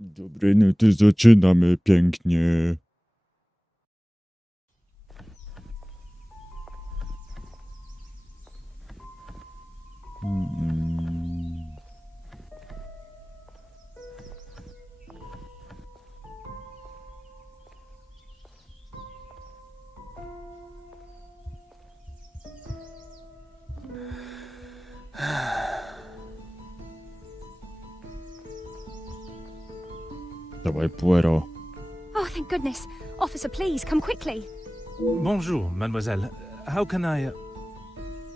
Dobry, no to zaczynamy pięknie. Dawaj, Poirot. Oh, thank goodness. Officer, please, come quickly. Bonjour, mademoiselle. How can I...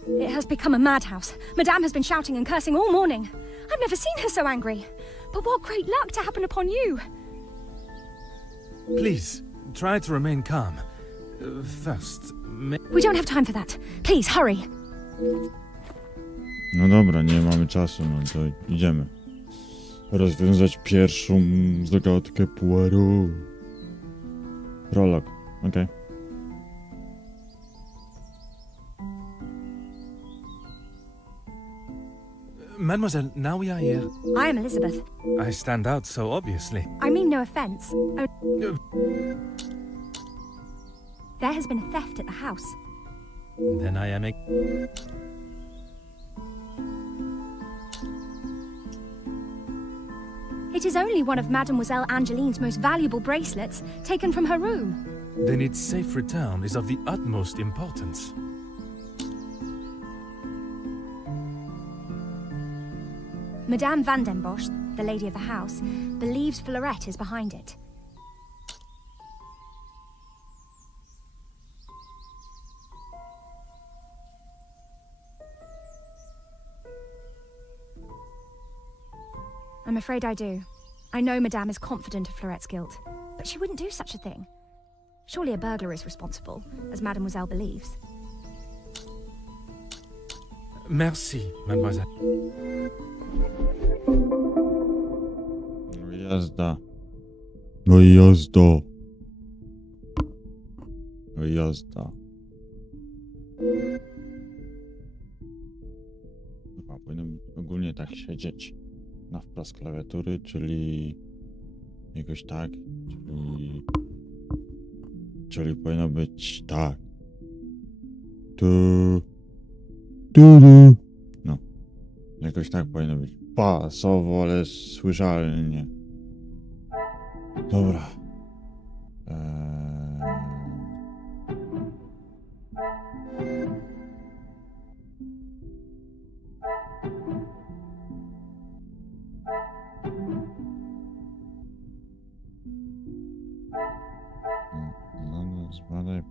It has become a madhouse. Madame has been shouting and cursing all morning. I've never seen her so angry. But what great luck to happen upon you. Please, try to remain calm. First, We don't have time for that. Please, hurry. No dobra, nie mamy czasu, no to idziemy. Rozwiązać pierwszą zagadkę Poirot. Prolog, okej. Mademoiselle, now we are here. I am Elizabeth. I stand out so obviously. I mean no offence. There has been a theft at the house. Then I am a... It is only one of Mademoiselle Angeline's most valuable bracelets, taken from her room. Then its safe return is of the utmost importance. Madame Van den Bosch, the lady of the house, believes Florette is behind it. I'm afraid I do. I know Madame is confident of Florette's guilt, but she wouldn't do such a thing. Surely a burglar is responsible, as Mademoiselle believes. Merci, mademoiselle. No i jazda. No i jazda. No i jazda. Chyba powinno ogólnie tak siedzieć na wprost klawiatury, czyli jakoś tak, czyli powinno być tak. No, jakoś tak powinno być. Pasowo, ale słyszalnie. Dobra. No, zbadaj.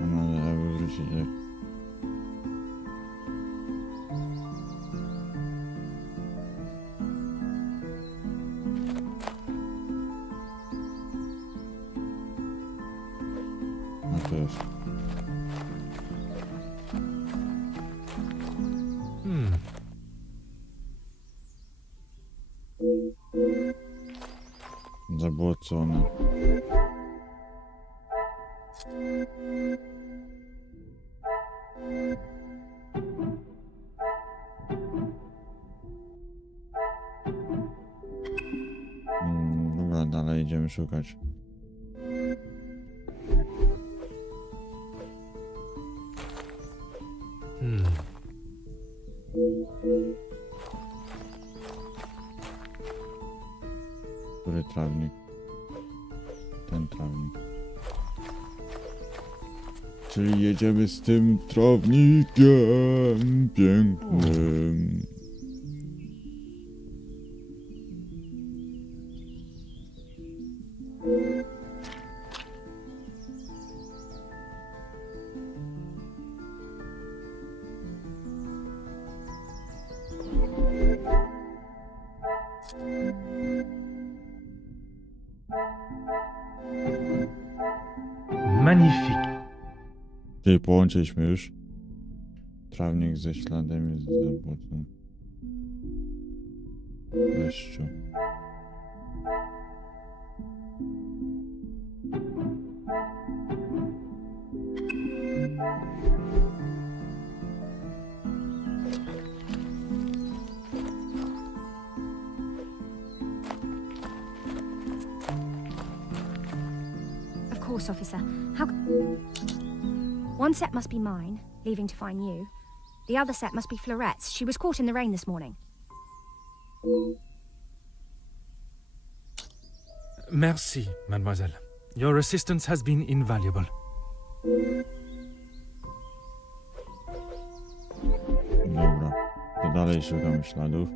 No, wrócić. No to jest. Zabłocone. Dobra, dalej idziemy szukać. Który trawnik? Ten trawnik. Czyli jedziemy z tym trawnikiem pięknym. Magnifique. Czyli połączyliśmy już. Trawnik ze śladem jest zabłocony. Deszczu. course, officer. How... One set must be mine, leaving to find you. The other set must be Florette's. She was caught in the rain this morning. Merci, mademoiselle. Your assistance has been invaluable. Dobra, to dalej szukam śladów.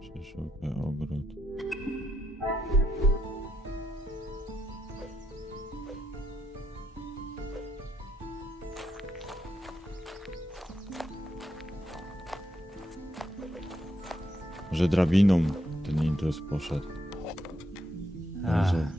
Przeszukaj ogród. Może drabiną ten intruz poszedł. Może...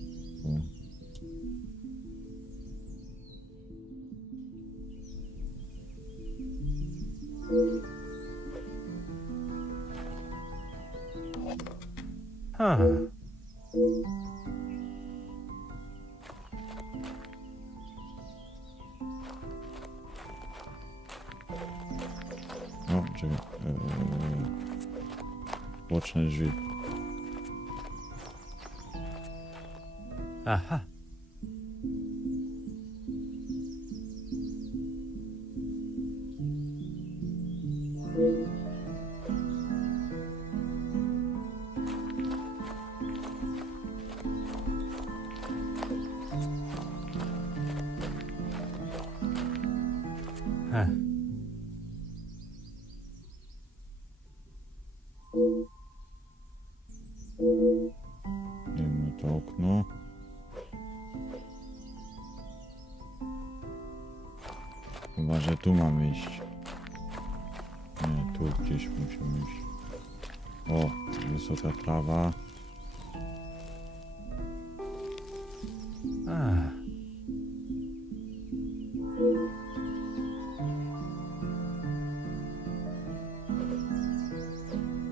O, czekaj. Boczne drzwi. Aha. Wiemy to okno. Chyba, że tu mamy iść. Nie, tu gdzieś musimy iść. O, wysoka trawa.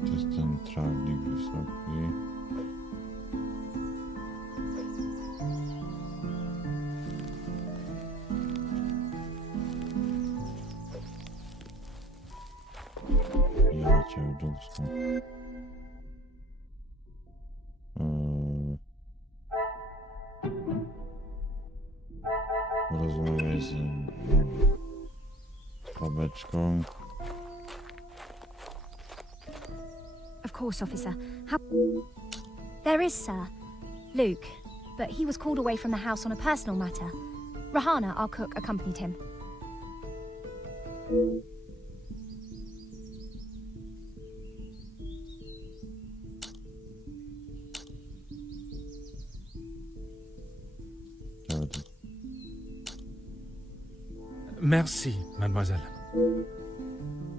To jest ten trawnik wysoki. Ja cię dupsko. Porozmawiaj z babeczką. Of course, officer. How... There is, sir. Luke. But he was called away from the house on a personal matter. Rahana, our cook, accompanied him. Merci, mademoiselle.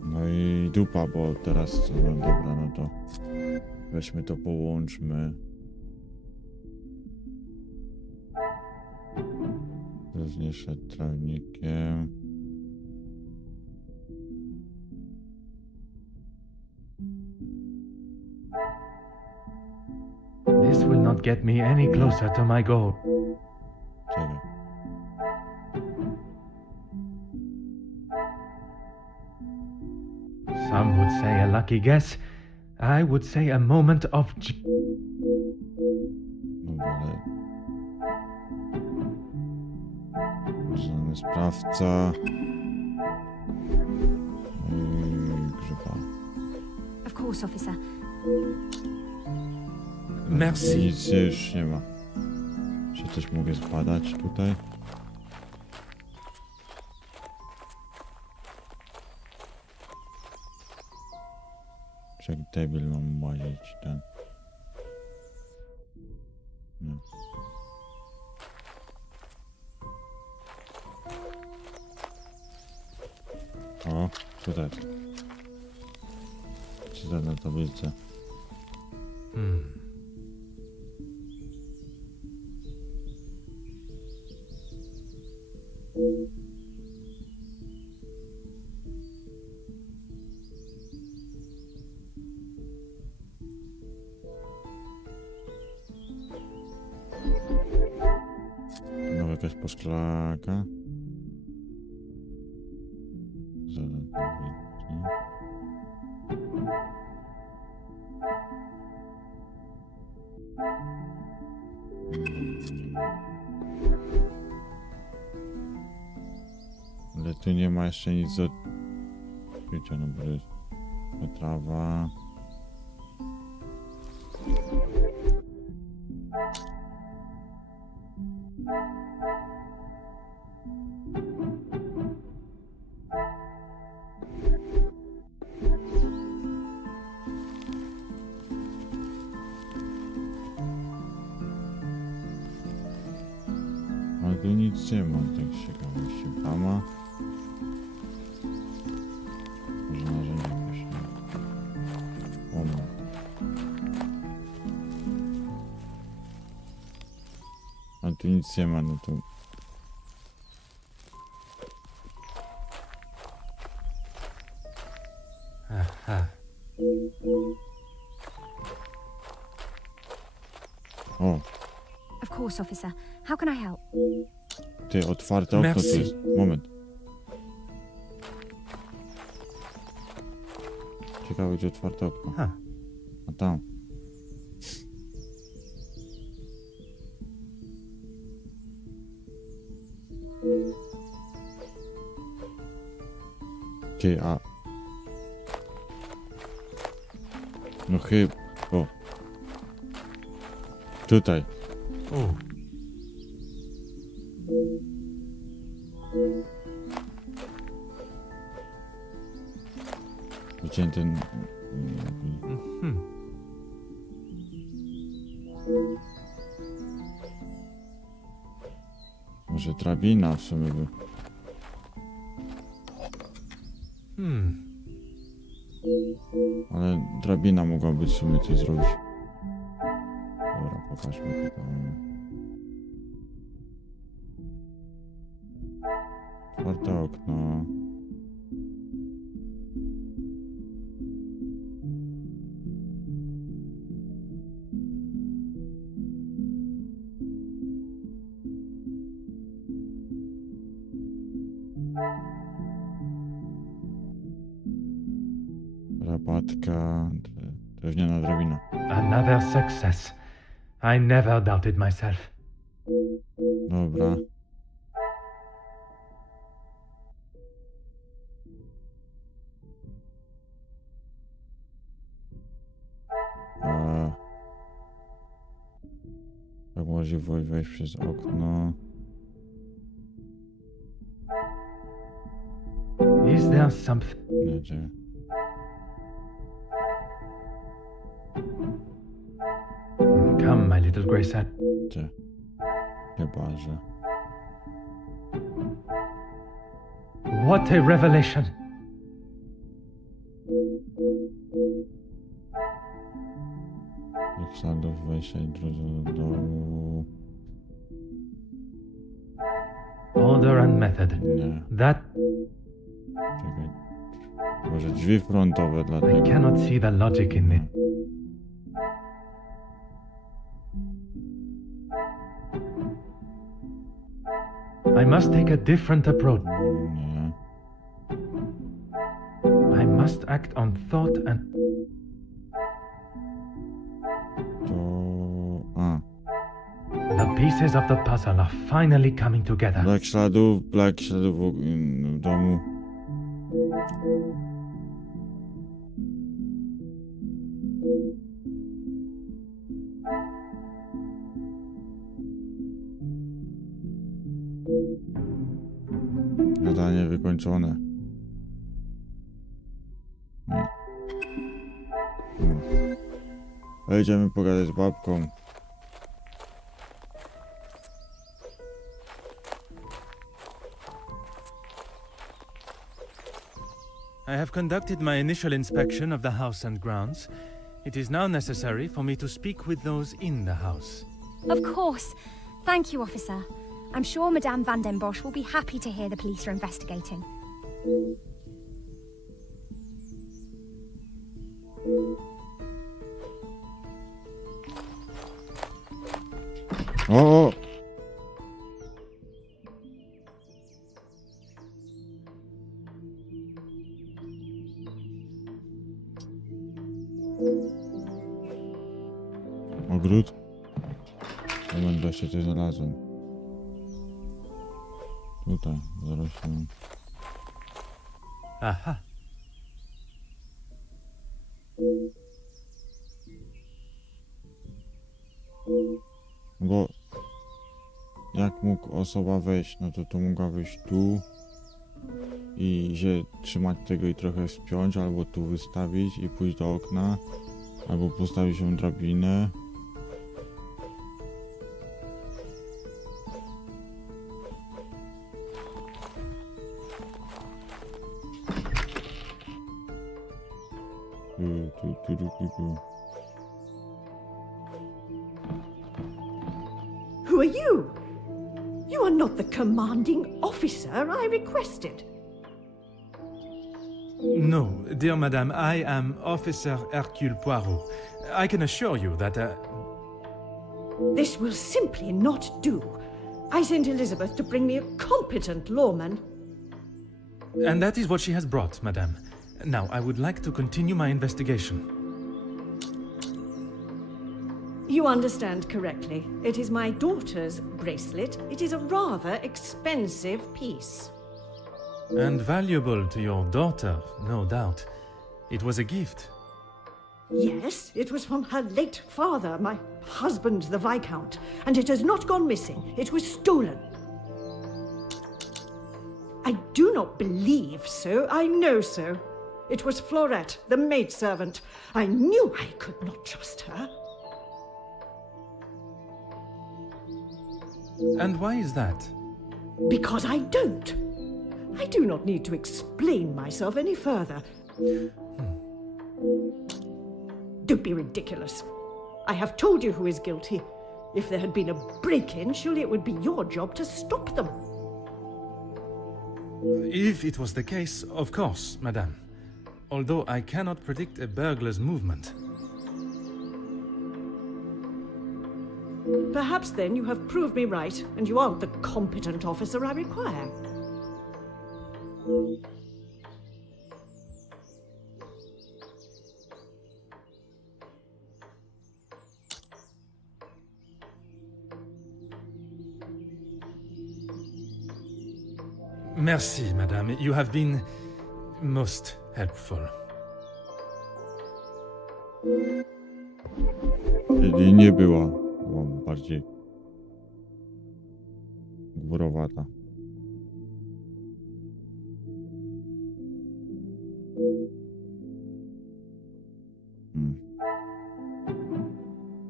No i dupa, bo teraz, no dobra, no to weźmy to, połączmy. Roznieszę trawnikiem. This will not get me any closer to my goal. Czekaj. Some would say a lucky guess. I would say a moment of... Dobra, ale... Znany sprawca. I grzyba. Of course, officer. Merci. Nic już nie ma. Czy coś mogę zbadać tutaj? Check table mam łazić ten. Nie. O, tutaj. Czytam na tablicy. No, jakaś poszklaka. Zaraz. Ale tu nie ma jeszcze nic do odkrycia, no bo jest trawa. Ale tu nic nie mam, tak z ciekawości. Brama. Może narzędzie jakieś, nie? O, ma. Ale tu nic nie ma, no to... Aha. O, Of course, officer. How can I help? ty, otwarte okno tu Merci. jest. Moment. Ciekawe, gdzie otwarte okno. Huh. A tam. Ty, a... No chyba... O. Tutaj. Oh. Wycięty... Mhm. Może drabina w sumie by... Ale drabina mogłaby w sumie coś zrobić. Dobra, pokażmy tutaj. Otwarte okno. Rabatka. Drewniana drabina. Another success. I never doubted myself. Dobra. Tak możliwość wejść przez okno. Is there something? Nie, gdzie? Come, my little grey set. Gdzie? Chyba, że... What a revelation! Jak śladów wejścia i drodze do... Order and method. Nie, That czekaj. Może drzwi frontowe I dlatego. cannot see the logic in it. I must take a different approach. Nie. I must act on thought and To... A. the pieces of the puzzle are finally coming together. Brak śladów w domu. Zadanie wykończone. Nie. Idziemy pogadać z babką. I have conducted my initial inspection of the house and grounds. It is now necessary for me to speak with those in the house. Of course. Thank you, officer. I'm sure Madame Van den Bosch will be happy to hear the police are investigating. O! Ogród. Moment, wreszcie coś znalazłem. Tutaj, zarośnie. Aha. Bo jak mógł osoba wejść, no to mogła wejść tu i się trzymać tego i trochę spiąć, albo tu wystawić i pójść do okna, albo postawić się drabinę. Who are you? You are not the commanding officer I requested. No, dear madame, I am Officer Hercule Poirot. I can assure you that, This will simply not do. I sent Elizabeth to bring me a competent lawman. And that is what she has brought, madame. Now, I would like to continue my investigation. You understand correctly. It is my daughter's bracelet. It is a rather expensive piece. And valuable to your daughter, no doubt. It was a gift. Yes, it was from her late father, my husband, the Viscount, and it has not gone missing. It was stolen. I do not believe so. I know so. It was Florette, the maidservant. I knew I could not trust her. And why is that? Because I don't. I do not need to explain myself any further. Don't be ridiculous. I have told you who is guilty. If there had been a break-in, surely it would be your job to stop them. If it was the case, of course, madame. Although I cannot predict a burglar's movement. Perhaps then you have proved me right, and you aren't the competent officer I require. Merci, madame. You have been most helpful. Czyli nie była bardziej górowata.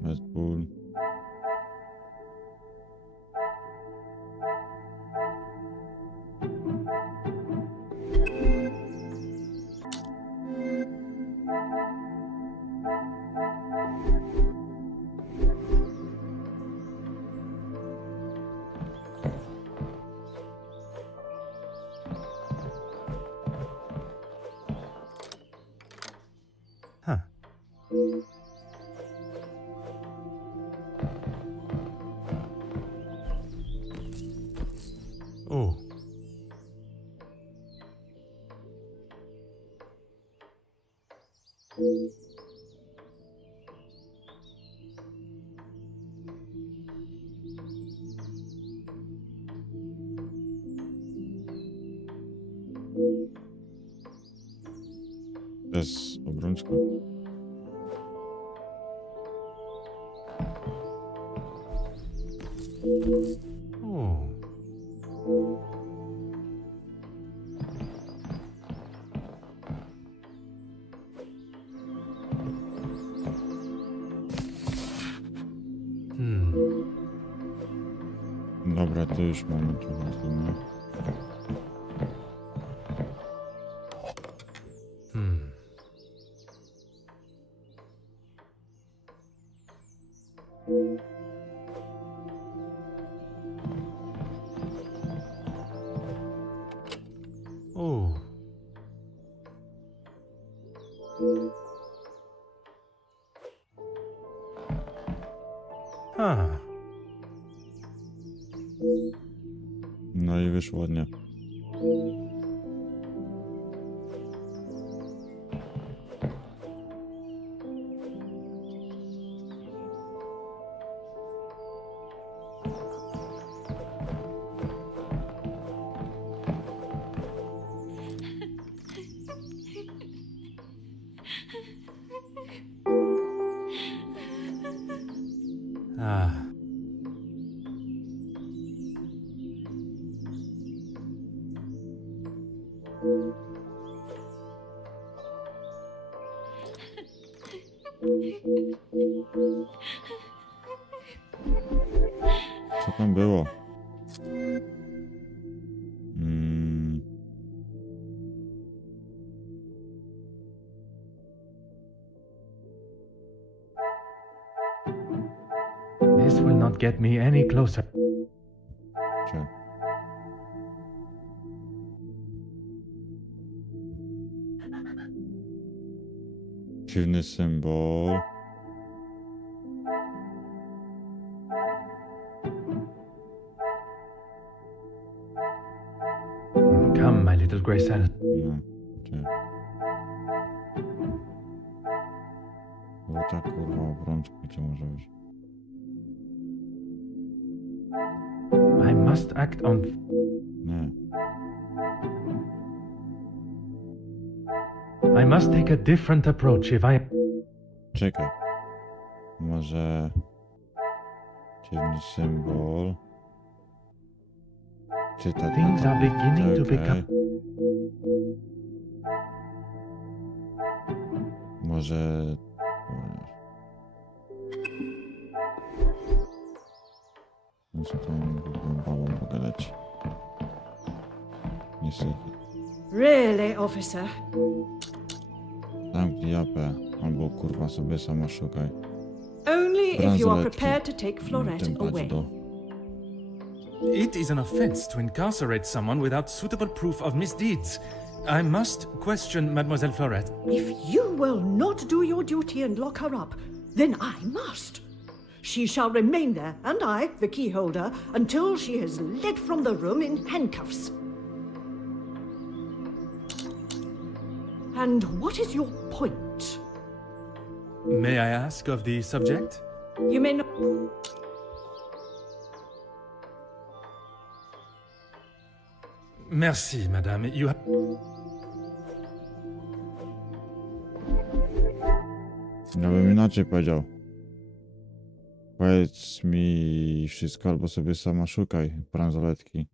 Bez ból. Huh. Oh. Bez obrączka. Oh. Dobra, to już mamy trochę trudno. Oh. Ah. No i wyszło ładnie. tam było? This will not get me any closer. Czy... Dziwny symbol. Come, my little grey cell. No, czy... Złota kurwa obrączka, gdzie może być? I must act on... Nie. I must take a different approach if I... Czekaj. Może... Dziwny symbol. Czytać. Things are beginning to become... Może... No co tam babą pogadać? Niestety. Really, officer? Zamknij japę, albo kurwa sobie sama szukaj. Only if you are Bransoletki. prepared to take Florette Tym away. do. It is an offense to incarcerate someone without suitable proof of misdeeds. I must question Mademoiselle Florette. If you will not do your duty and lock her up, then I must. She shall remain there, and I, the key holder, until she is led from the room in handcuffs. And what is your point? May I ask of the subject? You may not... Merci, madame. You have... Ja bym inaczej powiedział. Powiedz mi wszystko, albo sobie sama szukaj bransoletki.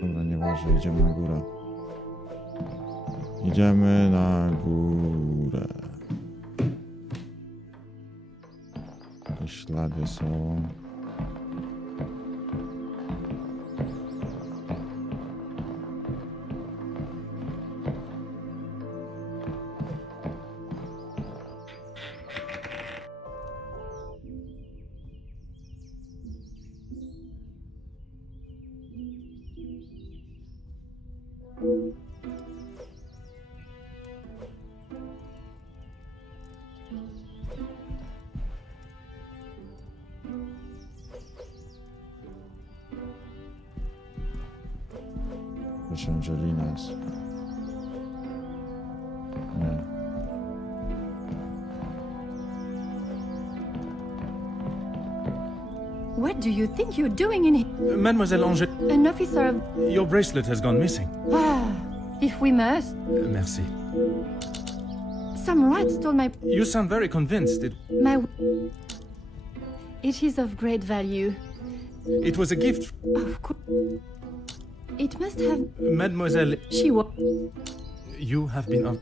Dobra, nieważne, idziemy na górę. Idziemy na górę. Jakieś ślady są. Proszę, Angelina jest. Nie. What do you think you're doing in here? Mademoiselle Angel, An officer of... your bracelet has gone missing. Ah, if we must. Merci. Some rat stole my... You sound very convinced. my... It is of great value. It was a gift. Of course. It must have... Mademoiselle, She was... you have been of...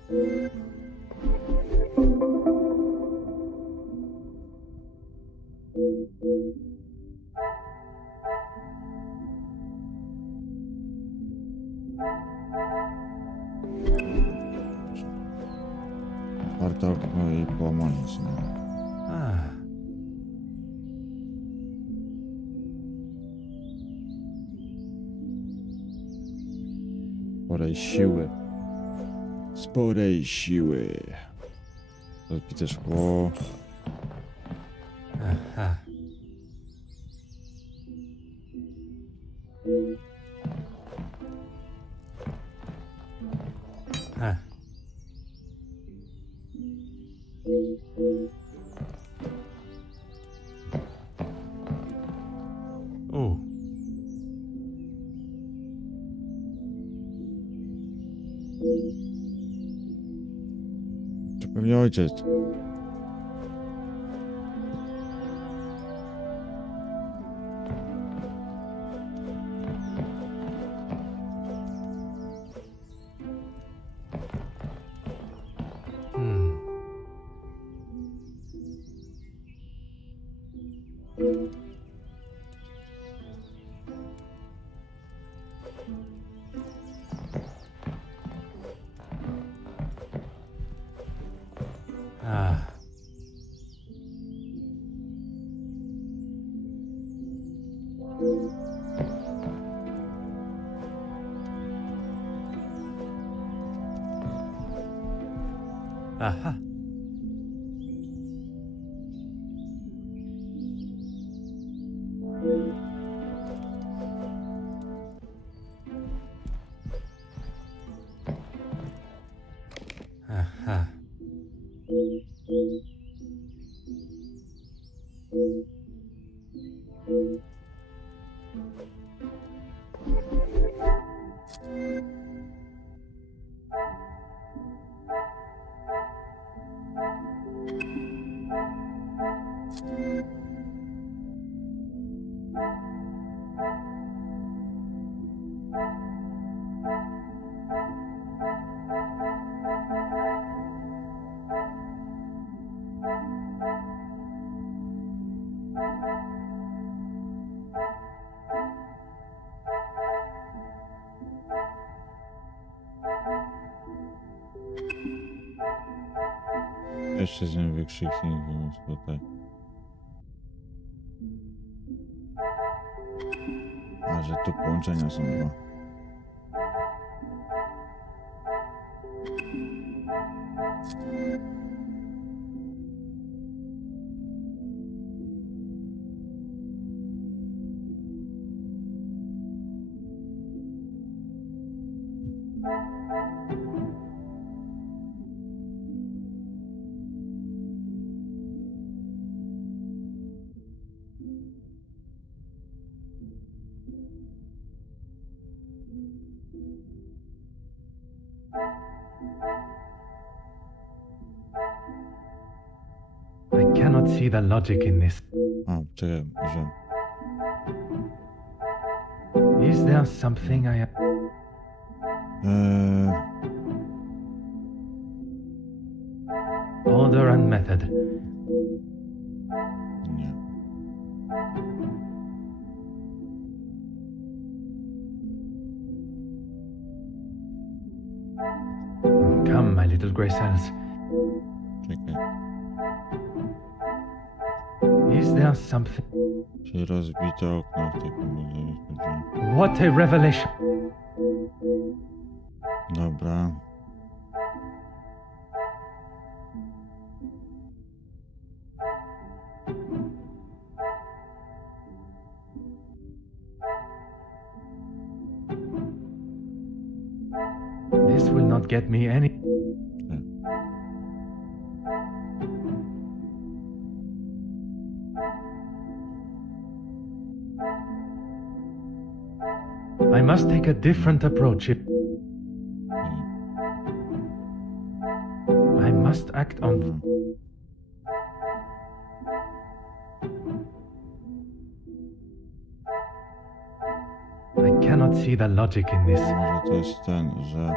Otwarte okno i połamanie znowu. Ah. Sporej siły. Sporej siły. Rozbite szkło. Aha. Ah. Oh. To pewnie ojciec. Ah. Aha. Aha. Jeszcze z nim wykrzyknik, więc tutaj. A że tu połączenia są dwa. I cannot see the logic in this. A, czekaj, że... Is there something I... Order and method. Nie. Come, my little grey cells. Czekaj. Is there something... Czyli rozbite okno w tej komorze chodziło. What a revelation! Dobra. This will not get me any... I must take a different approach. I must act on... I cannot see the logic in this. Może to jest ten, że...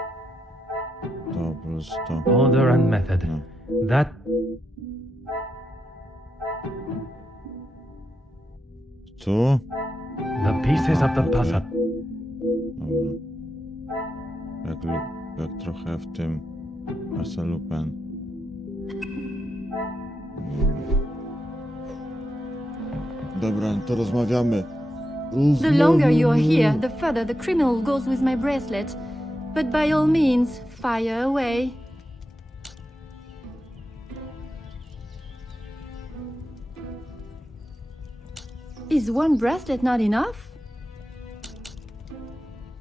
To po prostu... Order and method. No. That... Tu? The pieces of the puzzle. Dobra. Jak trochę w tym Arsène Lupin. Dobra, to rozmawiamy. The longer you are here, the further the criminal goes with my bracelet. But by all means, fire away. Is one bracelet not enough?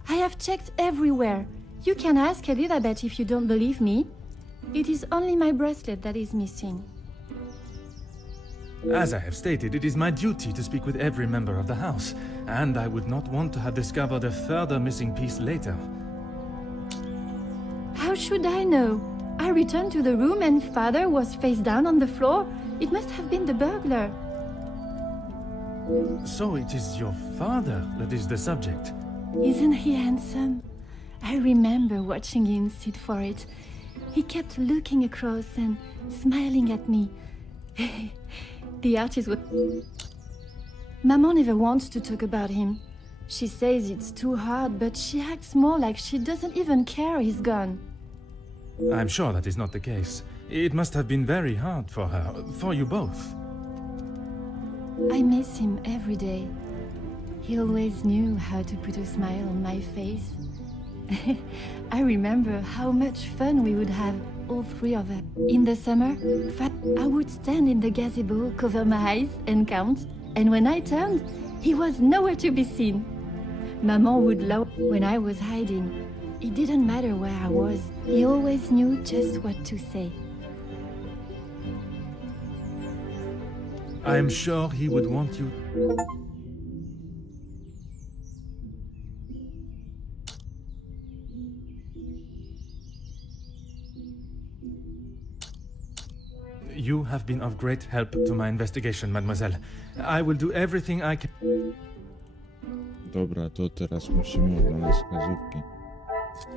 I have checked everywhere. You can ask Elizabeth if you don't believe me. It is only my bracelet that is missing. As I have stated, it is my duty to speak with every member of the house, and I would not want to have discovered a further missing piece later. How should I know? I returned to the room and father was face down on the floor. It must have been the burglar. So it is your father that is the subject. Isn't he handsome? I remember watching him sit for it. He kept looking across and smiling at me. The artist was... Maman never wants to talk about him. She says it's too hard, but she acts more like she doesn't even care he's gone. I'm sure that is not the case. It must have been very hard for her, for you both. I miss him every day. He always knew how to put a smile on my face. I remember how much fun we would have, all three of us. In the summer, I would stand in the gazebo, cover my eyes and count, and when I turned, he was nowhere to be seen. Maman would laugh when I was hiding. It didn't matter where I was. He always knew just what to say. I'm sure he would want you. You have been of great help to my investigation, mademoiselle. I will do everything I can. Dobra, to teraz musimy oglądać wskazówki. Tu.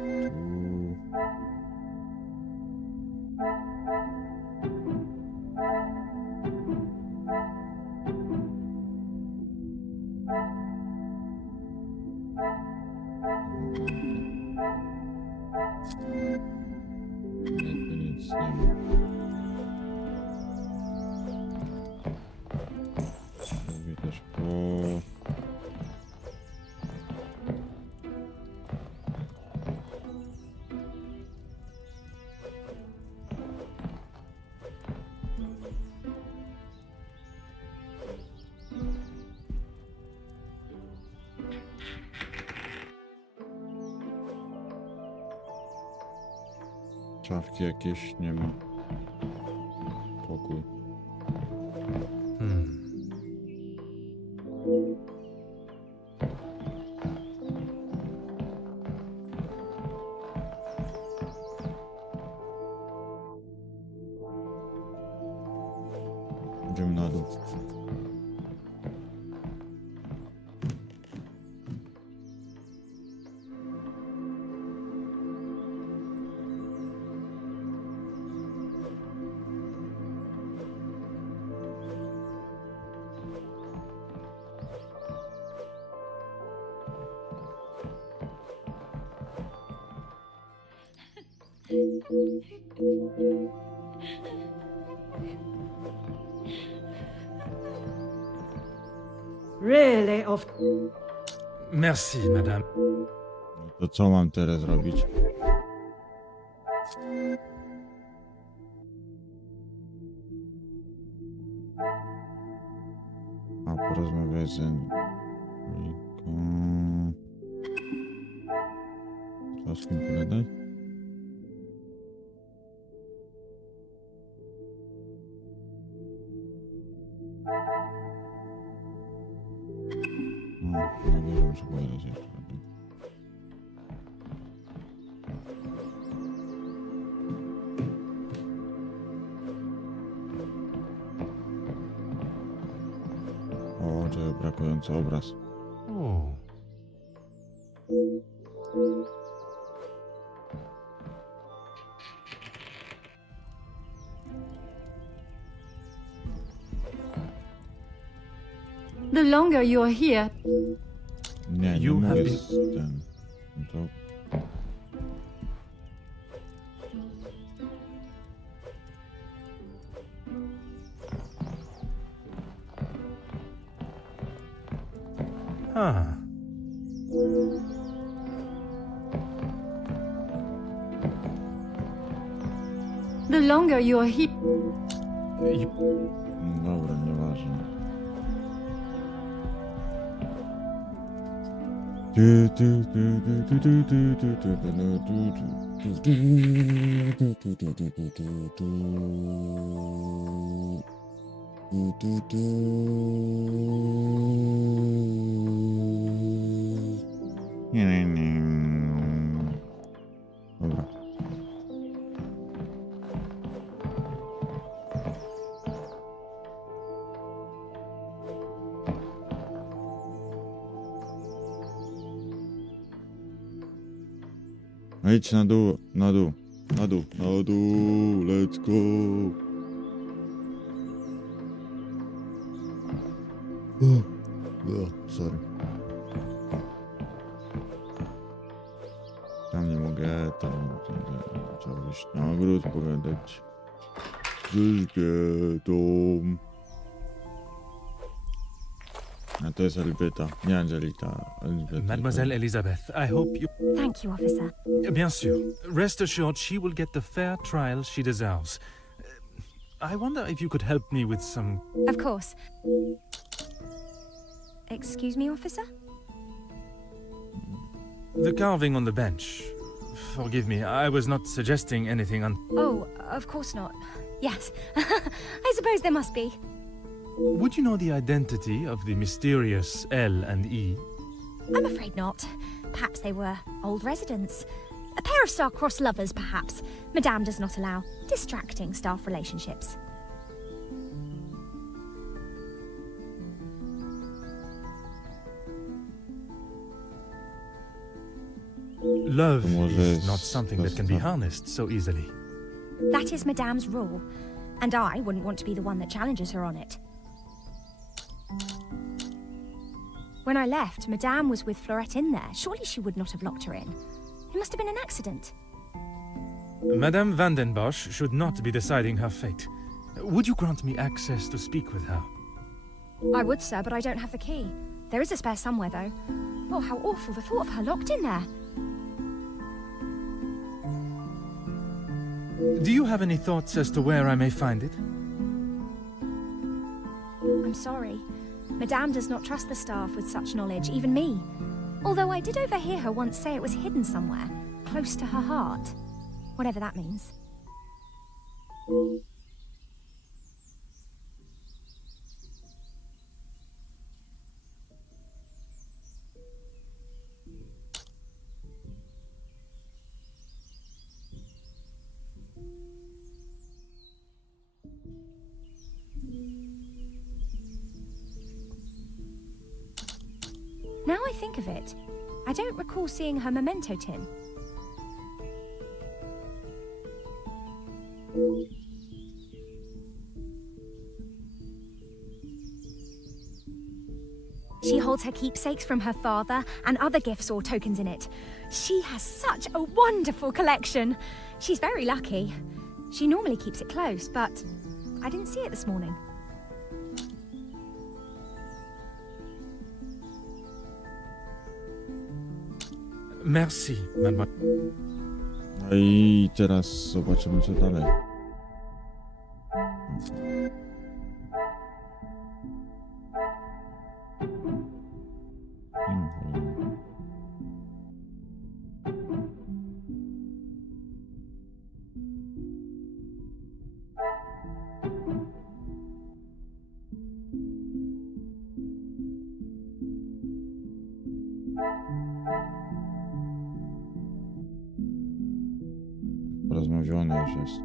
Nie, tu nic nie ma. Robię też po... Szafki jakieś nie ma. Pokój. Idziemy na dół. Really of... Merci, madame. No to co mam teraz robić? A porozmawiać z Enriką. Co z kim pogadać? Na górze muszę pogadać jeszcze. O, to brakujący obraz. Oh. The longer you're here, Nie, nie You have mogę been- z ten... No to... Ah. the longer you're here. Dobra, nieważne. Dobra. No idź na dół, na dół, na dół, na dół, let's go. Sorry. Tam nie mogę, tam trzeba wyjść na ogród, pogadać z Elżbietą. A to jest Elżbieta, nie Angelita. Elżbieta. Mademoiselle Elizabeth, I hope you... Thank you, officer. Bien sûr. Rest assured she will get the fair trial she deserves. I wonder if you could help me with some... Of course. Excuse me, officer? The carving on the bench. Forgive me, I was not suggesting anything Oh, of course not. Yes. I suppose there must be. Would you know the identity of the mysterious L and E? I'm afraid not. Perhaps they were old residents. A pair of star-crossed lovers, perhaps. Madame does not allow distracting staff relationships. Love Może is not something that can be harnessed so easily. That is Madame's rule, and I wouldn't want to be the one that challenges her on it. When I left, Madame was with Florette in there. Surely she would not have locked her in. It must have been an accident. Madame Van den Bosch should not be deciding her fate. Would you grant me access to speak with her? I would, sir, but I don't have the key. There is a spare somewhere, though. Oh, how awful, the thought of her locked in there. Do you have any thoughts as to where I may find it? I'm sorry. Madame does not trust the staff with such knowledge, even me. Although I did overhear her once say it was hidden somewhere, close to her heart. Whatever that means. Now I think of it, I don't recall seeing her memento tin. She holds her keepsakes from her father and other gifts or tokens in it. She has such a wonderful collection. She's very lucky. She normally keeps it close, but I didn't see it this morning. Merci, mademoiselle. No i teraz zobaczymy co dalej. Rozmawiane już jest.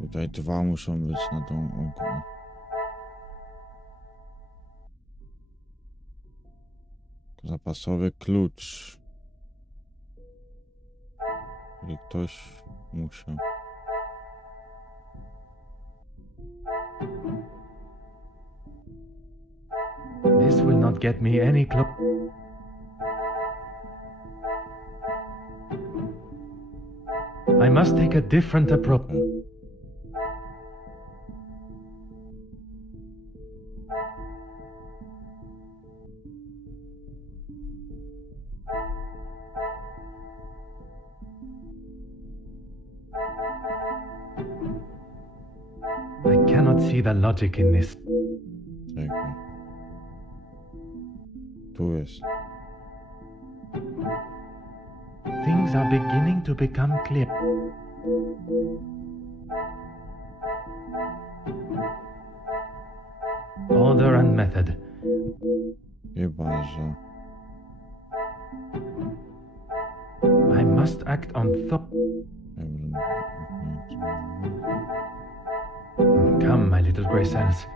Tutaj dwa muszą być na tą oko. Zapasowy klucz. Czyli ktoś musiał. This will not get me any close. I must take a different approach. I cannot see the logic in this. Czekaj. Tu jest. Things are beginning to become clear. Order and method. Chyba, że... I must act on thought. Come, my little grey cells.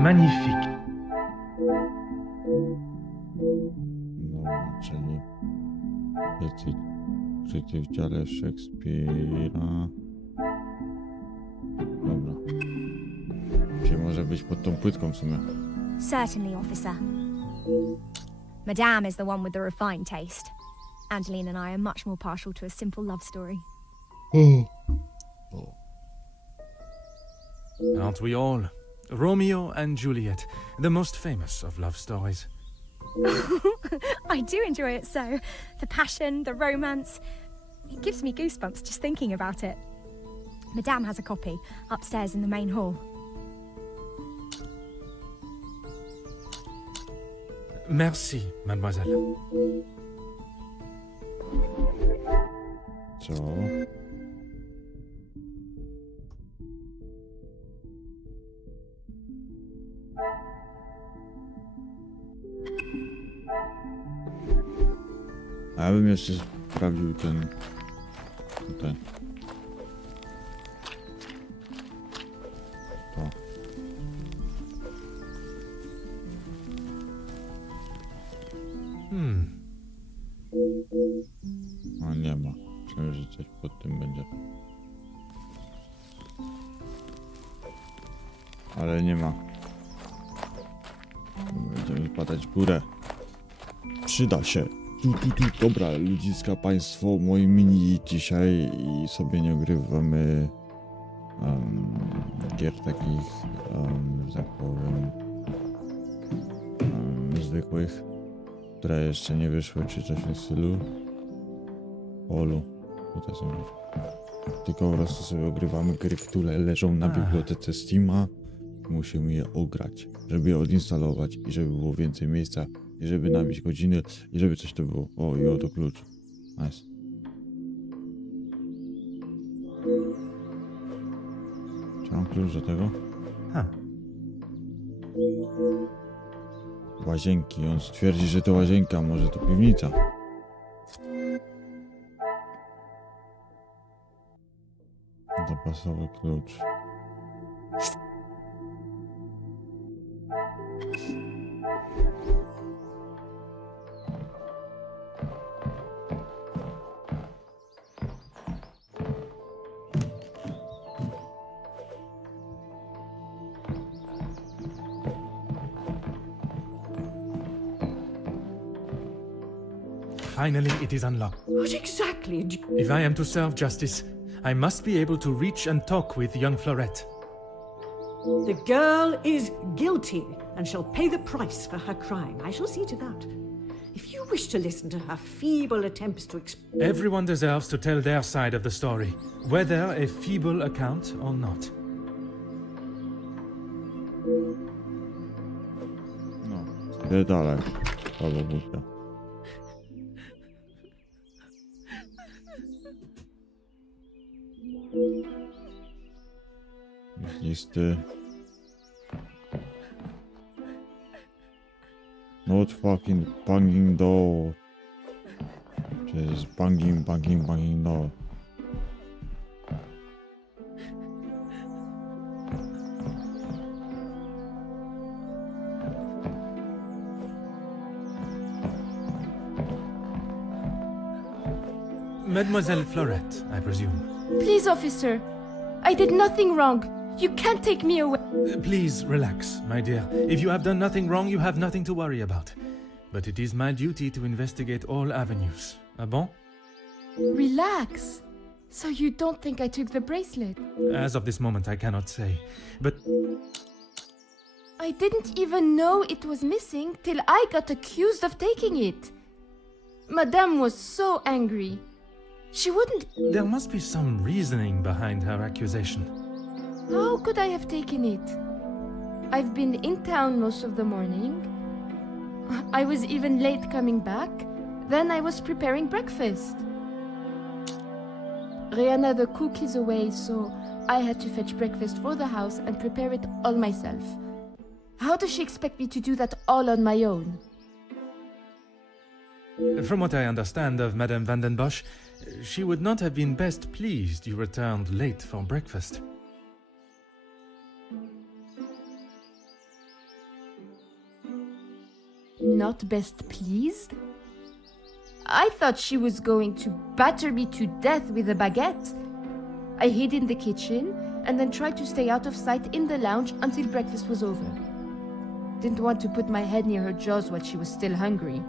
Magnifique. czyli ukryty w dziale Szekspira. Dobra. Czyli może być pod tą płytką w sumie. Certainly, officer. Madame is the one with the refined taste. Angeline and I are much more partial to a simple love story. Aren't we all? Romeo and Juliet, the most famous of love stories. I do enjoy it so. The passion, the romance. It gives me goosebumps just thinking about it. Madame has a copy upstairs in the main hall. Merci, mademoiselle. Co? A ja bym jeszcze sprawdził ten... tutaj. To. A nie ma. Myślałem, że coś pod tym będzie. Ale nie ma. Będziemy padać w górę. Przyda się. Dobra, ludziska państwo, moi mini dzisiaj i sobie nie ogrywamy gier takich, że tak powiem, zwykłych, które jeszcze nie wyszły, czy coś w tym stylu. Polu. Tutaj są. Tylko po prostu sobie ogrywamy gry, które leżą na bibliotece Steama. Musimy je ograć, żeby je odinstalować i żeby było więcej miejsca. I żeby nabić godziny, i żeby coś to było. O, i oto klucz. Nice. Czy mam klucz do tego? Łazienki. On stwierdzi, że to łazienka, może to piwnica. Zapasowy klucz. Finally, it is unlocked. What exactly? If I am to serve justice, I must be able to reach and talk with young Florette. The girl is guilty and shall pay the price for her crime. I shall see to that. If you wish to listen to her feeble attempts to explain... Everyone deserves to tell their side of the story, whether a feeble account or not. No, idę dalej. Słabo głupia. Jest listy. Not fucking banging door. Just banging door. Mademoiselle Florette, I presume. Please, officer. I did nothing wrong. You can't take me away. Please relax, my dear. If you have done nothing wrong, you have nothing to worry about. But it is my duty to investigate all avenues. Ah bon? Relax. So you don't think I took the bracelet? As of this moment, I cannot say. But I didn't even know it was missing till I got accused of taking it. Madame was so angry. She wouldn't... there must be some reasoning behind her accusation. How could I have taken it? I've been in town most of the morning. I was even late coming back. Then I was preparing breakfast. Rihanna the cook is away, so I had to fetch breakfast for the house and prepare it all myself. How does she expect me to do that all on my own? From what I understand of Madame Van den Bosch, she would not have been best pleased you returned late for breakfast. Not best pleased? I thought she was going to batter me to death with a baguette. I hid in the kitchen and then tried to stay out of sight in the lounge until breakfast was over. Didn't want to put my head near her jaws while she was still hungry.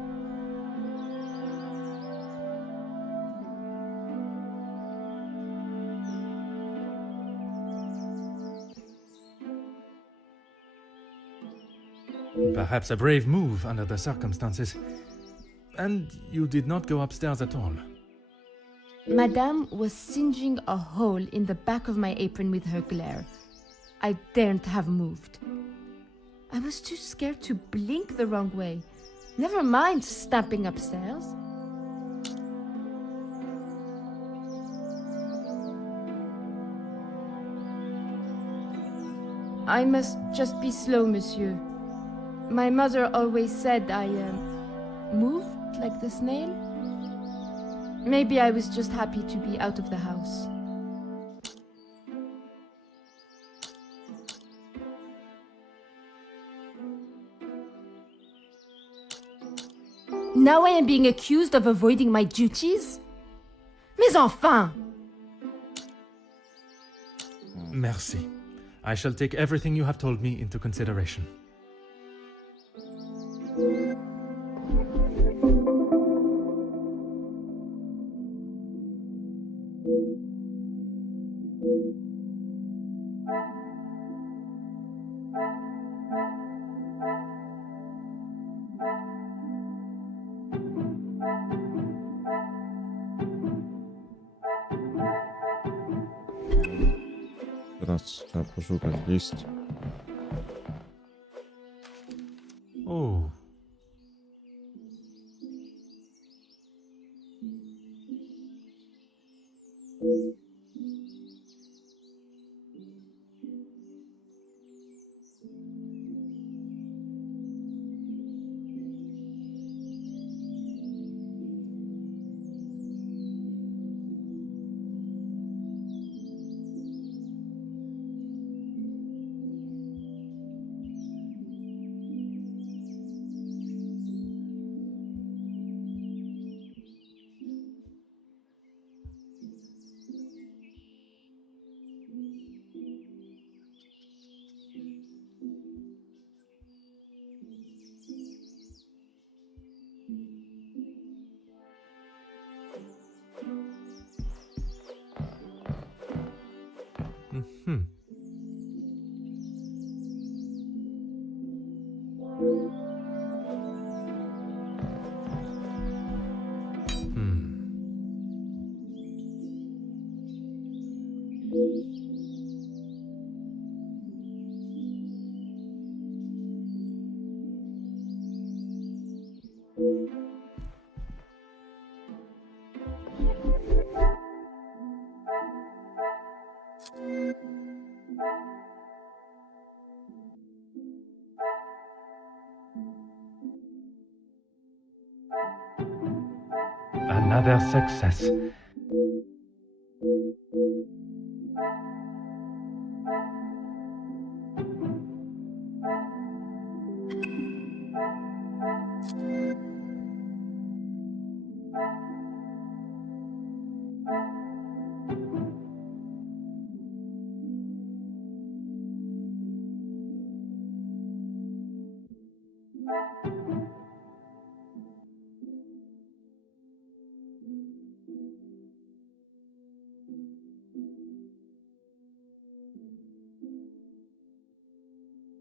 Perhaps a brave move under the circumstances. And you did not go upstairs at all. Madame was singeing a hole in the back of my apron with her glare. I daren't have moved. I was too scared to blink the wrong way. Never mind stamping upstairs. I must just be slow, monsieur. My mother always said I moved like the snail. Maybe I was just happy to be out of the house. Now I am being accused of avoiding my duties? Mais enfin! Merci. I shall take everything you have told me into consideration. Teraz trzeba poszukać list. Oh. Hmm. Another success.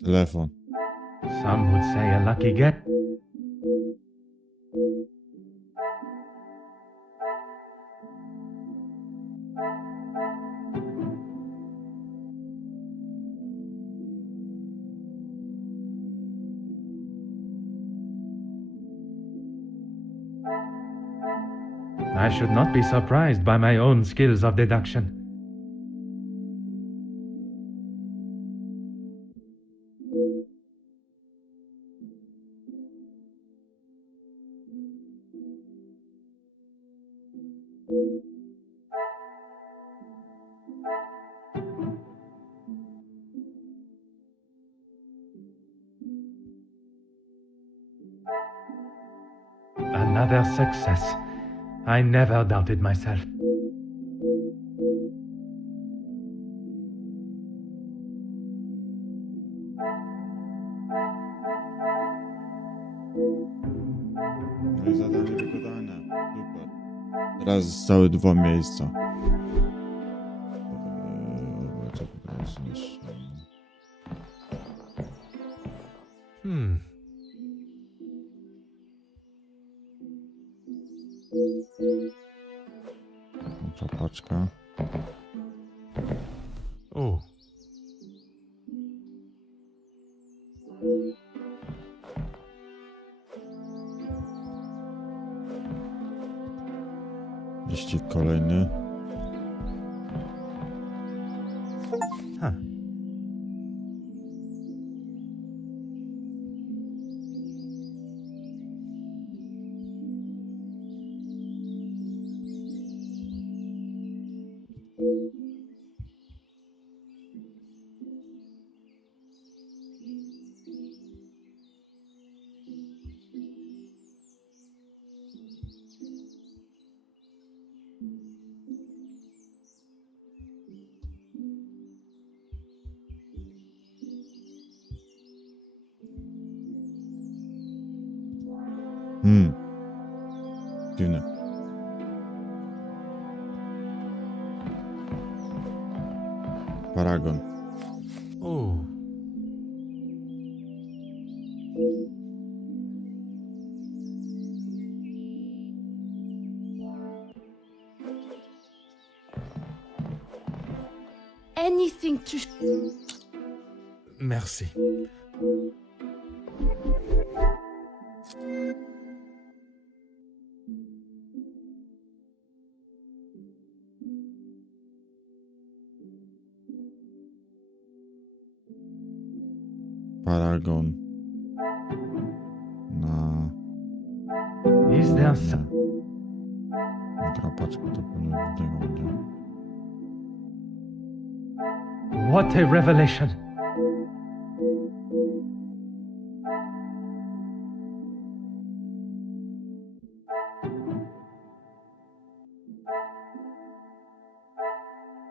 Telefon. Some would say a lucky get. I should not be surprised by my own skills of deduction. Another success. I never doubted myself. No i zadanie wykonane. Super. Teraz całe 2 miejsca. Co teraz jeszcze? Paczka. Oh. Liścik kolejny. Huh. Dziwne. Paragon. Oh. Anything to... Merci. Paragon. Na... Is there some... Drapaczka to pewnie od tego będzie. What a revelation!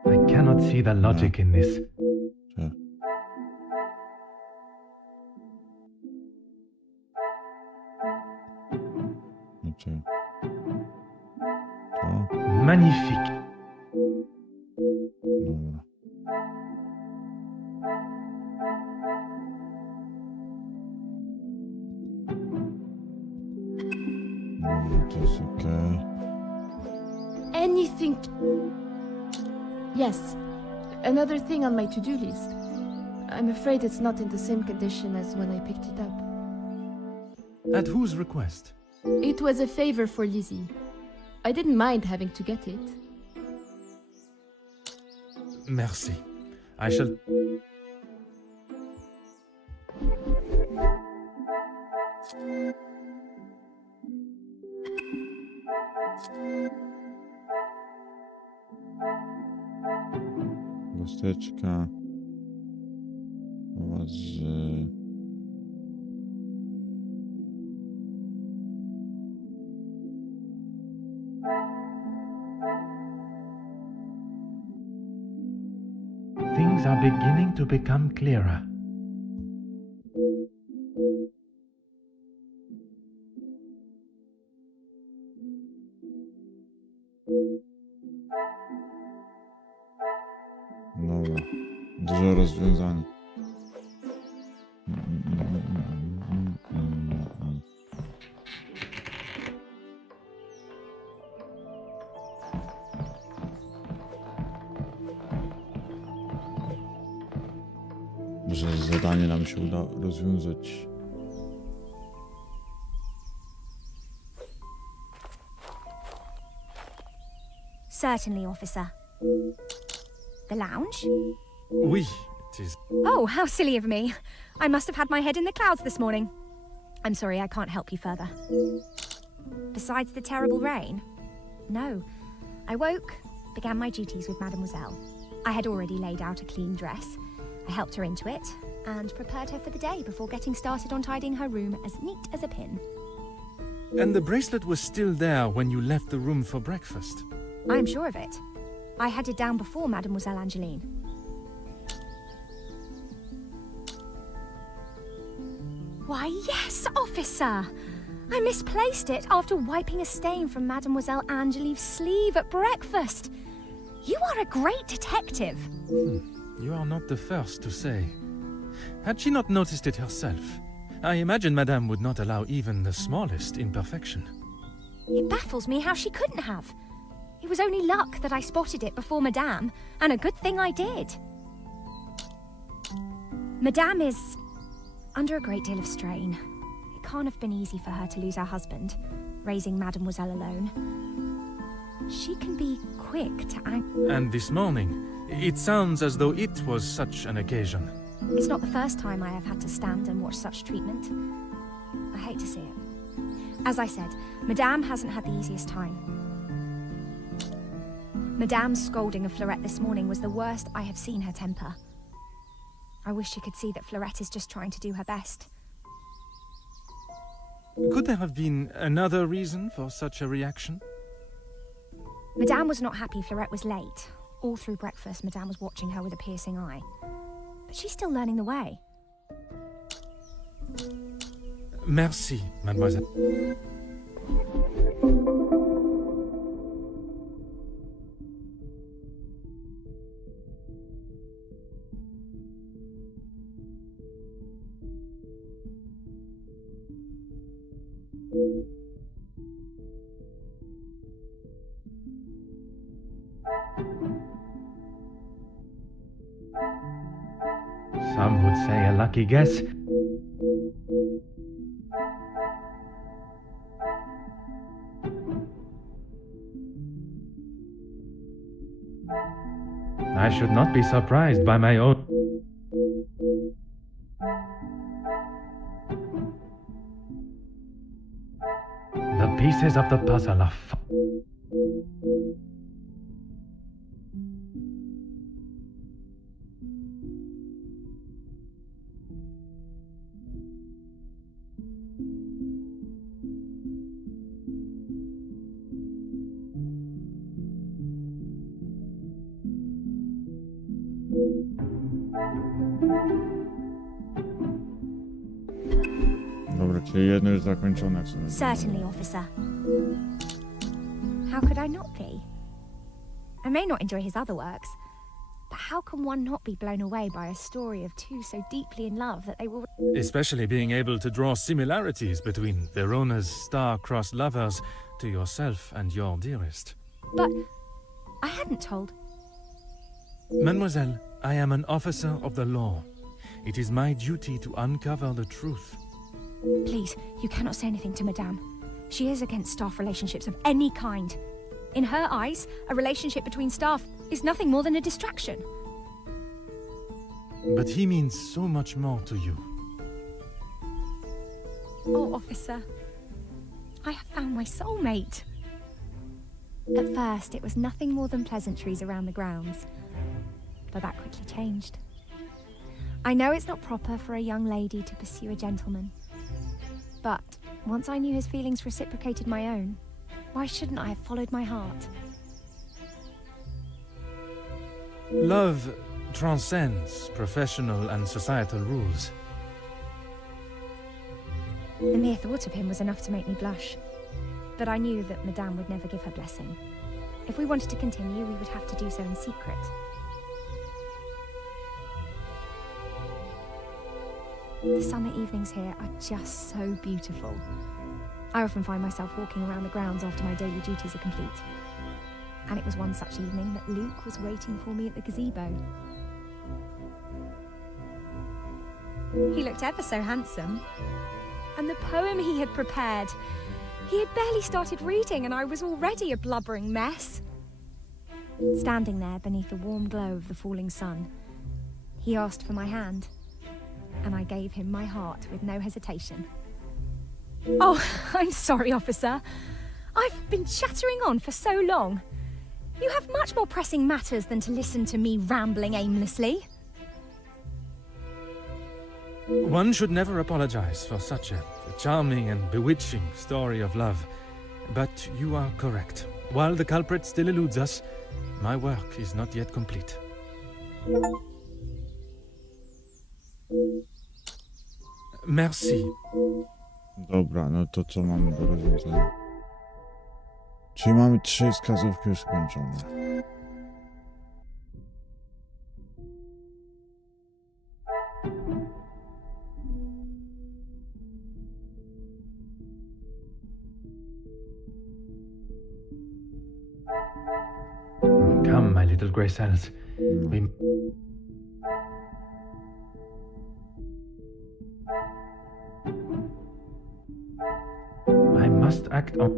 I cannot see the logic in this. Cze. Znaczy... To? Magnifique. Dobra. Dobra, to jest okej. Anything to... Yes, another thing on my to-do list. I'm afraid it's not in the same condition as when I picked it up. At whose request? It was a favor for Lizzie. I didn't mind having to get it. Merci. I shall... Gosteczka. Z... Things are beginning to become clearer. Dobra. Dużo rozwiązań. Że zadanie nam się uda rozwiązać. Certainly, officer. The lounge? Oui, it is... Oh, how silly of me. I must have had my head in the clouds this morning. I'm sorry, I can't help you further. Besides the terrible rain? No. I woke, began my duties with Mademoiselle. I had already laid out a clean dress. I helped her into it, and prepared her for the day before getting started on tidying her room as neat as a pin. And the bracelet was still there when you left the room for breakfast? I am sure of it. I had it down before Mademoiselle Angeline. Why, yes, officer! I misplaced it after wiping a stain from Mademoiselle Angelieve's sleeve at breakfast. You are a great detective. You are not the first to say. Had she not noticed it herself, I imagine Madame would not allow even the smallest imperfection. It baffles me how she couldn't have. It was only luck that I spotted it before Madame, and a good thing I did. Madame is under a great deal of strain. It can't have been easy for her to lose her husband, raising Mademoiselle alone. She can be quick to act. And this morning, it sounds as though it was such an occasion. It's not the first time I have had to stand and watch such treatment. I hate to see it. As I said, Madame hasn't had the easiest time. Madame's scolding of Fleurette this morning was the worst I have seen her temper. I wish you could see that Fleurette is just trying to do her best. Could there have been another reason for such a reaction? Madame was not happy Fleurette was late. All through breakfast, Madame was watching her with a piercing eye. But she's still learning the way. Merci, mademoiselle. Some would say a lucky guess. I should not be surprised by my own. The pieces of the puzzle are Dobra, czyli jedno jest zakończone w sumie. Certainly, officer. How could I not be? I may not enjoy his other works, but how can one not be blown away by a story of two so deeply in love that they will... Especially being able to draw similarities between Verona's star-crossed lovers to yourself and your dearest. But I hadn't told... Mademoiselle, I am an officer of the law. It is my duty to uncover the truth. Please, you cannot say anything to Madame. She is against staff relationships of any kind. In her eyes, a relationship between staff is nothing more than a distraction. But he means so much more to you. Oh, officer, I have found my soulmate. At first, it was nothing more than pleasantries around the grounds, but that quickly changed. I know it's not proper for a young lady to pursue a gentleman, but once I knew his feelings reciprocated my own, why shouldn't I have followed my heart? Love transcends professional and societal rules. The mere thought of him was enough to make me blush, but I knew that Madame would never give her blessing. If we wanted to continue, we would have to do so in secret. The summer evenings here are just so beautiful. I often find myself walking around the grounds after my daily duties are complete. And it was one such evening that Luke was waiting for me at the gazebo. He looked ever so handsome. And the poem he had prepared, he had barely started reading and I was already a blubbering mess. Standing there beneath the warm glow of the falling sun, he asked for my hand. And I gave him my heart with no hesitation. Oh, I'm sorry, officer. I've been chattering on for so long. You have much more pressing matters than to listen to me rambling aimlessly. One should never apologize for such a charming and bewitching story of love. But you are correct. While the culprit still eludes us, my work is not yet complete. Merci. Dobra, no to co mamy do rozwiązania? Czyli mamy 3 wskazówki już skończone. Come, my little grey cells. We... I must act on...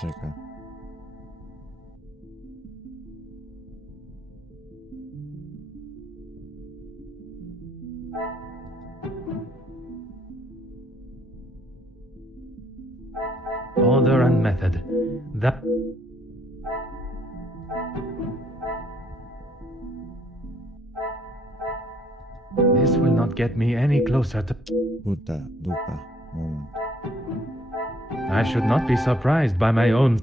Czekaj. Order and method. That... This will not get me any closer to... Dupa. Moment. I should not be surprised by my own...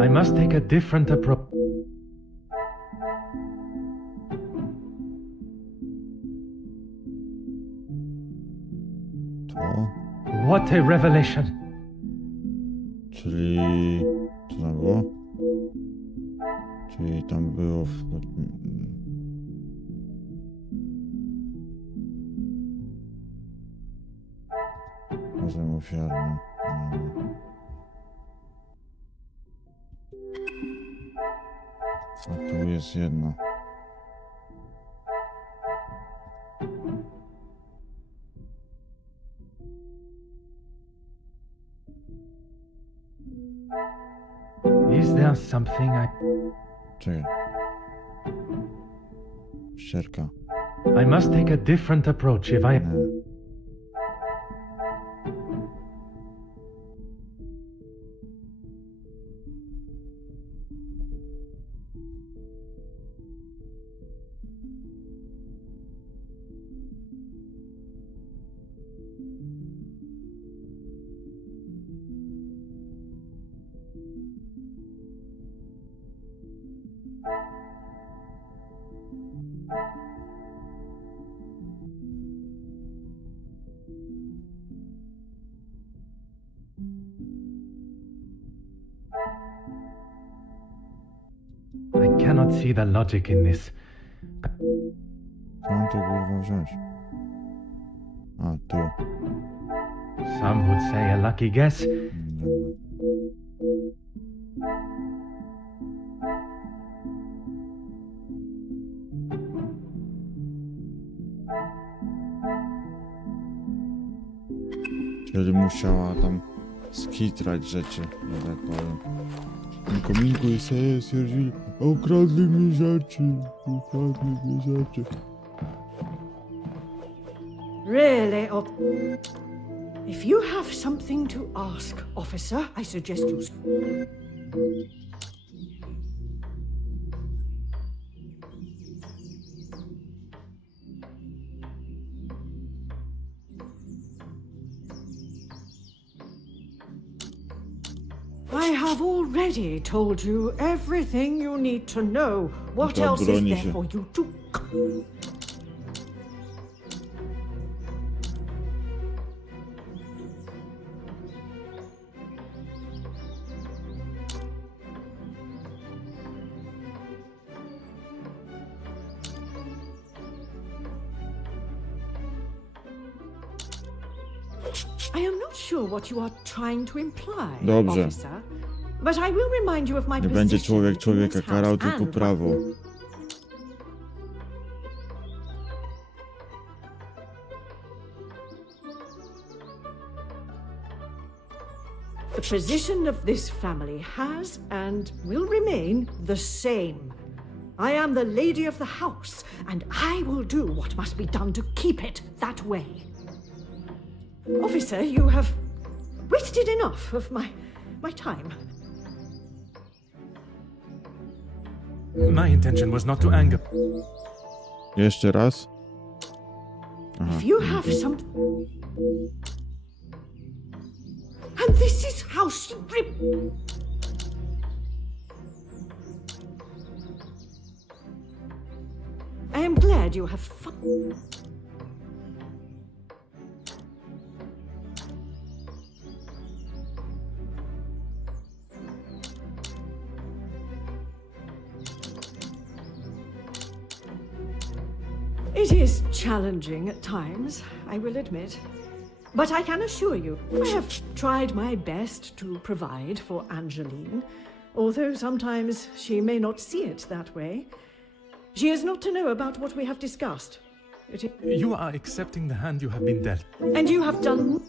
I must take a different approach. To. What a revelation! Czyli... Co tam było? Czyli tam było... Razem ofiarnym. A tu jest jedna. Is there something I... Czekaj. Ścierka. I must take a different approach if I... Nie. I cannot see the logic in this. Co mam tu kurwa wziąć? A, tu. Some would say a lucky guess. Dobra. Czyli musiała tam skitrać rzeczy, że tak powiem. Kominku jest Hercule, ukradli mi rzeczy, Really, if you have something to ask, officer, I suggest you... I have already told you everything you need to know. What else is broni there się. for you to... I am not sure what you are trying to imply, Dobrze. officer, but I will remind you of my Nie będzie position człowiek in człowieka this karał, house tylko and prawo. The position of this family has and will remain the same. I am the lady of the house, and I will do what must be done to keep it that way. Officer, you have wasted enough of my time. My intention was not to anger. Jeszcze raz. Aha. If you have some... And this is how she... I am glad you have fun. It is challenging at times, I will admit. But I can assure you, I have tried my best to provide for Angeline, although sometimes she may not see it that way. She is not to know about what we have discussed. You are accepting the hand you have been dealt. And you have done...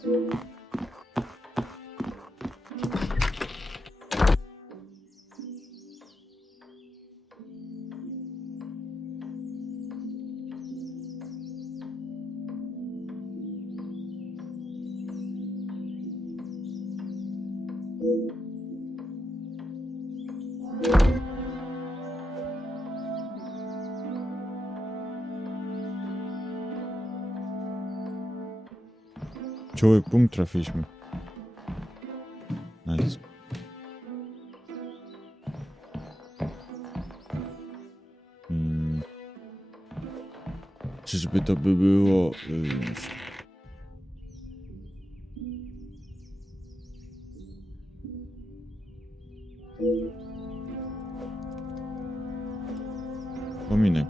Czuły punkt trafiliśmy. Nice. Czyżby to by było... Pominek.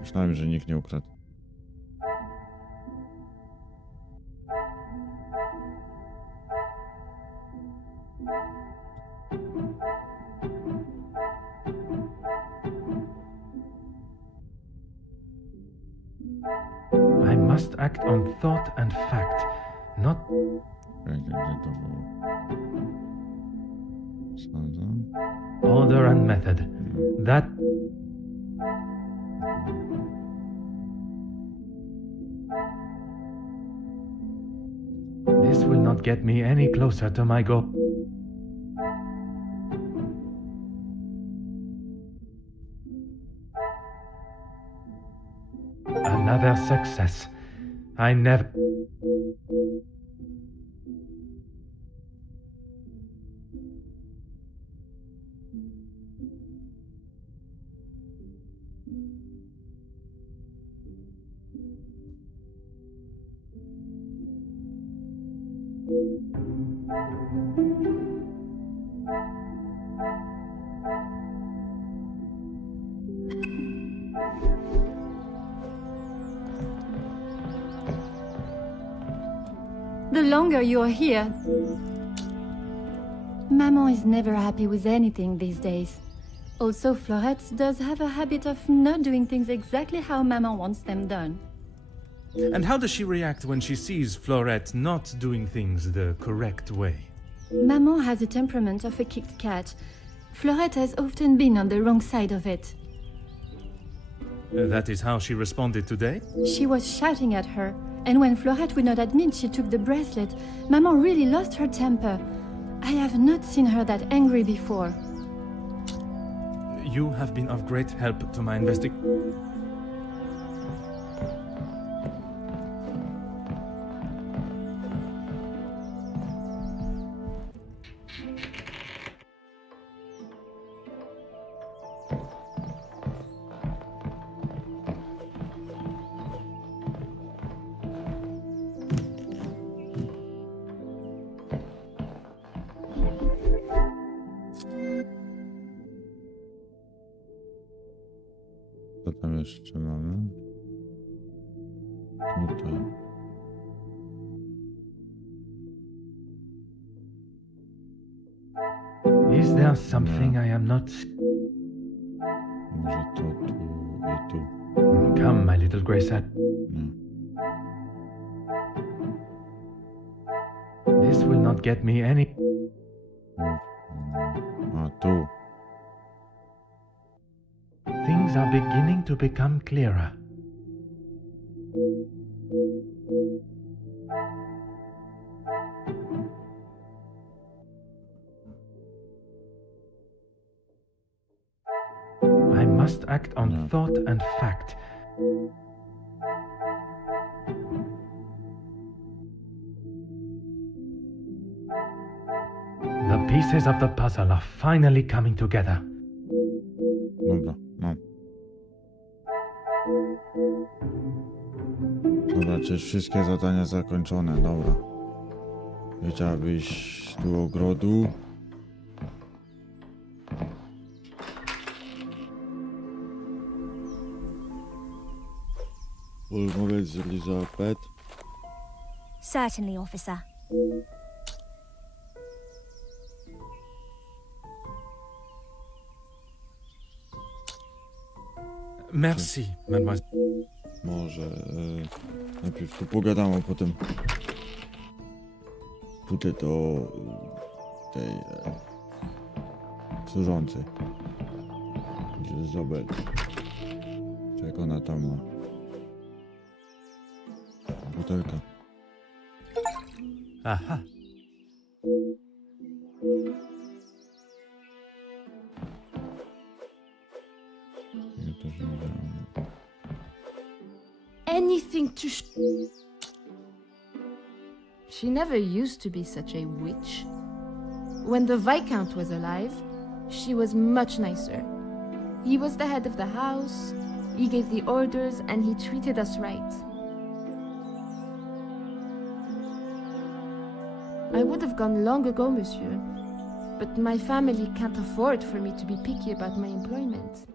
Myślałem, że nikt nie ukradł. I must act on thought and fact, not... Gdzie to było? Sądzę. order and method. That... This will not get me any closer to my goal. Another success. I never... The longer you're here... Maman is never happy with anything these days. Also, Florette does have a habit of not doing things exactly how Maman wants them done. And how does she react when she sees Florette not doing things the correct way? Maman has the temperament of a kicked cat. Florette has often been on the wrong side of it. That is how she responded today? She was shouting at her, and when Florette would not admit she took the bracelet, Maman really lost her temper. I have not seen her that angry before. You have been of great help to my investigation. Co tam jeszcze mamy? Tutaj. Is there something I am not... Może to tu i tu. Come, my little Grace. Nie. This will not get me any... A tu. things are beginning to become clearer. I must act on No. thought and fact. The pieces of the puzzle are finally coming together. Dobra, mam. Dobra, czyż wszystkie zadania zakończone, dobra. Trzeba wyjść z tu ogrodu. Rozmawiać z Elizabeth. Certainly, officer. Merci, mademoiselle. Może najpierw tu pogadamy, a potem pójdę do tej służącej. Gdzie zobaczyć, jak ona tam ma. Butelka. Aha. Ja też nie wiedziałem. Anything to She never used to be such a witch. When the Viscount was alive, she was much nicer. He was the head of the house, he gave the orders, and he treated us right. I would have gone long ago, monsieur, but my family can't afford for me to be picky about my employment.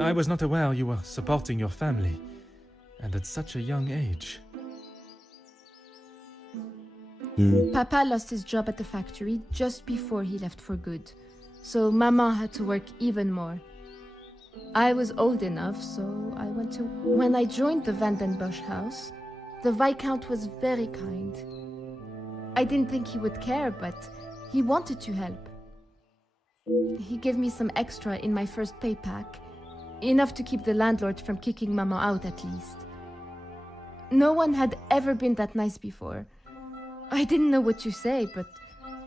I was not aware you were supporting your family, and at such a young age. Ty, Papa lost his job at the factory just before he left for good, so Mama had to work even more. I was old enough, so I went to... When I joined the Vandenbosch house, the Viscount was very kind. I didn't think he would care, but he wanted to help. He gave me some extra in my first pay pack, enough to keep the landlord from kicking Mama out at least. No one had ever been that nice before. I didn't know what to say, but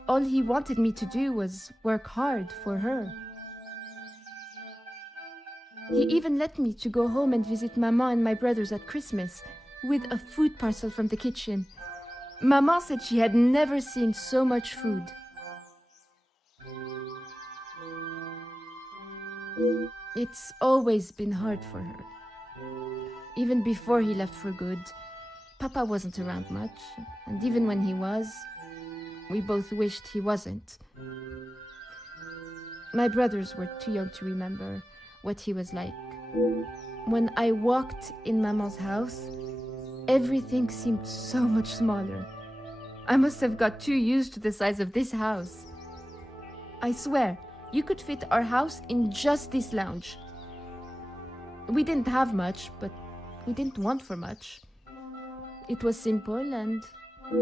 all he wanted me to do was work hard for her. He even let me to go home and visit Mama and my brothers at Christmas, with a food parcel from the kitchen. Mama said she had never seen so much food. It's always been hard for her. Even before he left for good, Papa wasn't around much, and even when he was, we both wished he wasn't. My brothers were too young to remember what he was like. When I walked in Mama's house, everything seemed so much smaller. I must have got too used to the size of this house. I swear, you could fit our house in just this lounge. We didn't have much, but we didn't want for much. It was simple and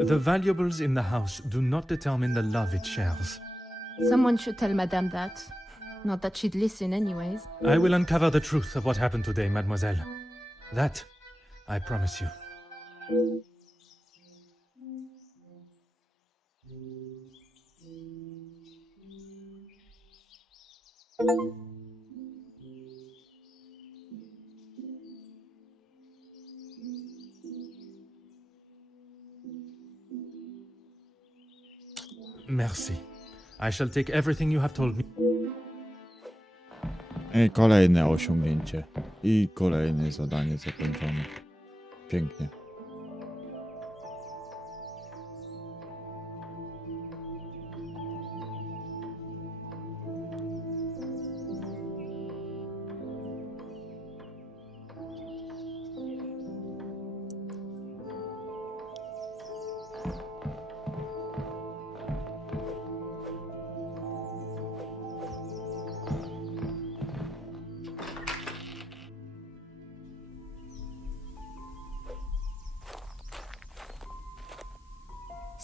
The valuables in the house do not determine the love it shares. someone should tell Madame that. Not that she'd listen anyways. I will uncover the truth of what happened today, mademoiselle. That, I promise you. Merci. I shall take everything you have told me. I kolejne osiągnięcie. I kolejne zadanie zakończone. Pięknie.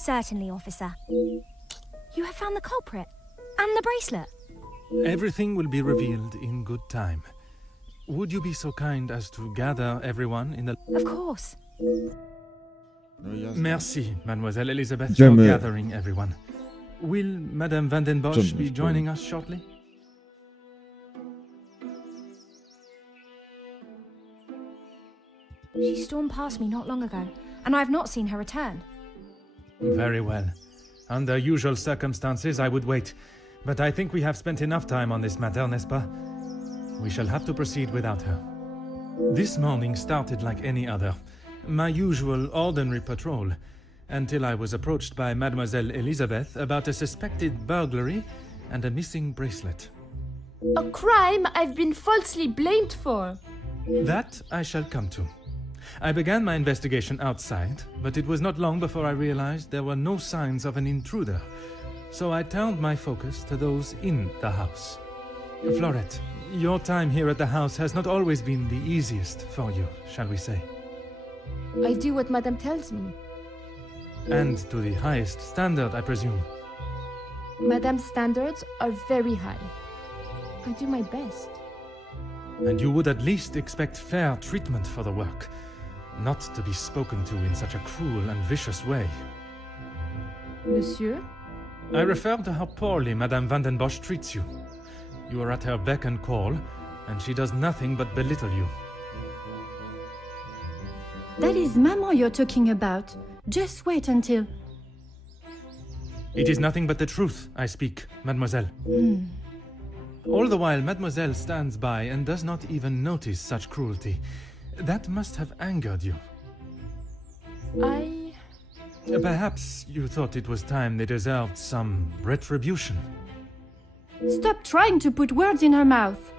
Certainly, officer. You have found the culprit? And the bracelet? Everything will be revealed in good time. Would you be so kind as to gather everyone in the... Of course. No jasne. Merci, Mademoiselle Elizabeth, for Idziemy. gathering everyone. Will Madame Van den Bosch Idziemy, be idziemy. joining us shortly? She stormed past me not long ago, and I have not seen her return. Very well. Under usual circumstances, I would wait. But I think we have spent enough time on this matter, n'est-ce pas? We shall have to proceed without her. This morning started like any other. My usual ordinary patrol, until I was approached by Mademoiselle Elizabeth about a suspected burglary and a missing bracelet. A crime I've been falsely blamed for. That I shall come to. I began my investigation outside, but it was not long before I realized there were no signs of an intruder, so I turned my focus to those in the house. Florette, your time here at the house has not always been the easiest for you, shall we say, I do what Madame tells me. and to the highest standard, I presume. Madame's standards are very high. I do my best. And you would at least expect fair treatment for the work, not to be spoken to in such a cruel and vicious way. Monsieur? I refer to how poorly Madame Van den Bosch treats you. You are at her beck and call, and she does nothing but belittle you. That is Maman you're talking about. Just wait until... It is nothing but the truth I speak, mademoiselle. All the while, mademoiselle stands by and does not even notice such cruelty. That must have angered you. Perhaps you thought it was time they deserved some retribution. Stop trying to put words in her mouth.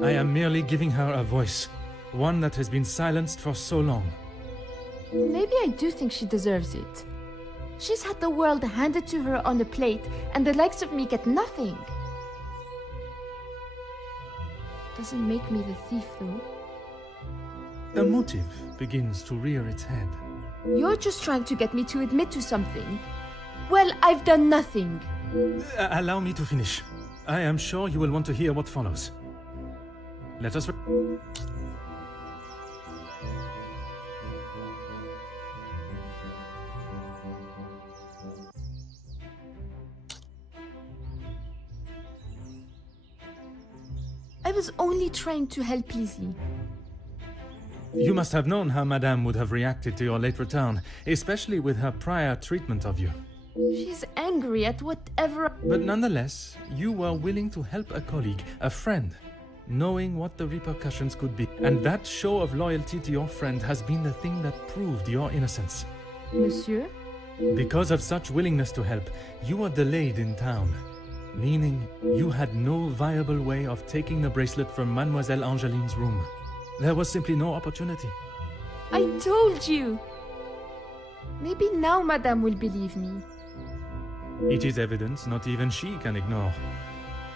I am merely giving her a voice, one that has been silenced for so long. Maybe I do think she deserves it. She's had the world handed to her on a plate, and the likes of me get nothing. Doesn't make me the thief, though. A motive begins to rear its head. You're just trying to get me to admit to something. Well, I've done nothing. Allow me to finish. I am sure you will want to hear what follows. Let us... I was only trying to help Lizzie. You must have known how Madame would have reacted to your late return, especially with her prior treatment of you. She's angry at whatever... But nonetheless, you were willing to help a colleague, a friend, knowing what the repercussions could be. And that show of loyalty to your friend has been the thing that proved your innocence. Monsieur? Because of such willingness to help, you were delayed in town, meaning you had no viable way of taking the bracelet from Mademoiselle Angeline's room. There was simply no opportunity. I told you! Maybe now Madame will believe me. It is evidence not even she can ignore.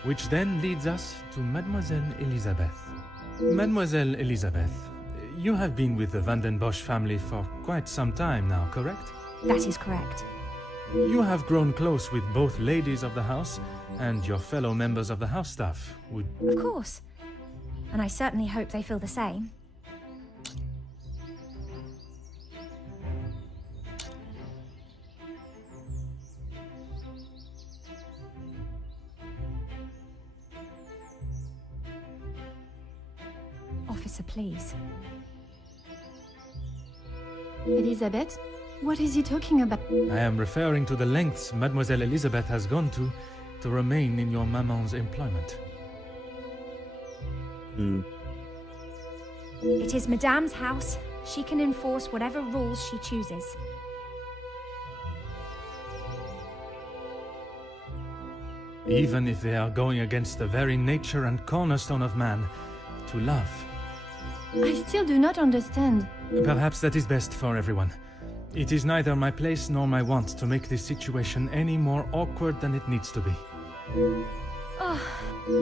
Which then leads us to Mademoiselle Elizabeth. Mademoiselle Elizabeth, you have been with the Van den Bosch family for quite some time now, correct? That is correct. You have grown close with both ladies of the house and your fellow members of the house staff. Of course. And I certainly hope they feel the same. Officer, please. Elizabeth, what is he talking about? I am referring to the lengths Mademoiselle Elizabeth has gone to remain in your maman's employment. It is Madame's house. She can enforce whatever rules she chooses. Even if they are going against the very nature and cornerstone of man, to love. I still do not understand. Perhaps that is best for everyone. It is neither my place nor my want to make this situation any more awkward than it needs to be.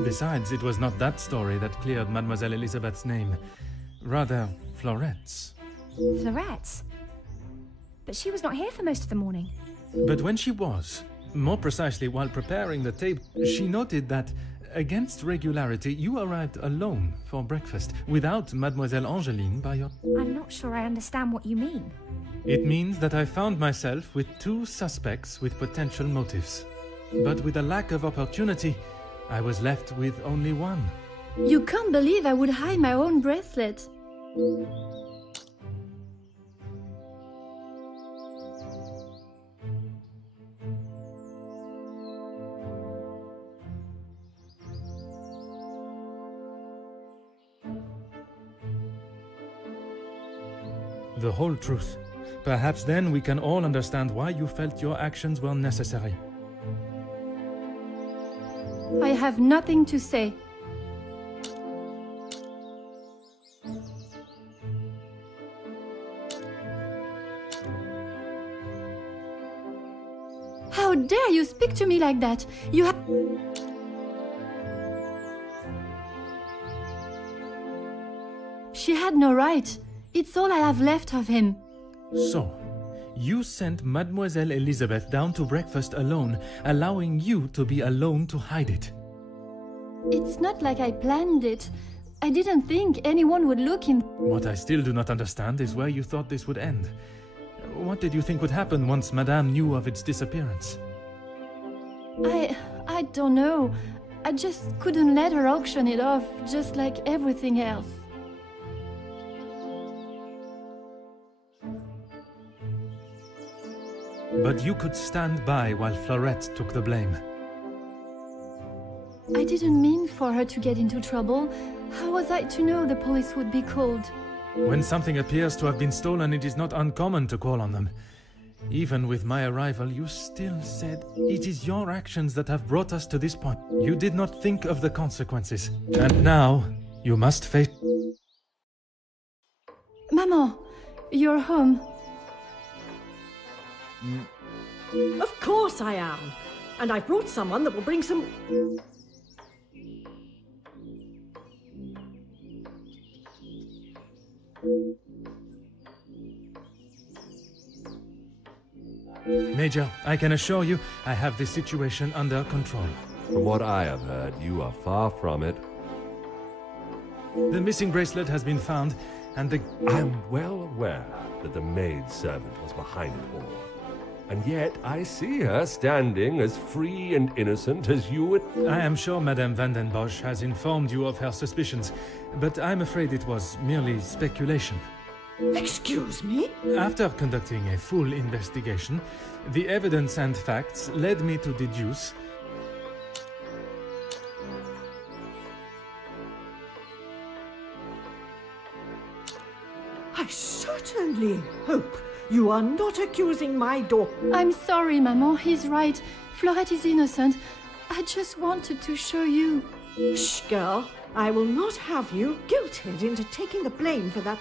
Besides, it was not that story that cleared Mademoiselle Elizabeth's name. Rather, Florette's. Florette's? But she was not here for most of the morning. But when she was, more precisely while preparing the table, she noted that, against regularity, you arrived alone for breakfast, without Mademoiselle Angeline by your... I'm not sure I understand what you mean. It means that I found myself with two suspects with potential motives. But with a lack of opportunity, I was left with only one. You can't believe I would hide my own bracelet. The whole truth. Perhaps then we can all understand why you felt your actions were necessary. I have nothing to say. How dare you speak to me like that? You have... She had no right. It's all I have left of him. So, you sent Mademoiselle Elizabeth down to breakfast alone, allowing you to be alone to hide it. It's not like I planned it. I didn't think anyone would look in... What I still do not understand is where you thought this would end. What did you think would happen once Madame knew of its disappearance? I don't know. I just couldn't let her auction it off, just like everything else. But you could stand by while Florette took the blame. I didn't mean for her to get into trouble. How was I to know the police would be called? When something appears to have been stolen, it is not uncommon to call on them. Even with my arrival, you still said, it is your actions that have brought us to this point. You did not think of the consequences. And now, you must face... Maman, you're home. Of course I am. And I brought someone that will bring some... Major, I can assure you, I have this situation under control. From what I have heard, you are far from it. The missing bracelet has been found, and the... I am well aware that the maid-servant was behind it all. And yet I see her standing as free and innocent as you would... I am sure Madame Van den Bosch has informed you of her suspicions, but I'm afraid it was merely speculation. Excuse me? After conducting a full investigation, the evidence and facts led me to deduce... I certainly hope you are not accusing my daughter. I'm sorry, Maman, he's right. Florette is innocent. I just wanted to show you. Shh, girl. I will not have you guilted into taking the blame for that.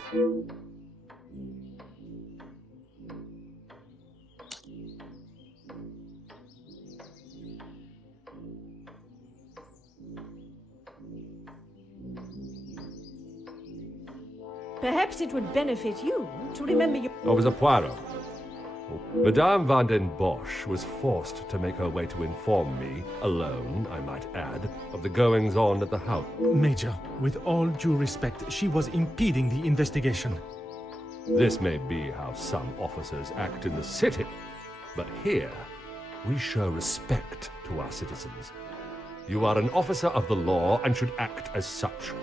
Perhaps it would benefit you to remember your... Officer Poirot. Madame Van den Bosch was forced to make her way to inform me, alone, I might add, of the goings-on at the house. Major, with all due respect, she was impeding the investigation. This may be how some officers act in the city, but here we show respect to our citizens. You are an officer of the law and should act as such.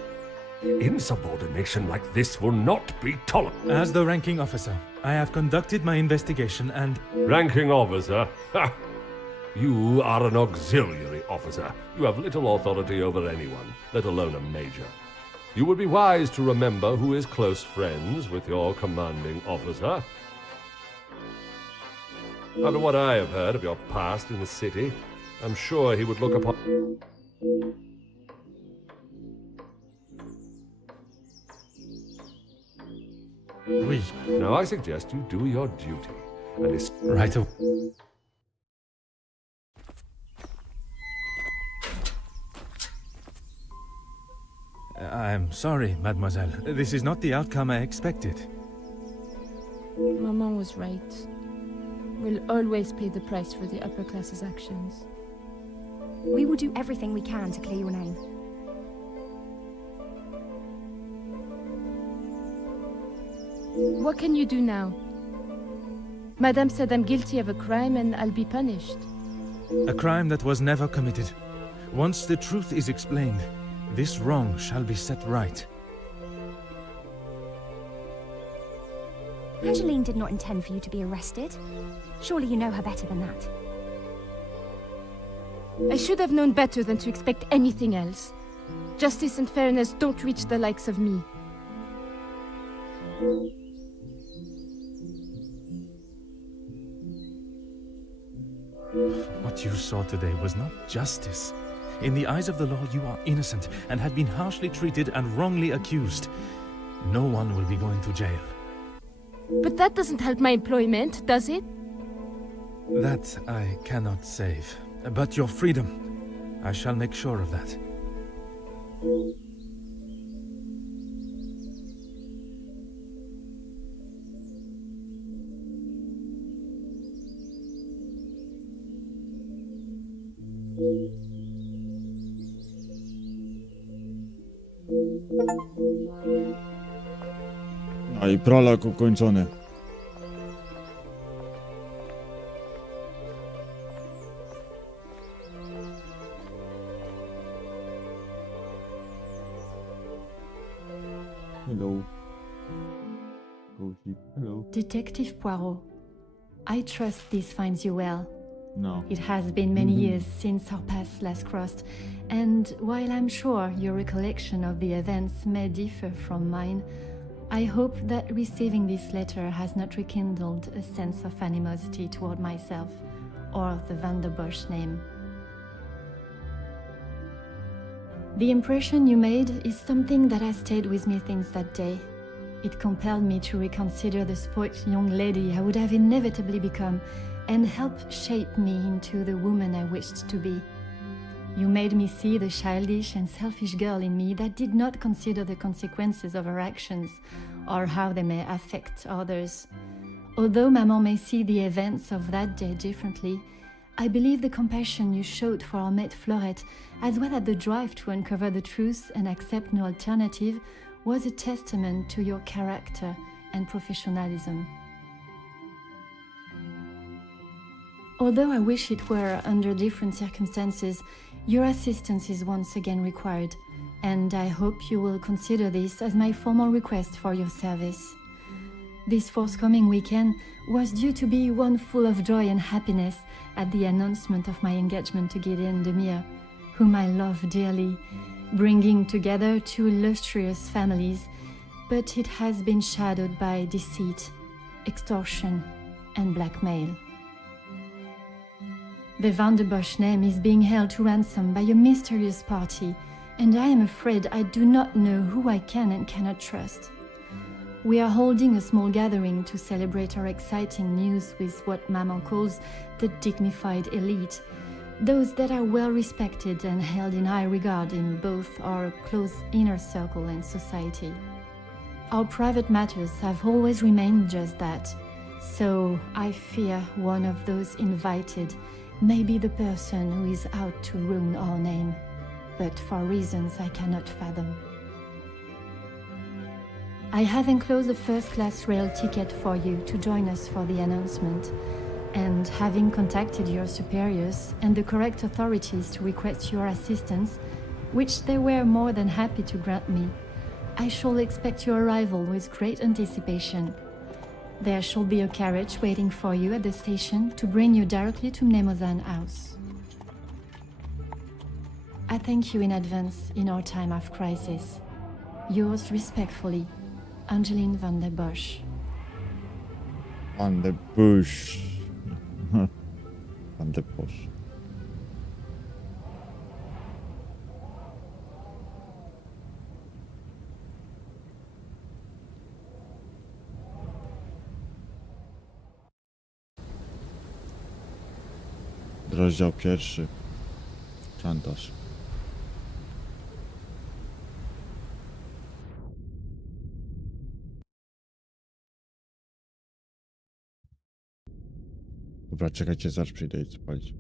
Insubordination like this will not be tolerated. As the ranking officer, I have conducted my investigation and... Ranking officer? Ha! You are an auxiliary officer. You have little authority over anyone, let alone a major. You would be wise to remember who is close friends with your commanding officer. After what I have heard of your past in the city, I'm sure he would look upon... Oui. Now I suggest you do your duty, and it's... Right away. I'm sorry, mademoiselle. This is not the outcome I expected. Maman was right. will always pay the price for the upper class's actions. We will do everything we can to clear your name. What can you do now? Madame said I'm guilty of a crime and I'll be punished. A crime that was never committed. Once the truth is explained, this wrong shall be set right. Angeline did not intend for you to be arrested. Surely you know her better than that. I should have known better than to expect anything else. Justice and fairness don't reach the likes of me. What you saw today was not justice. In the eyes of the law, you are innocent and have been harshly treated and wrongly accused. No one will be going to jail. But that doesn't help my employment, does it? That I cannot save. But your freedom, I shall make sure of that. No i prolog ukończony. Hello. Hello. Detective Poirot, I trust this finds you well. No. It has been many years since our paths last crossed, and while I'm sure your recollection of the events may differ from mine, I hope that receiving this letter has not rekindled a sense of animosity toward myself or the Van der Bosch name. The impression you made is something that has stayed with me since that day. It compelled me to reconsider the spoilt young lady I would have inevitably become and helped shape me into the woman I wished to be. You made me see the childish and selfish girl in me that did not consider the consequences of her actions or how they may affect others. Although Maman may see the events of that day differently, I believe the compassion you showed for our mate Florette, as well as the drive to uncover the truth and accept no alternative, was a testament to your character and professionalism. Although I wish it were under different circumstances, your assistance is once again required, and I hope you will consider this as my formal request for your service. This forthcoming weekend was due to be one full of joy and happiness at the announcement of my engagement to Gideon Demir, whom I love dearly, bringing together two illustrious families, but it has been shadowed by deceit, extortion, and blackmail. The Van der Bosch name is being held to ransom by a mysterious party, and I am afraid I do not know who I can and cannot trust. We are holding a small gathering to celebrate our exciting news with what Maman calls the dignified elite, those that are well respected and held in high regard in both our close inner circle and society. Our private matters have always remained just that, so I fear one of those invited may be the person who is out to ruin our name, but for reasons I cannot fathom. I have enclosed a first-class rail ticket for you to join us for the announcement, and having contacted your superiors and the correct authorities to request your assistance, which they were more than happy to grant me, I shall expect your arrival with great anticipation. There shall be a carriage waiting for you at the station to bring you directly to Mnemozan House. I thank you in advance in our time of crisis. Yours respectfully, Angeline Van der Bosch. Van der Bosch. Van der Bosch. Rozdział pierwszy. Szantaż. Dobra, czekajcie, zaraz przyjdę i spalić.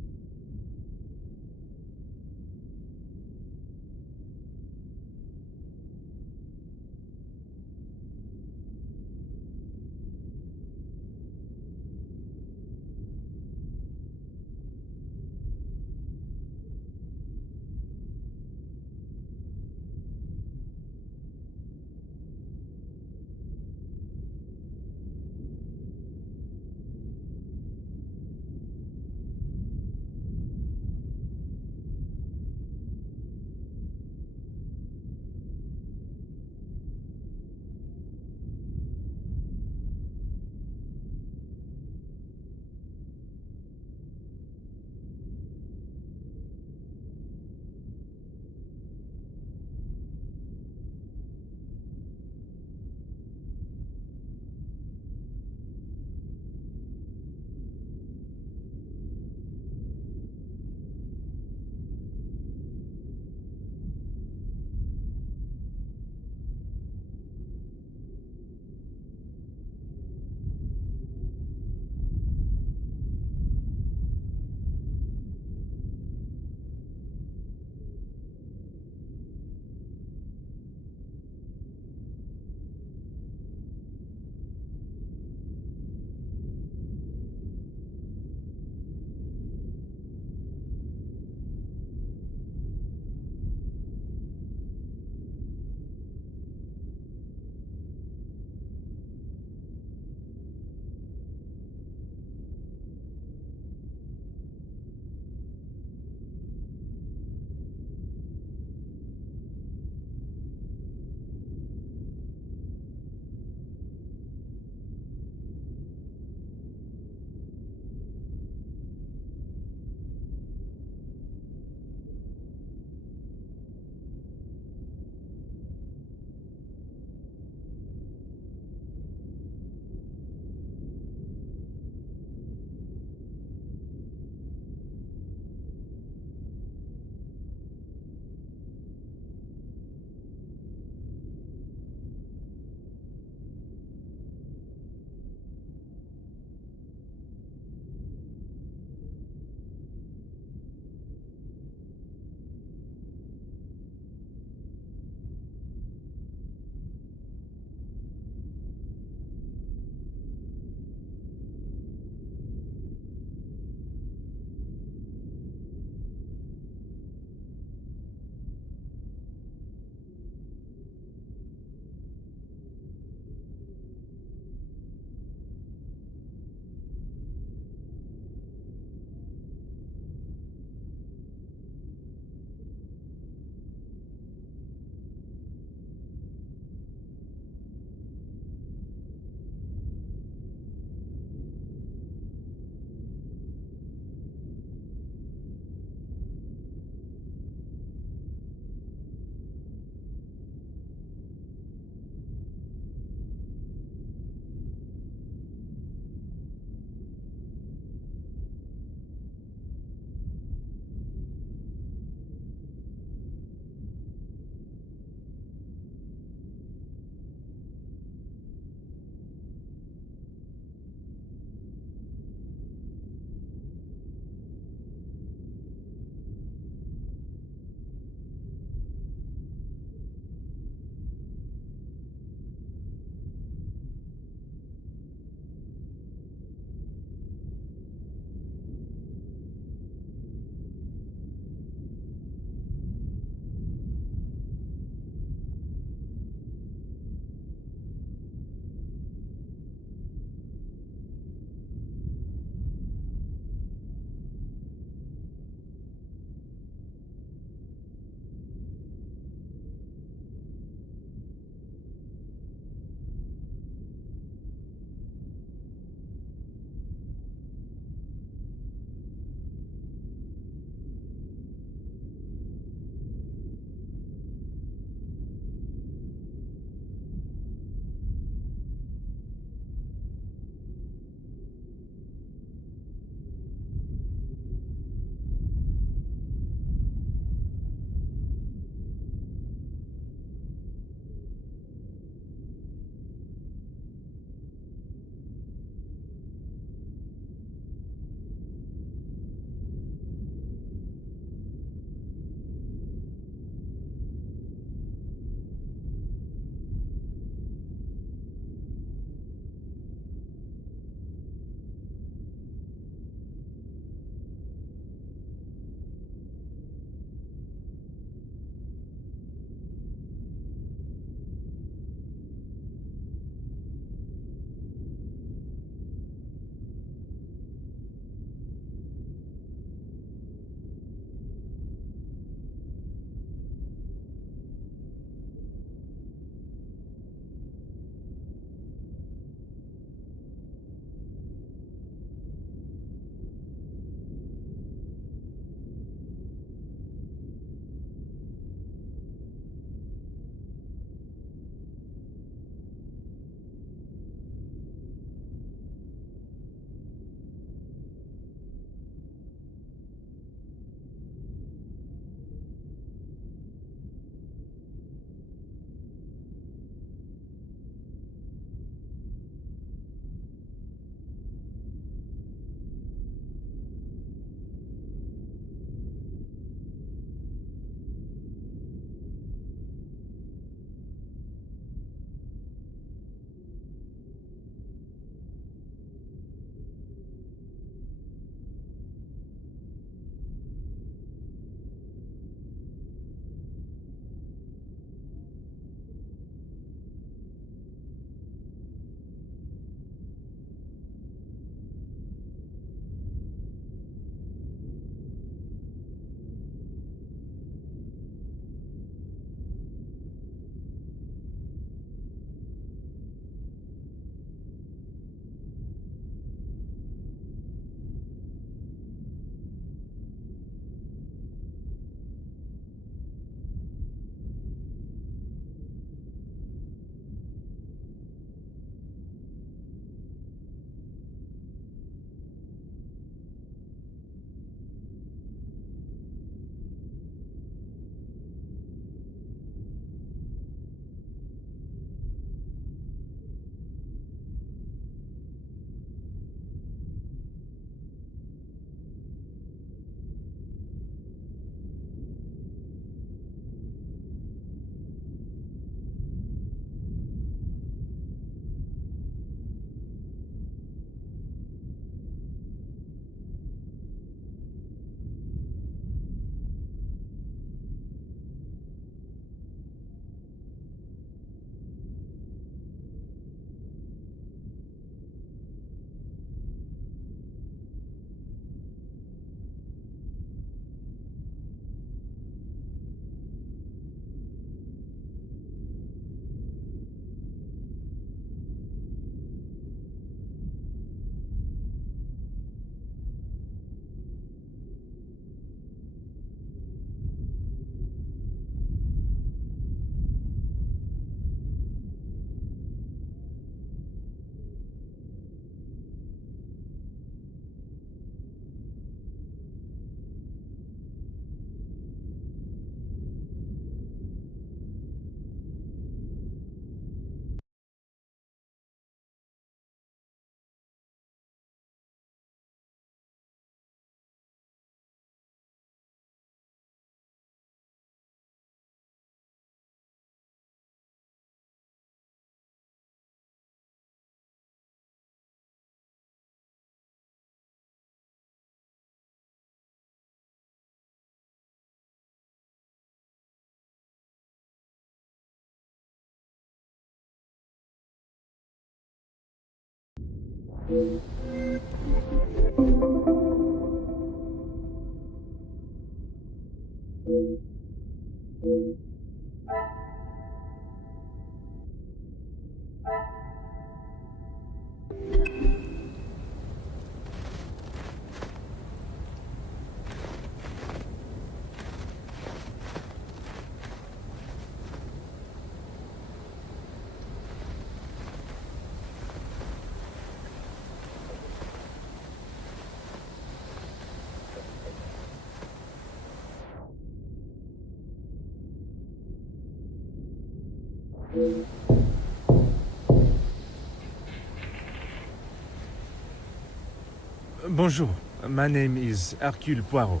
Bonjour, my name is Hercule Poirot.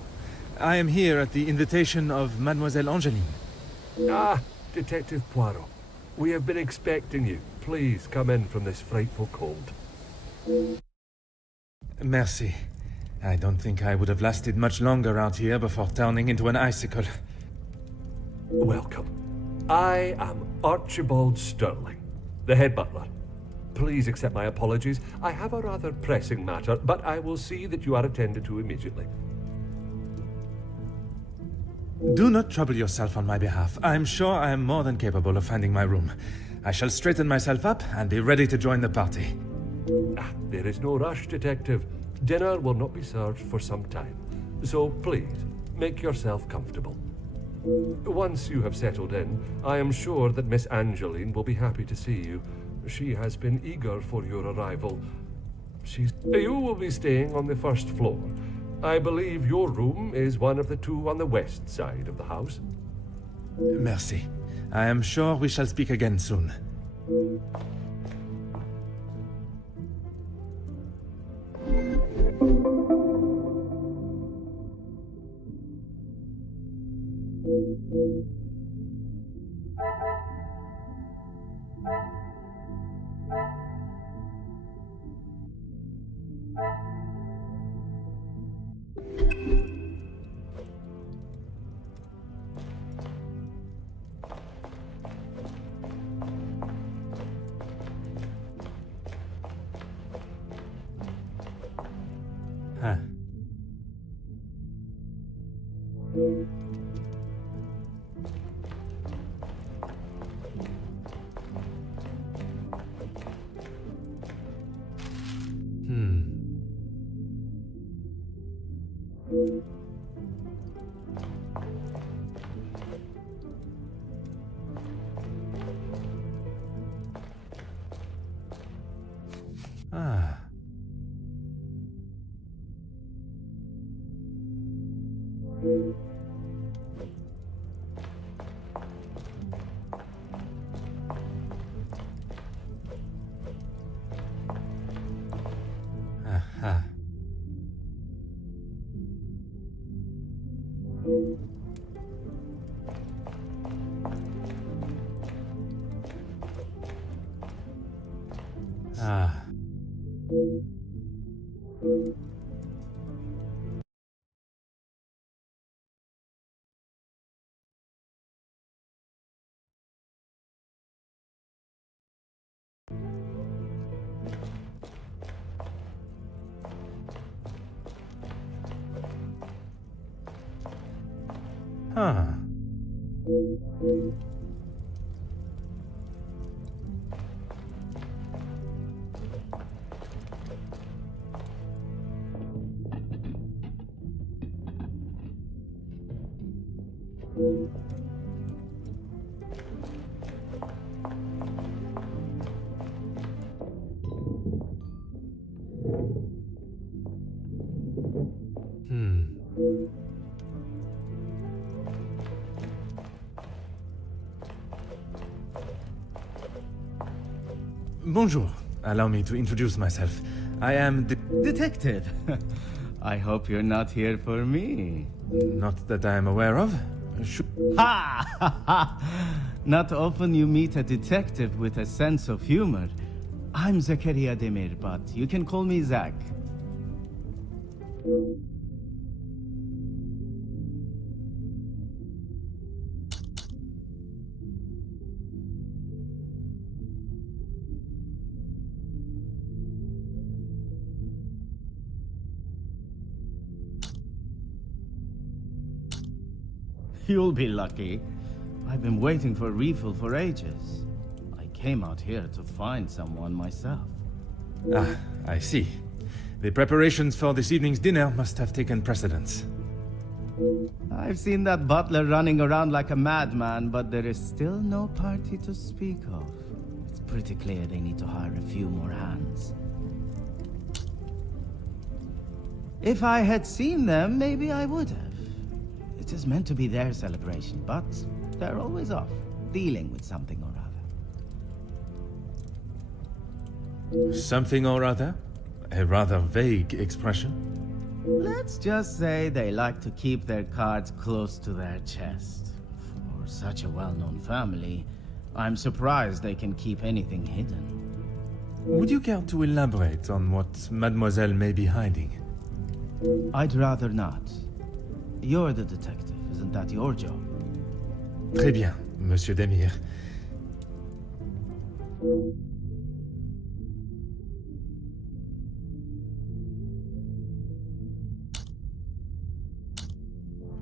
I am here at the invitation of Mademoiselle Angeline. Ah, Detective Poirot. We have been expecting you. Please come in from this frightful cold. Merci. I don't think I would have lasted much longer out here before turning into an icicle. Welcome. I am Archibald Sterling, the head butler. Please accept my apologies. I have a rather pressing matter, but I will see that you are attended to immediately. Do not trouble yourself on my behalf. I am sure I am more than capable of finding my room. I shall straighten myself up and be ready to join the party. Ah, there is no rush, Detective. Dinner will not be served for some time. So please, make yourself comfortable. Once you have settled in, I am sure that Miss Angeline will be happy to see you. She has been eager for your arrival. You will be staying on the first floor. I believe your room is one of the two on the west side of the house. Merci. I am sure we shall speak again soon. Huh. Ah. Aha. Ah. Huh. Bonjour. Allow me to introduce myself. I am Detective. I hope you're not here for me. Not that I am aware of. Ha! Not often you meet a detective with a sense of humor. I'm Zakaria Demir, but you can call me Zach. You'll be lucky. I've been waiting for a refill for ages. I came out here to find someone myself. Ah, I see. The preparations for this evening's dinner must have taken precedence. I've seen that butler running around like a madman, but there is still no party to speak of. It's pretty clear they need to hire a few more hands. If I had seen them, maybe I would have. It is meant to be their celebration, but they're always off, dealing with something or other. Something or other? A rather vague expression. Let's just say they like to keep their cards close to their chest. For such a well-known family, I'm surprised they can keep anything hidden. Would you care to elaborate on what Mademoiselle may be hiding? I'd rather not. You're the detective, isn't that your job? Très bien, Monsieur Demir.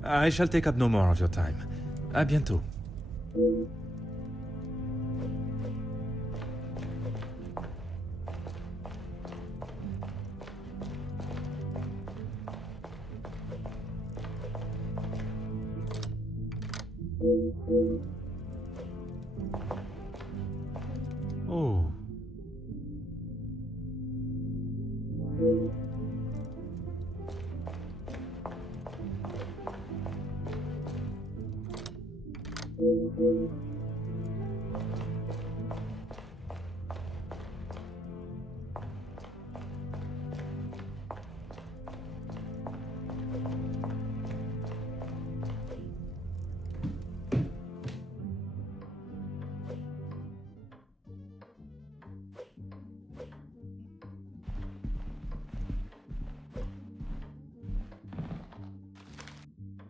I shall take up no more of your time. À bientôt. Oh.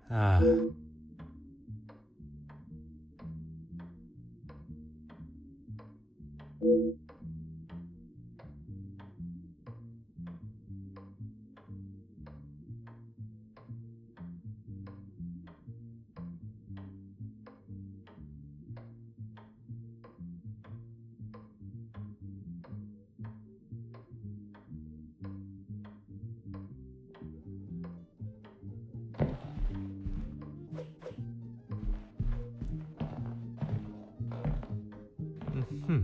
Ah. Hmm.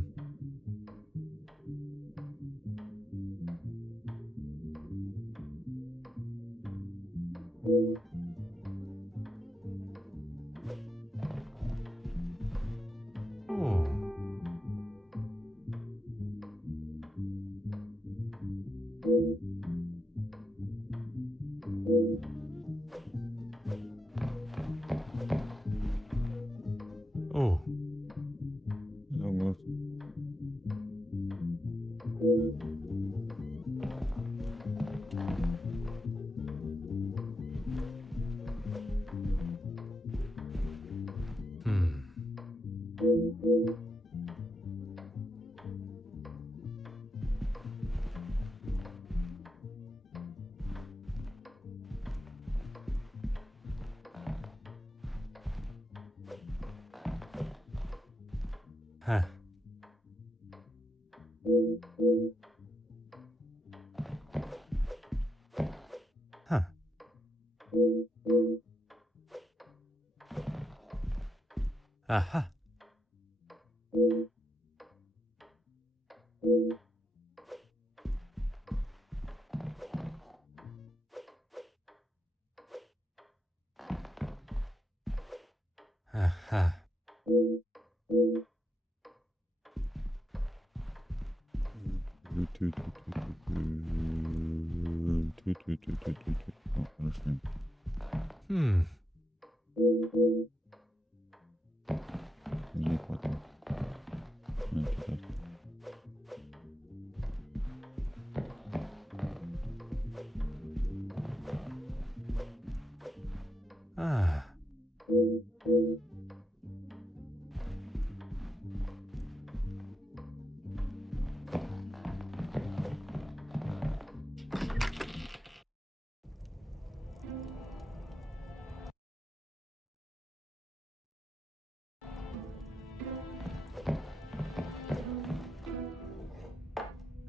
Oh. Oh. Almost. Hmm. Huh. Huh. Aha. Aha. O, rośnie. Hmm. Nie kładę. No tutaj. Ah.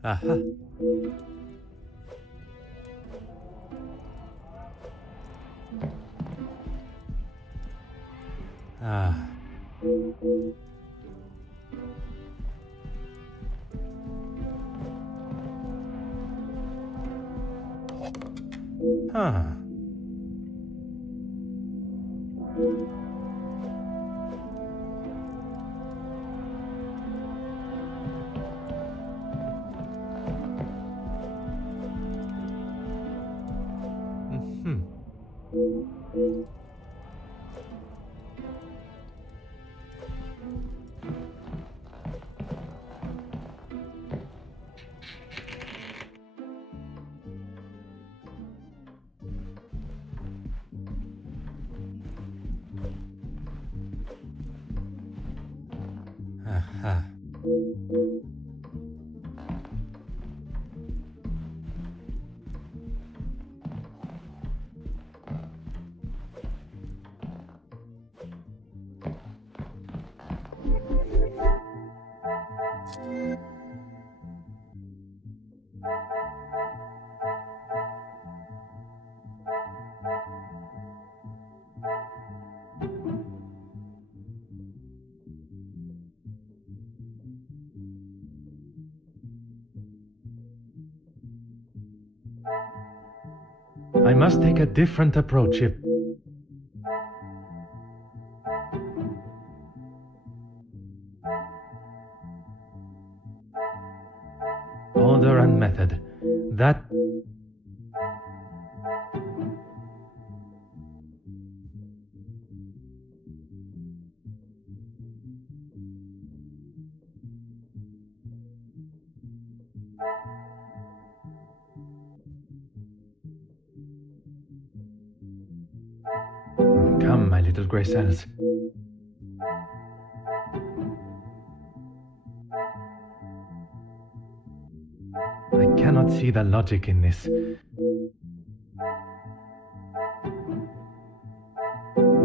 Aha. Ah. Huh. Aha. I must take a different approach if... Order and method. That... Come, my little grey cells. I cannot see the logic in this.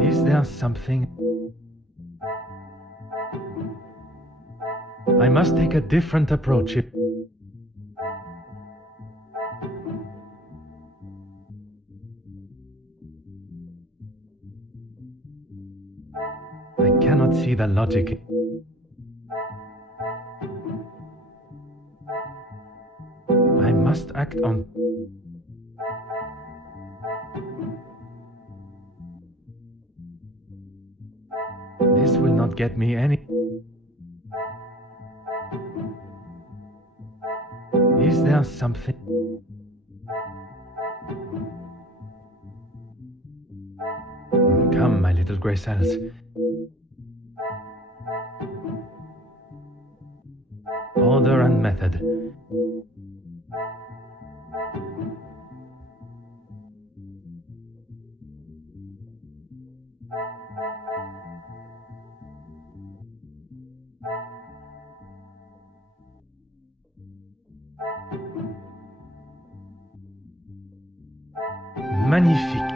Is there something... I must take a different approach if... I cannot see the logic. I must act on... This will not get me any... Is there something... Come, my little grey cells. Order and method. Magnifique.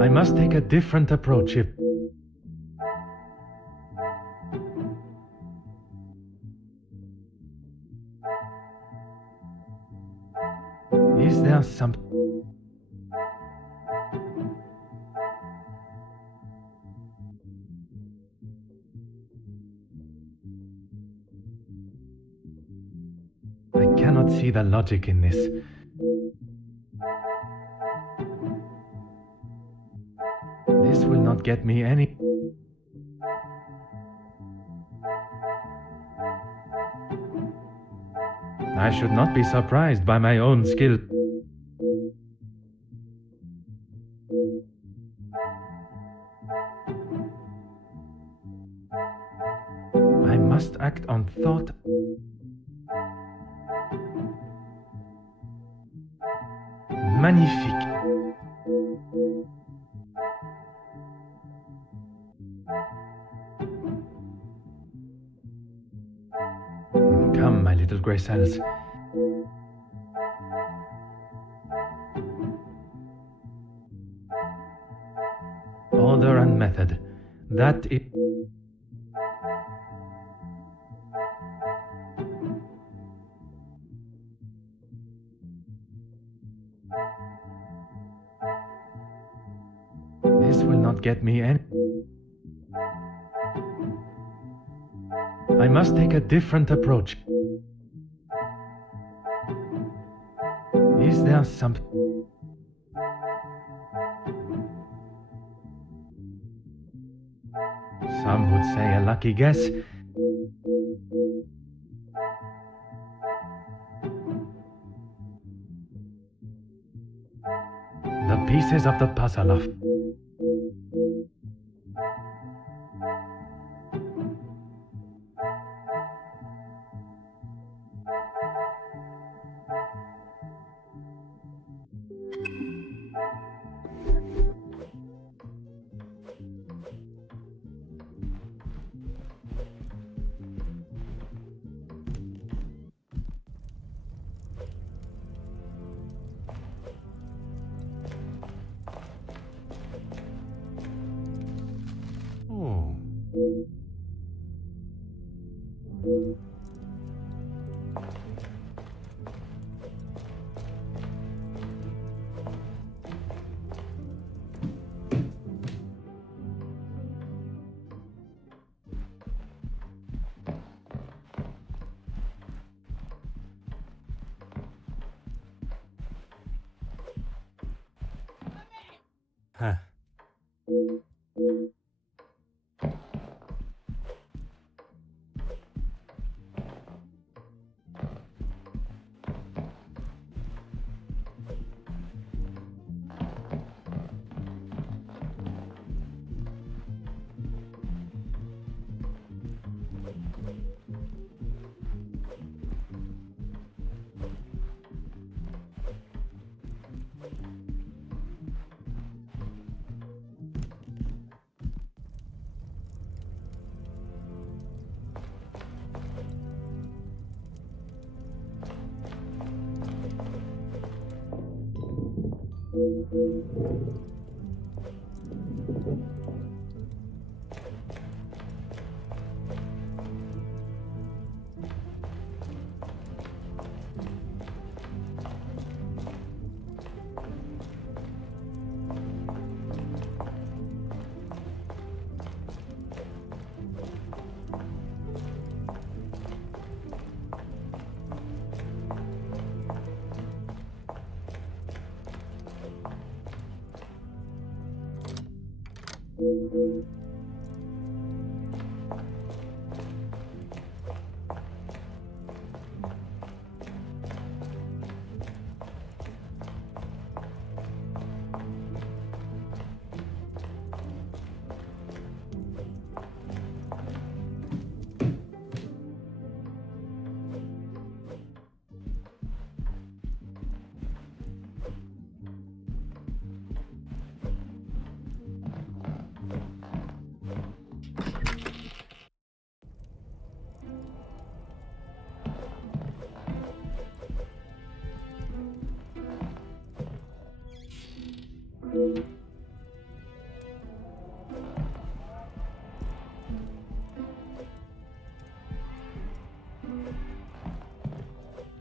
I must take a different approach if... Is there some... I cannot see the logic in this. This will not get me any... I should not be surprised by my own skill. I must act on thought. Magnifique. Come, my little grey cells. Order and method. That is... This will not get me any... I must take a different approach. Is there some... Some would say a lucky guess. The pieces of the puzzle of... Oh. Huh.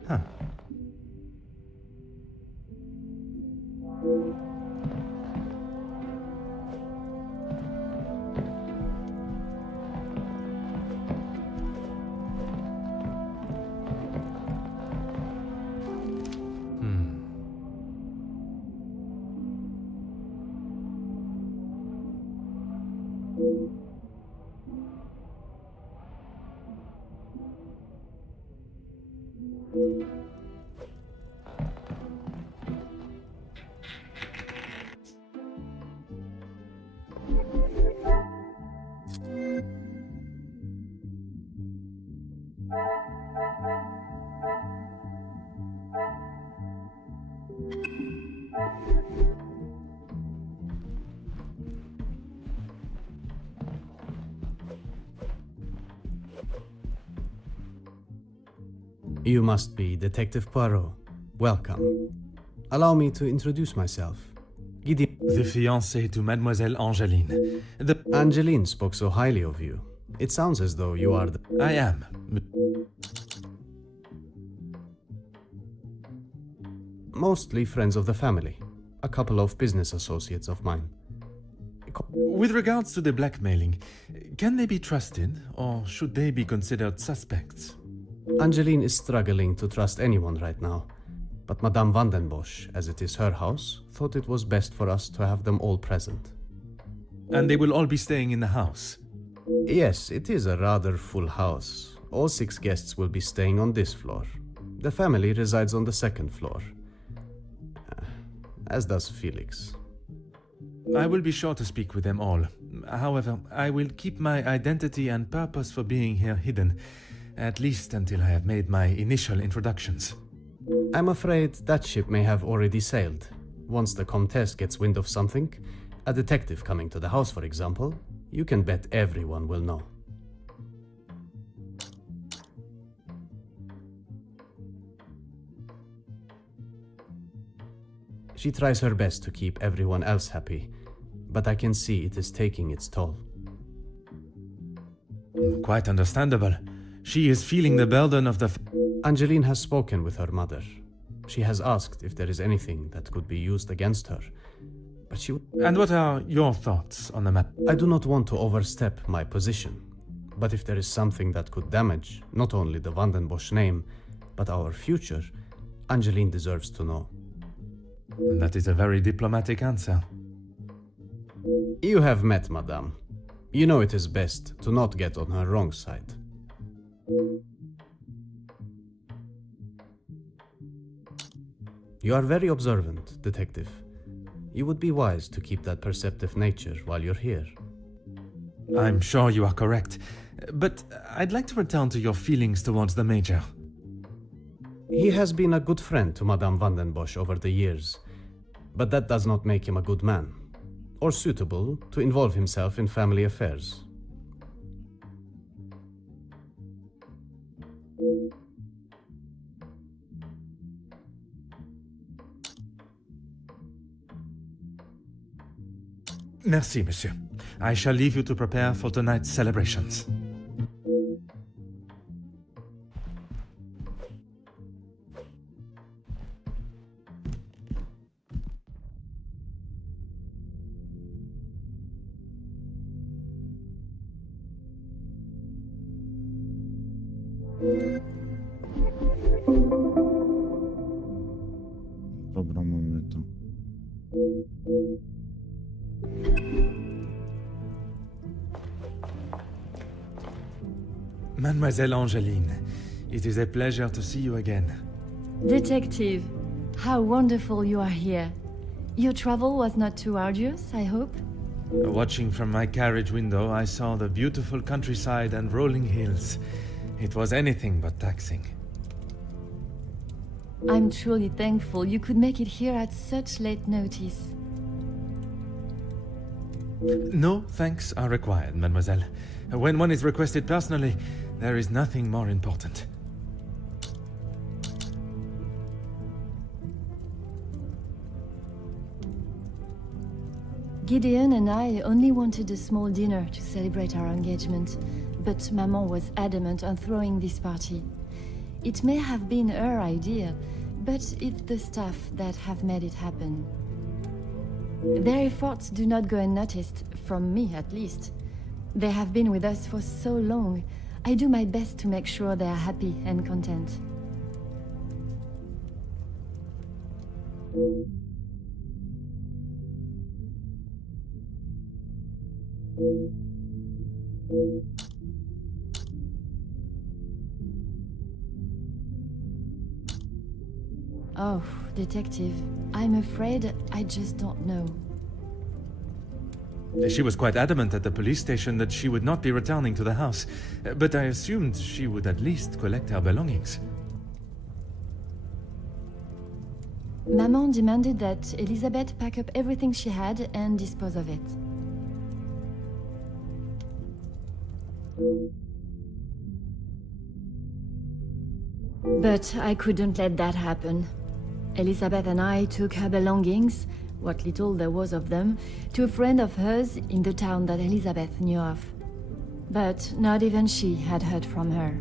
Huh. You must be Detective Poirot. Welcome. Allow me to introduce myself. Gideon. The fiancé to Mademoiselle Angeline. Angeline spoke so highly of you. It sounds as though you are the... I am. Mostly friends of the family. A couple of business associates of mine. With regards to the blackmailing, can they be trusted, or should they be considered suspects? Angeline is struggling to trust anyone right now. But Madame van den Bosch, as it is her house, thought it was best for us to have them all present. And they will all be staying in the house? Yes, it is a rather full house. All 6 guests will be staying on this floor. The family resides on the 2nd floor. As does Felix. I will be sure to speak with them all. However, I will keep my identity and purpose for being here hidden, at least until I have made my initial introductions. I'm afraid that ship may have already sailed. Once the Comtesse gets wind of something, a detective coming to the house, for example, you can bet everyone will know. She tries her best to keep everyone else happy, but I can see it is taking its toll. Quite understandable. She is feeling the burden of the... Angeline has spoken with her mother. She has asked if there is anything that could be used against her, but she... And what are your thoughts on the matter? I do not want to overstep my position, but if there is something that could damage not only the Van den Bosch name, but our future, Angeline deserves to know. That is a very diplomatic answer. You have met Madame. You know it is best to not get on her wrong side. You are very observant, detective. You would be wise to keep that perceptive nature while you're here. I'm sure you are correct, but I'd like to return to your feelings towards the Major. He has been a good friend to Madame van den Bosch over the years, but that does not make him a good man, or suitable to involve himself in family affairs. Merci, monsieur. I shall leave you to prepare for tonight's celebrations. Dobra, mamy to. Mademoiselle Angeline, it is a pleasure to see you again. Detective, how wonderful you are here. Your travel was not too arduous, I hope? Watching from my carriage window, I saw the beautiful countryside and rolling hills. It was anything but taxing. I'm truly thankful you could make it here at such late notice. No thanks are required, mademoiselle. When one is requested personally, there is nothing more important. Gideon and I only wanted a small dinner to celebrate our engagement, but Maman was adamant on throwing this party. It may have been her idea, but it's the staff that have made it happen. Their efforts do not go unnoticed, from me at least. They have been with us for so long. I do my best to make sure they are happy and content. Oh, detective, I'm afraid I just don't know. She was quite adamant at the police station that she would not be returning to the house, but I assumed she would at least collect her belongings. Maman demanded that Elizabeth pack up everything she had and dispose of it. But I couldn't let that happen. Elizabeth and I took her belongings, what little there was of them, to a friend of hers in the town that Elizabeth knew of. But not even she had heard from her.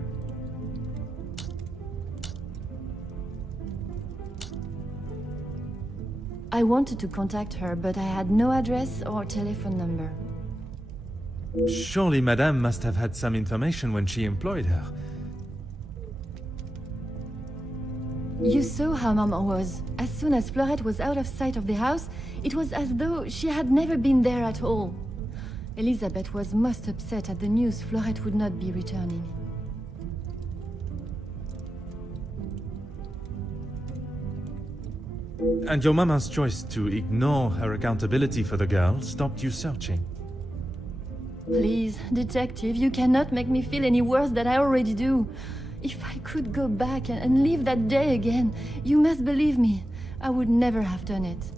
I wanted to contact her, but I had no address or telephone number. Surely Madame must have had some information when she employed her. You saw how Maman was. As soon as Florette was out of sight of the house, it was as though she had never been there at all. Elizabeth was most upset at the news Florette would not be returning. And your mama's choice to ignore her accountability for the girl stopped you searching. Please, detective, you cannot make me feel any worse than I already do. If I could go back and live that day again, you must believe me, I would never have done it.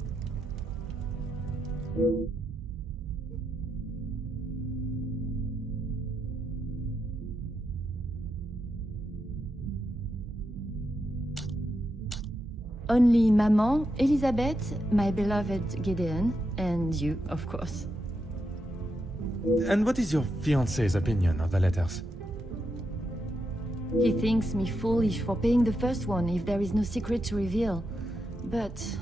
Only Maman, Elizabeth, my beloved Gideon, and you, of course. And what is your fiancé's opinion of the letters? He thinks me foolish for paying the first one if there is no secret to reveal. But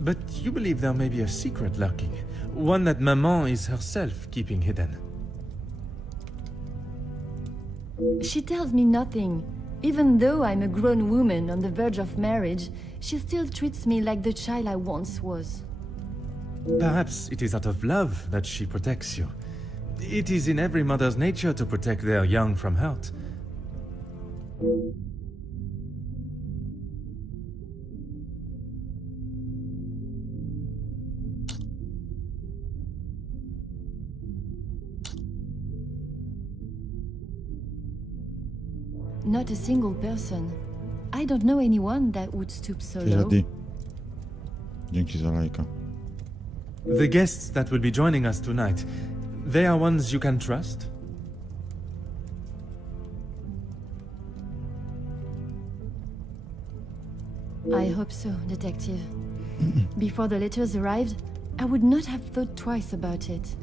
But you believe there may be a secret lurking, one that Maman is herself keeping hidden. she tells me nothing. Even though I'm a grown woman on the verge of marriage, she still treats me like the child I once was. Perhaps it is out of love that she protects you. It is in every mother's nature to protect their young from hurt. Not a single person. I don't know anyone that would stoop so Cześć, low. Adi. Dzięki za lajka. The guests that will be joining us tonight, they are ones you can trust? I hope so, detective. Before the letters arrived, I would not have thought twice about it.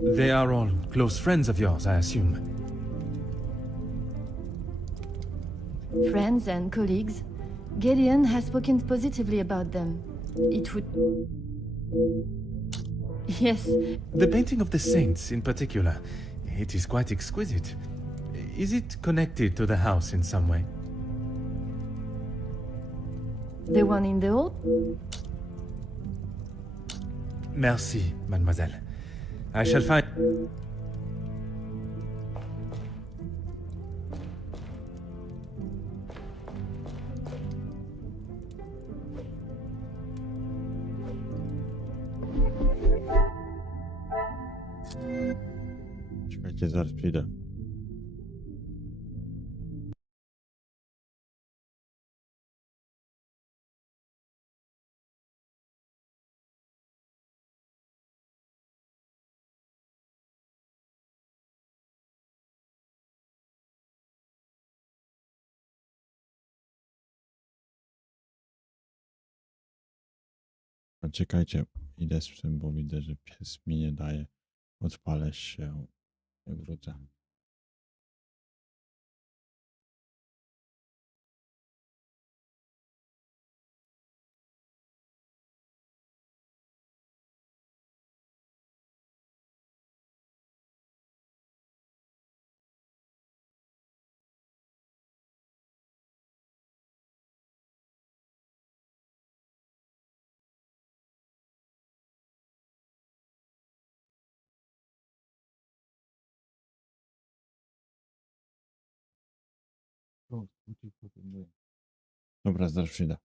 They are all close friends of yours, I assume. Friends and colleagues, Gideon has spoken positively about them. It would... Yes, The painting of the saints in particular, it is quite exquisite. Is it connected to the house in some way? the one in the hall? Merci, mademoiselle. I shall find... Czekajcie, zaraz przyjdę. Czekajcie, idę z tym, bo widzę, że pies mi nie daje. Odpalę się i wrócę. Dobra, zaraz przyjdę.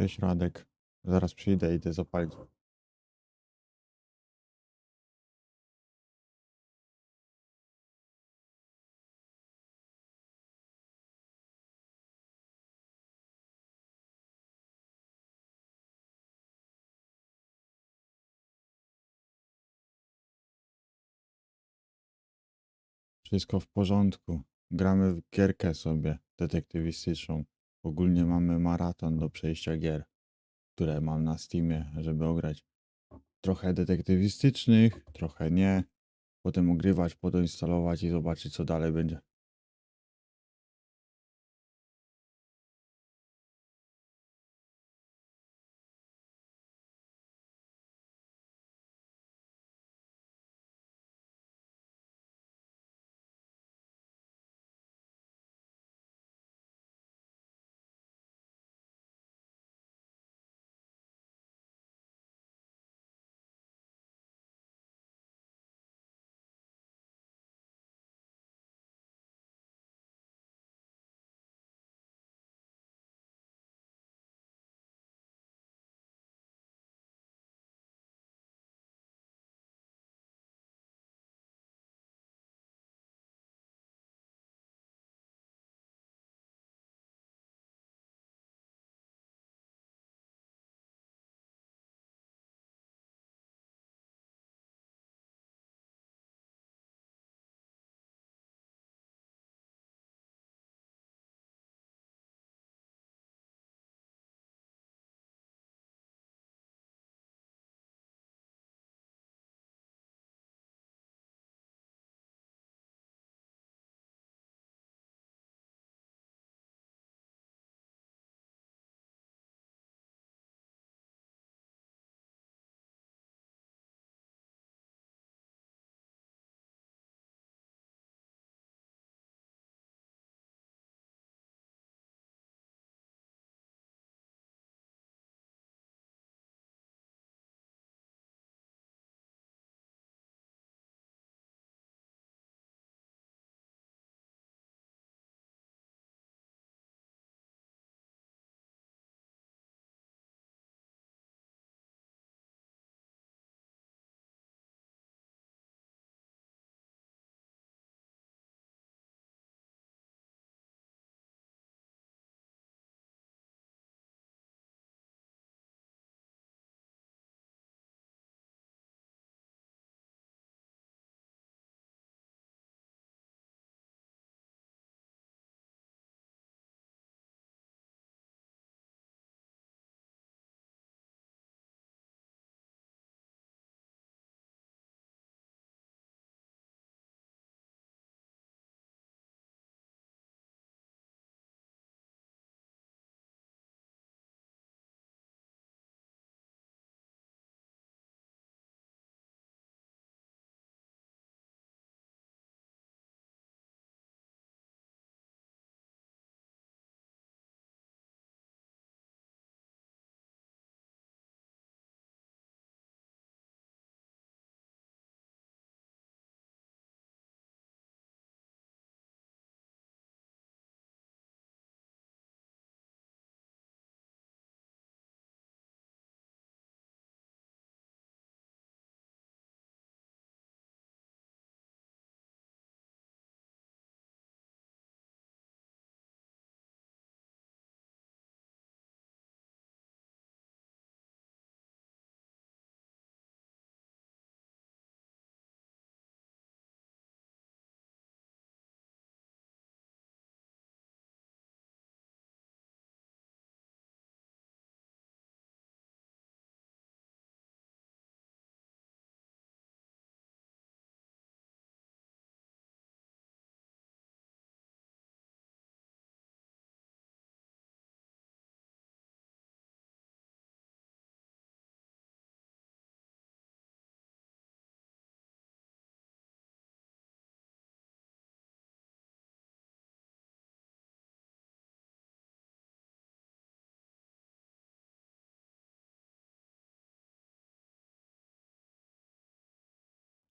Cześć Radek. Zaraz przyjdę, idę zapalić. Wszystko w porządku. Gramy w gierkę sobie, detektywistyczną. Ogólnie mamy maraton do przejścia gier, które mam na Steamie, żeby ograć. Trochę detektywistycznych, trochę nie. Potem ogrywać, podoinstalować i zobaczyć, co dalej będzie.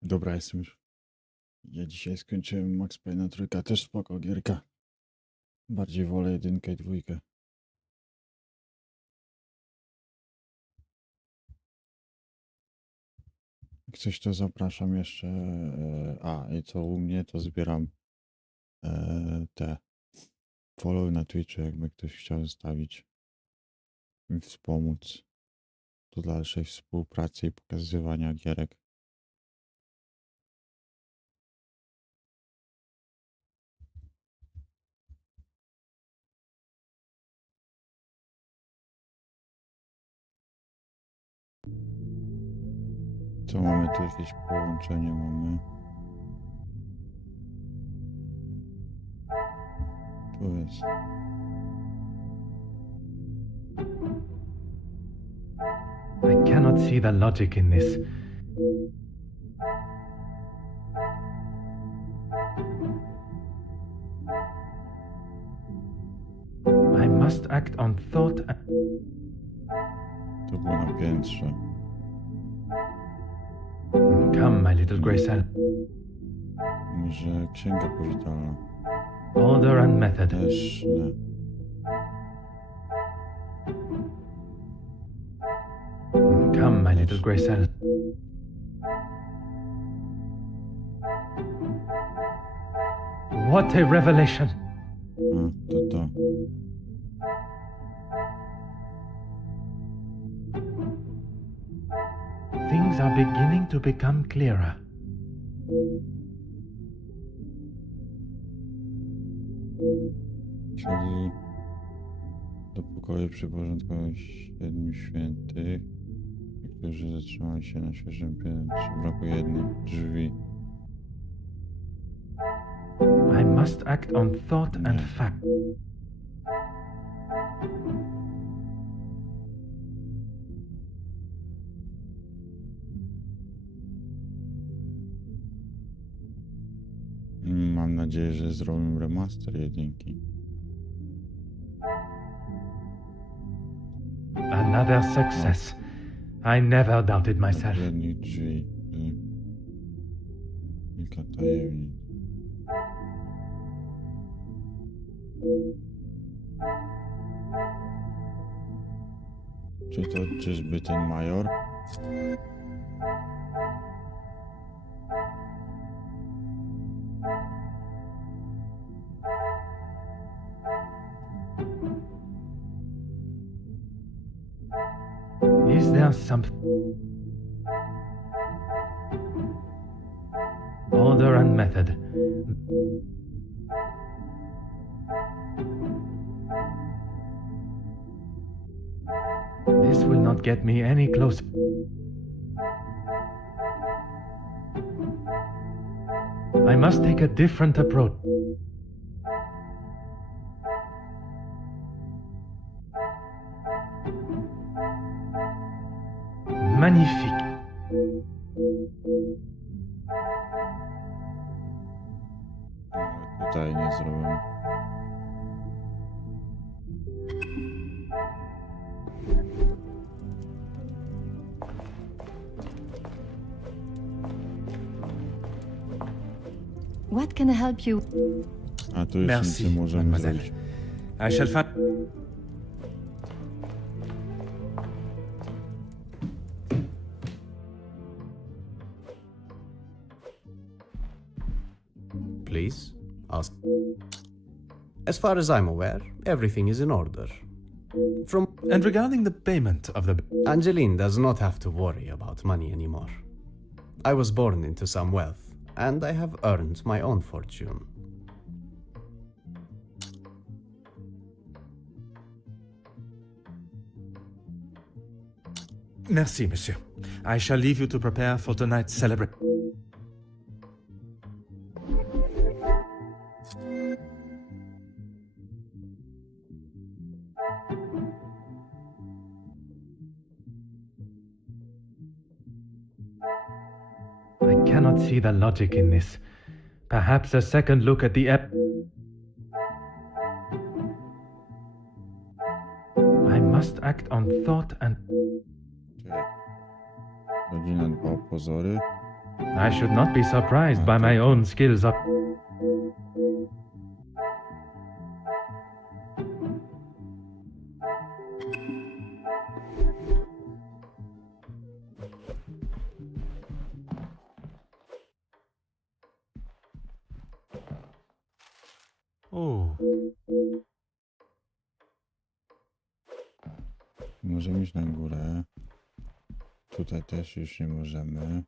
Dobra, jestem już. Ja dzisiaj skończyłem Max Payne'a trójka, też spoko gierka. Bardziej wolę jedynkę i dwójkę. Jak coś to zapraszam jeszcze. I co u mnie, to zbieram te follow na Twitchu, jakby ktoś chciał zostawić mi wspomóc do dalszej współpracy i pokazywania gierek. Co mamy tu? Jakieś połączenie mamy. Tu jest. I cannot see the logic in this. I must act on thought and... To było na piętrze. Come, my little grey cell. Może księga powitalna. Order and method. Też nie. Come, my little grey cell. What a revelation! To. Things are beginning to become clearer. Czyli do pokoju przyporządkowanych 7 świętych, którzy zatrzymali się na świeżym piętrze. Brakuje jednej drzwi. I must act on thought and fact. Mam nadzieję, że zrobię remaster jedynki. Another success. I never doubted myself. Jednych drzwi. Kilka tajemnic. Czy to czyżby ten major? Is there some... Order and method. This will not get me any closer. I must take a different approach. Magnifique. Tutaj nie zrobię. What can I help you? A tu już Merci, nic nie możemy mademoiselle. zrobić. I shall find... Please, ask. As far as I'm aware, everything is in order. From And regarding the payment of the... Angeline does not have to worry about money anymore. I was born into some wealth, and I have earned my own fortune. Merci, monsieur. I shall leave you to prepare for tonight's celebration. I cannot see the logic in this. Perhaps a second look at the I must act on thought and... Rodzina dba o pozory. I should not be surprised by my own skills up. możemy iść na górę. Tutaj też już nie możemy.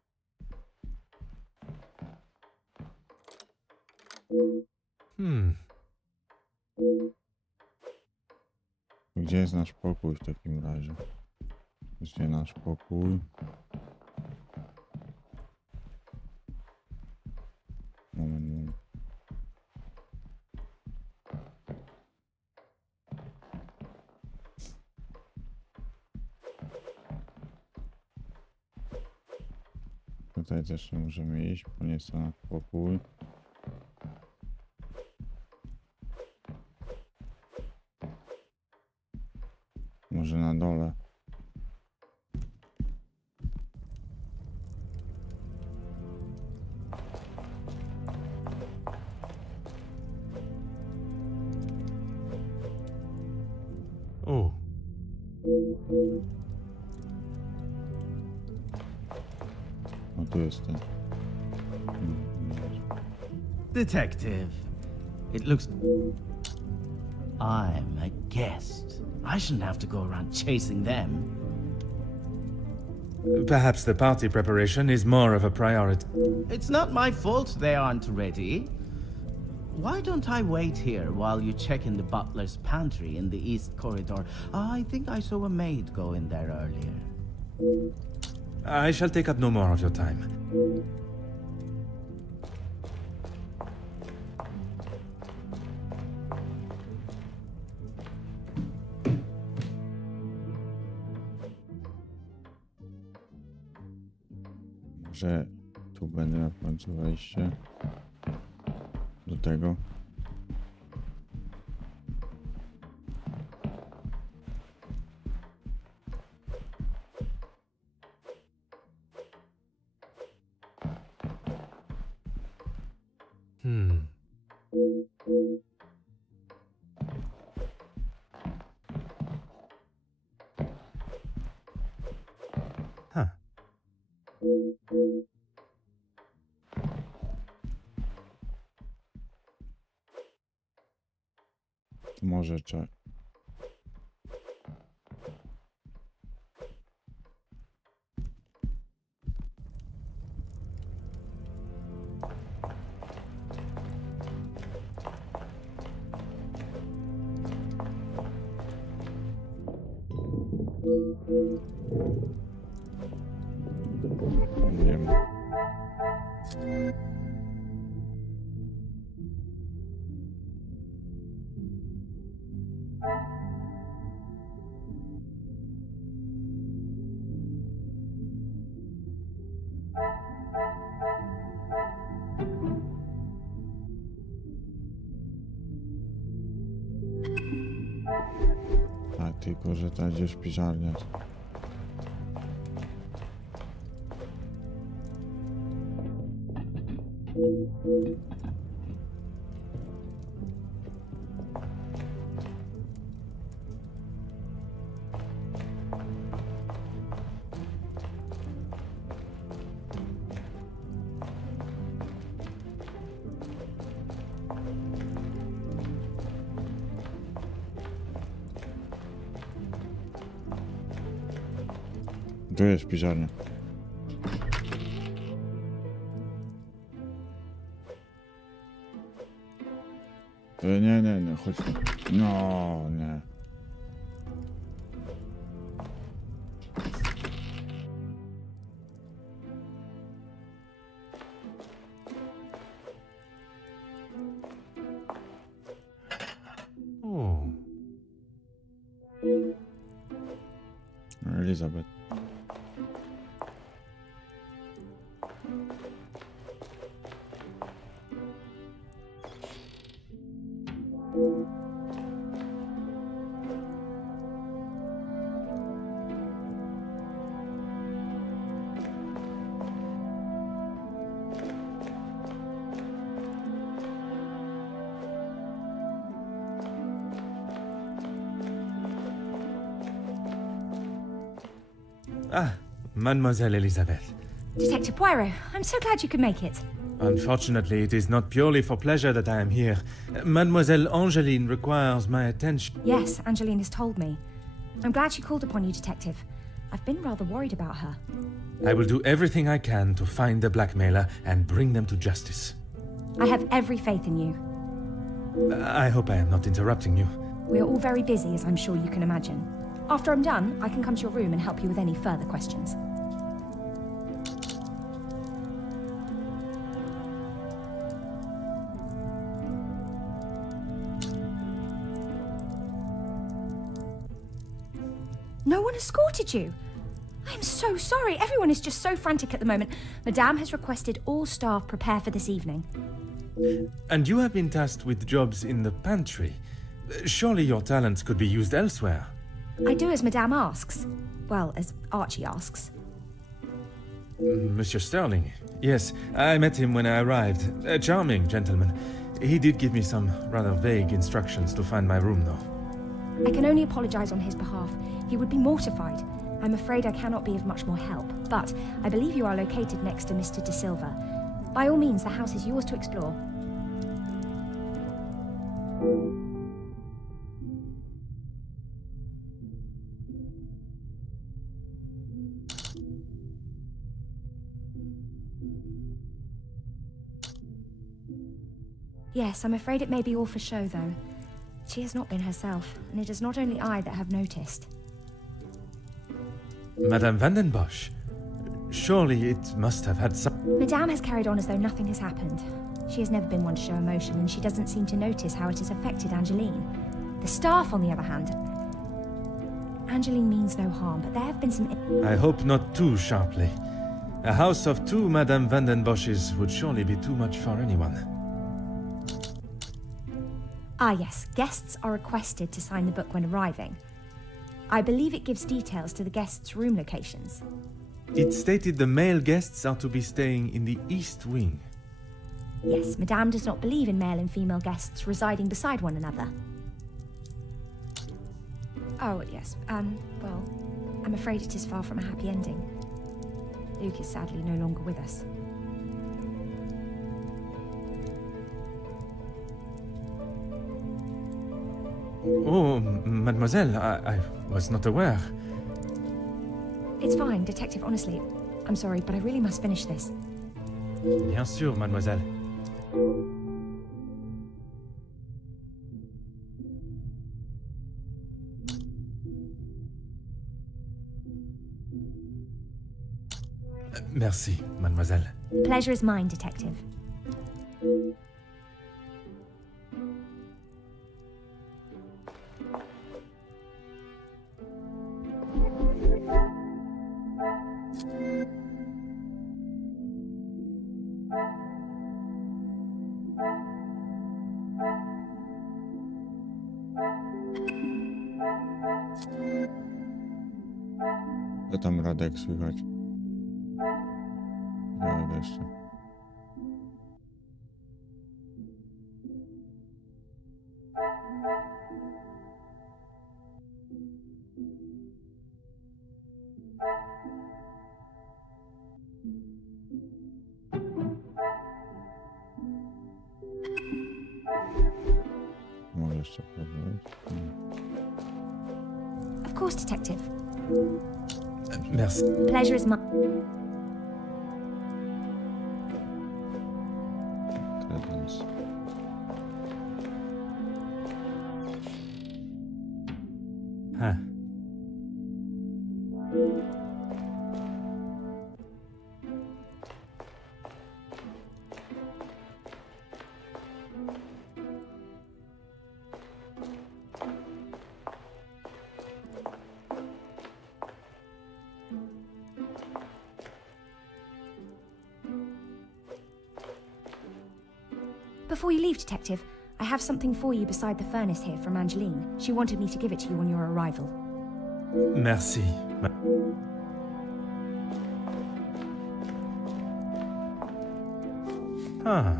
Gdzie jest nasz pokój w takim razie? Jest nie nasz pokój. Moment. Tutaj też nie możemy iść, bo nie jest to nasz pokój. Może na dole. O. O, tu jest ten. Detective, it looks... I'm a guest. I shouldn't have to go around chasing them. Perhaps the party preparation is more of a priority. It's not my fault they aren't ready. Why don't I wait here while you check in the butler's pantry in the east corridor? I think I saw a maid go in there earlier. I shall take up no more of your time. Że tu będę miał w końcu wejście do tego. Huh. Może trzeba. Nie wiem. A tylko, że ta gdzieś piżarnia. Tu jest piżarnia. Nie, chodź tu. No, nie. O. Elizabeth. Ah, Mademoiselle Elizabeth. Detective Poirot, I'm so glad you could make it. Unfortunately, it is not purely for pleasure that I am here. Mademoiselle Angeline requires my attention. Yes, Angeline has told me. I'm glad she called upon you, Detective. I've been rather worried about her. I will do everything I can to find the blackmailer and bring them to justice. I have every faith in you. I hope I am not interrupting you. We're all very busy, as I'm sure you can imagine. After I'm done, I can come to your room and help you with any further questions. No one escorted you? I'm so sorry. Everyone is just so frantic at the moment. Madame has requested all staff prepare for this evening. And you have been tasked with jobs in the pantry. Surely your talents could be used elsewhere. I do as Madame asks. Well, as Archie asks. Monsieur Sterling. Yes, I met him when I arrived. A charming gentleman. He did give me some rather vague instructions to find my room, though. I can only apologize on his behalf. He would be mortified. I'm afraid I cannot be of much more help, but I believe you are located next to Mr. De Silva. By all means, the house is yours to explore. Yes, I'm afraid it may be all for show, though. She has not been herself, and it is not only I that have noticed. Madame van den Bosch. Surely it must have had some... Madame has carried on as though nothing has happened. She has never been one to show emotion, and she doesn't seem to notice how it has affected Angeline. The staff, on the other hand... Angeline means no harm, but there have been some... I hope not too sharply. A house of 2 Madame van den Bosches would surely be too much for anyone. Ah yes, guests are requested to sign the book when arriving. I believe it gives details to the guests' room locations. It stated the male guests are to be staying in the East Wing. Yes, Madame does not believe in male and female guests residing beside one another. Oh, yes, well, I'm afraid it is far from a happy ending. Luke is sadly no longer with us. Oh, mademoiselle, I was not aware. It's fine, Detective, honestly. I'm sorry, but I really must finish this. Bien sûr, mademoiselle. Merci, mademoiselle. The pleasure is mine, Detective. Co tam, Radek, słychać? Ja jeszcze. Może jeszcze próbować? Of course, Detective. Merci. The pleasure is mine. Kredens. Huh. Before you leave, Detective, I have something for you beside the furnace here from Angeline. She wanted me to give it to you on your arrival. Merci. Ah.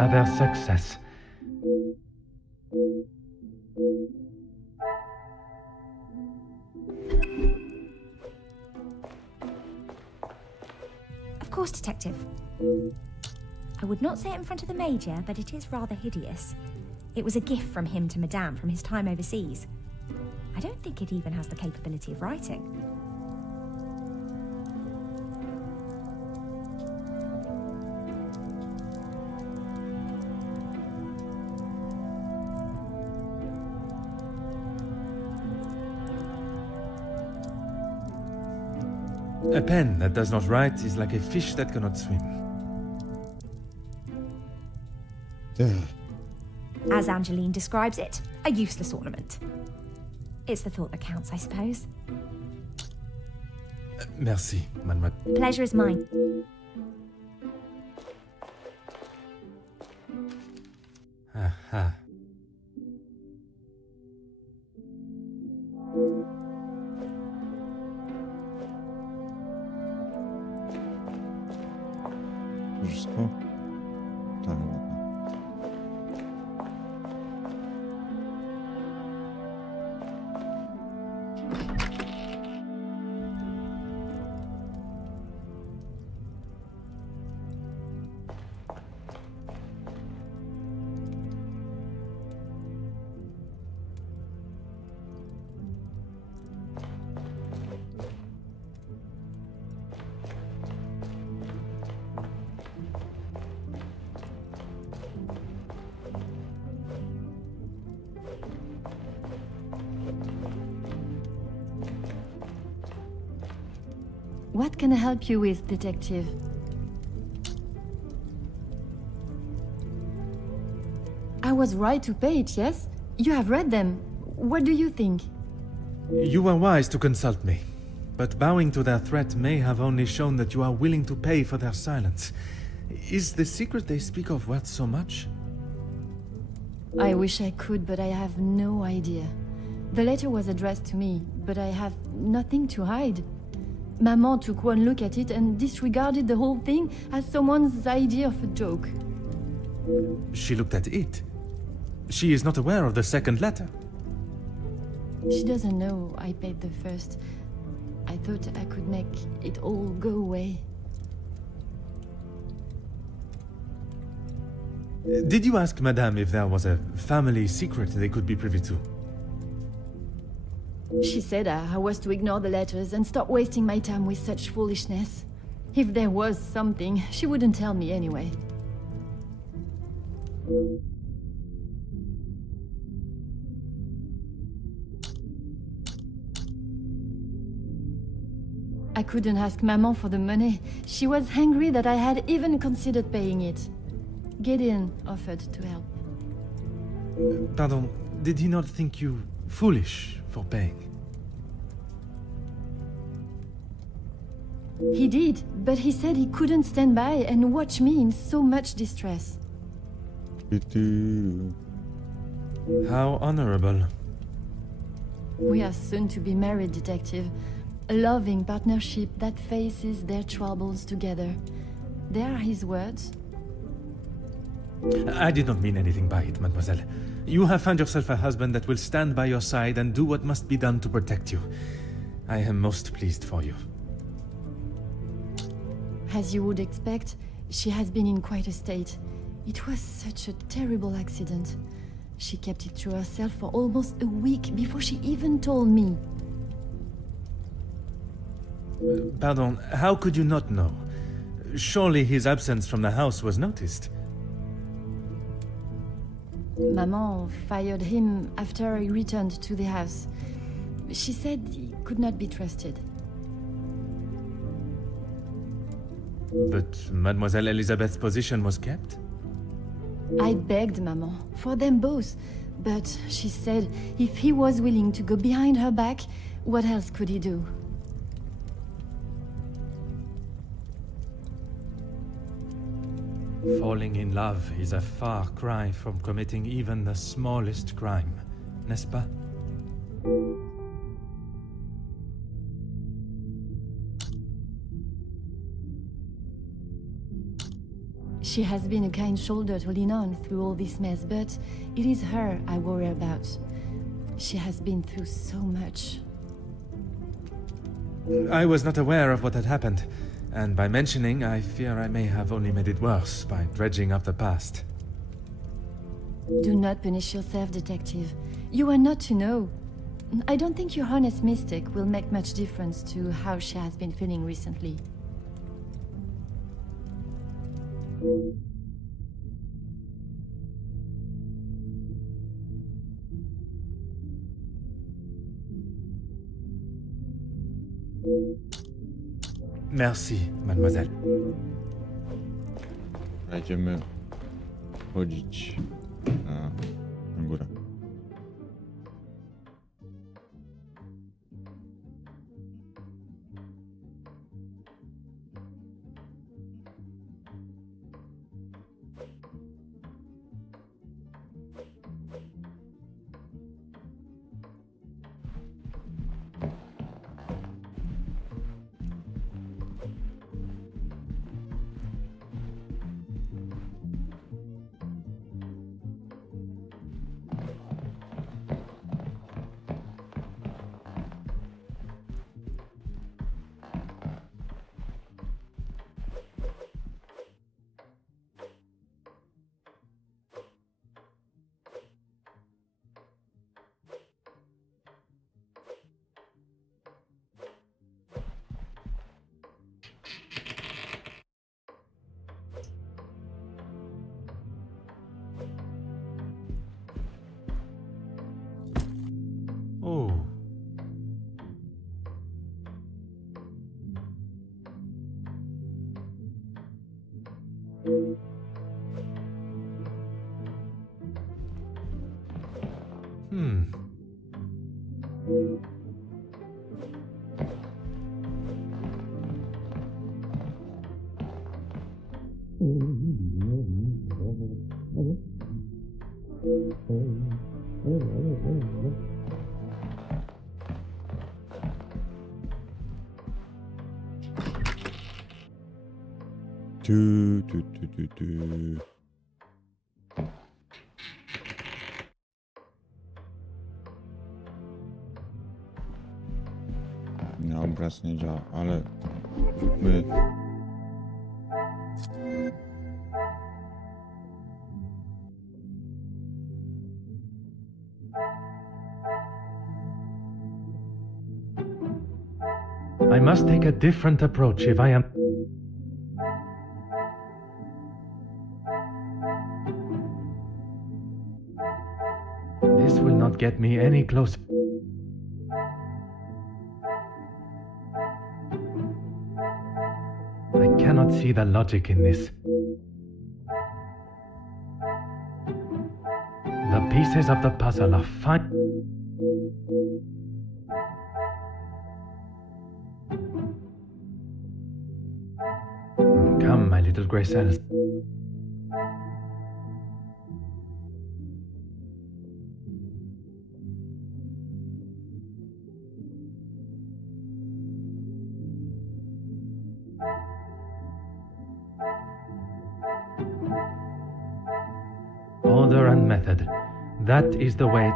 another success. Of course, Detective. I would not say it in front of the Major, but it is rather hideous. It was a gift from him to Madame from his time overseas. I don't think it even has the capability of writing. A pen that does not write is like a fish that cannot swim. As Angeline describes it, a useless ornament. It's the thought that counts, I suppose. Merci, mademoiselle. Pleasure is mine. Aha. Wszystko? Tak, ładnie. What can I help you with, Detective? I was right to pay it, yes? You have read them. What do you think? You were wise to consult me, but bowing to their threat may have only shown that you are willing to pay for their silence. Is the secret they speak of worth so much? I wish I could, but I have no idea. The letter was addressed to me, but I have nothing to hide. Maman took one look at it and disregarded the whole thing as someone's idea of a joke. She looked at it. She is not aware of the second letter. She doesn't know I paid the first. I thought I could make it all go away. Did you ask Madame if there was a family secret they could be privy to? She said I was to ignore the letters and stop wasting my time with such foolishness. If there was something, she wouldn't tell me anyway. I couldn't ask Maman for the money. She was angry that I had even considered paying it. Gideon offered to help. Pardon, did he not think you foolish for paying? He did, but he said he couldn't stand by and watch me in so much distress. How honorable. We are soon to be married, Detective. A loving partnership that faces their troubles together. They are his words. I did not mean anything by it, mademoiselle. You have found yourself a husband that will stand by your side and do what must be done to protect you. I am most pleased for you. As you would expect, she has been in quite a state. It was such a terrible accident. She kept it to herself for almost a week before she even told me. Pardon, how could you not know? Surely his absence from the house was noticed. Maman fired him after he returned to the house. She said he could not be trusted. But Mademoiselle Elizabeth's position was kept? I begged Maman for them both, but she said if he was willing to go behind her back, what else could he do? Falling in love is a far cry from committing even the smallest crime, n'est-ce pas? She has been a kind shoulder to lean on through all this mess, but it is her I worry about. She has been through so much. I was not aware of what had happened, and by mentioning, I fear I may have only made it worse by dredging up the past. Do not punish yourself, detective. You are not to know. I don't think your honest mistake will make much difference to how she has been feeling recently. Merci, mademoiselle. Będziemy chodzić na górę. Oh. Tu, tu, tu, tu, tu. No, obraz nie działa, ale zróbmy. I must take a different approach if I am... This will not get me any closer. I cannot see the logic in this. The pieces of the puzzle are fine. Come, my little grey cells. Order and method. That is the way.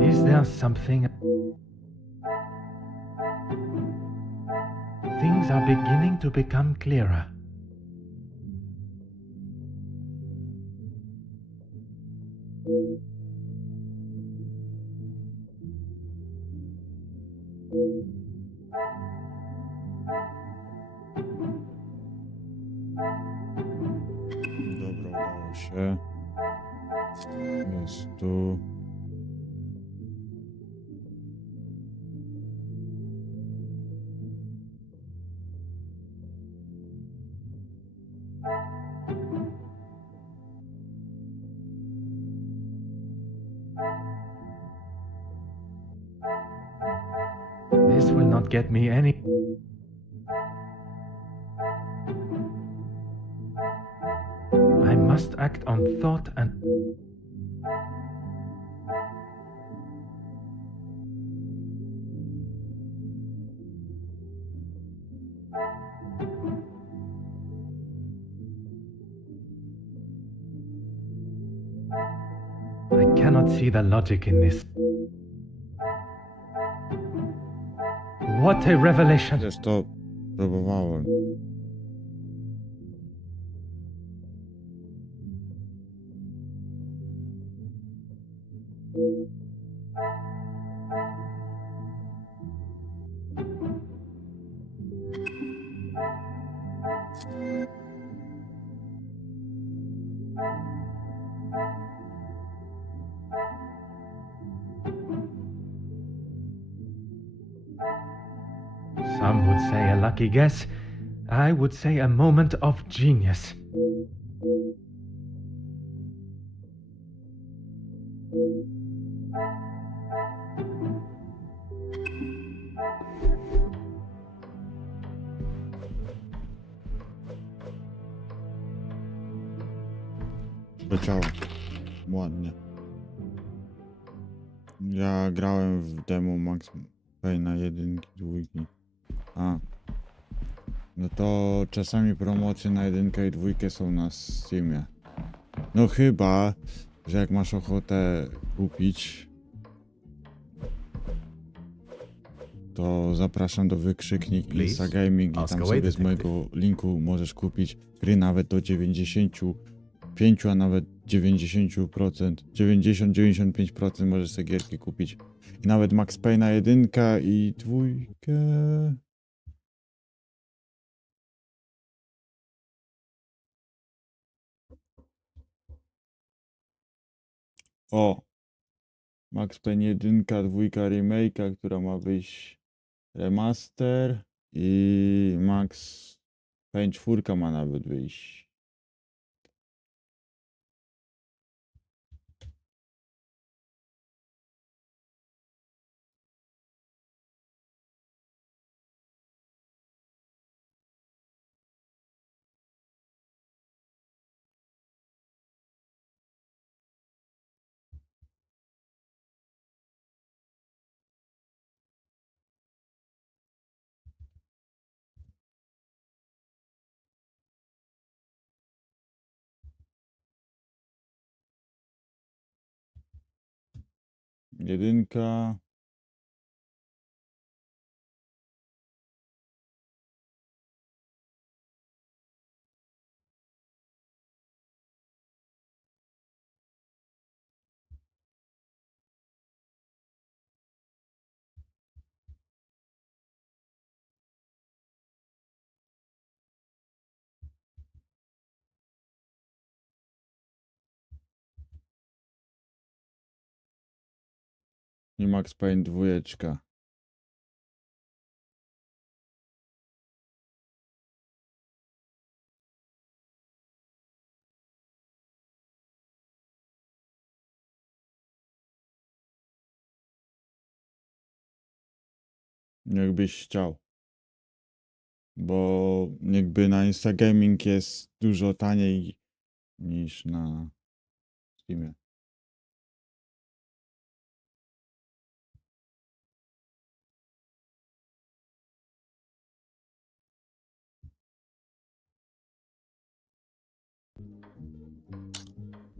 Is there something? Things are beginning to become clearer. Dobra, udało się. Jest tu. This will not get me any... I must act on thought and... cannot see the logic in this. What a revelation! Też to próbowałem. Some would say a lucky guess. I would say a moment of genius. Leciało. Ładnie. Ja grałem w demo Max Payne'a 1, 2. A. No to czasami promocje na 1 i 2 są na Steamie. No chyba, że jak masz ochotę kupić, to zapraszam do wykrzyknik Instagaming i tam sobie z mojego linku możesz kupić gry nawet do 95, a nawet 90%, 90-95% możesz sobie gierki kupić. I nawet Max Payne'a 1 i 2. O! Max Payne 1, 2 remake'a, która ma wyjść remaster i Max Payne 4 ma nawet wyjść. Jedynka. I Max Payne 2. Jakbyś chciał. Bo jakby na Instagaming jest dużo taniej niż na Steamie.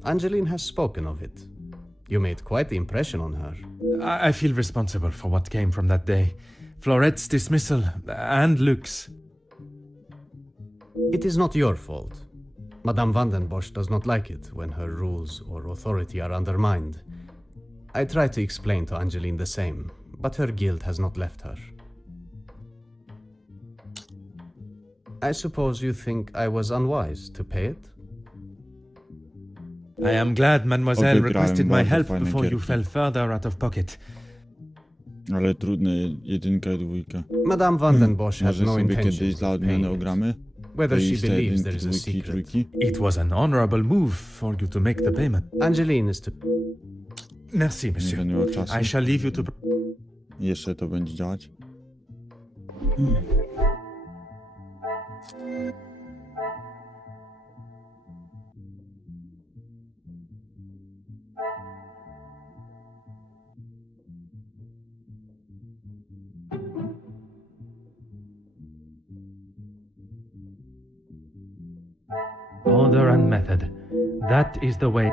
Angeline has spoken of it. You made quite the impression on her. I feel responsible for what came from that day. Florette's dismissal and Luke's. It is not your fault. Madame van den Bosch does not like it when her rules or authority are undermined. I try to explain to Angeline the same, but her guilt has not left her. I suppose you think I was unwise to pay it? I am glad Mademoiselle Oby grałem requested my bardzo help fajne before you gierki. fell further out of pocket. Ale trudne 1 i 2. Madame van den Bosch had Może no sobie intention kiedyś dla of odmiany paying it. ogramy? Whether she Listę believes 1, there is a 2, secret. 3. It was an honorable move for you to make the payment. Angeline is to... Merci, Nie monsieur. będę miał czasu. I shall leave you to... Jeszcze to będzie działać. Order and method. That is the way.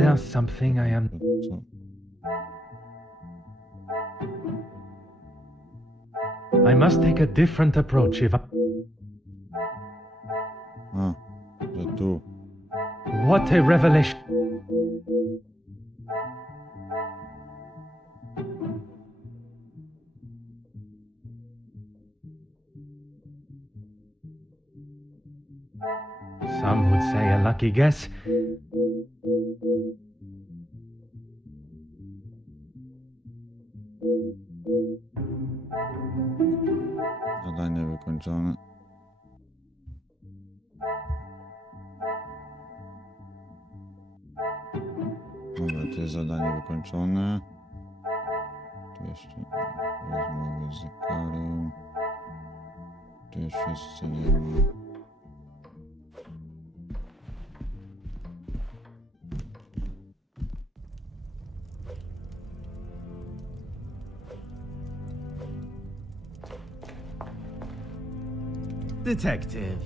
There's something I am... Co? I must take a different approach if I... A, że tu. What a revelation! Some would say a lucky guess. Zadanie wykończone. Dobra, to jest zadanie wykończone. Tu jeszcze rozmowy z Karem. Tu już wszyscy nie ma. Detective,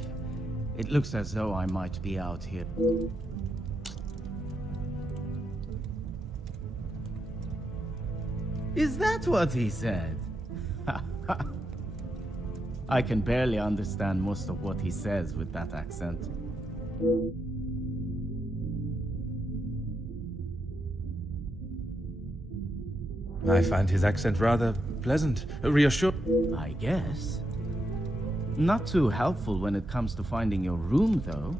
it looks as though I might be out here. Is that what he said? I can barely understand most of what he says with that accent. I find his accent rather pleasant, reassuring. I guess. Not too helpful when it comes to finding your room, though.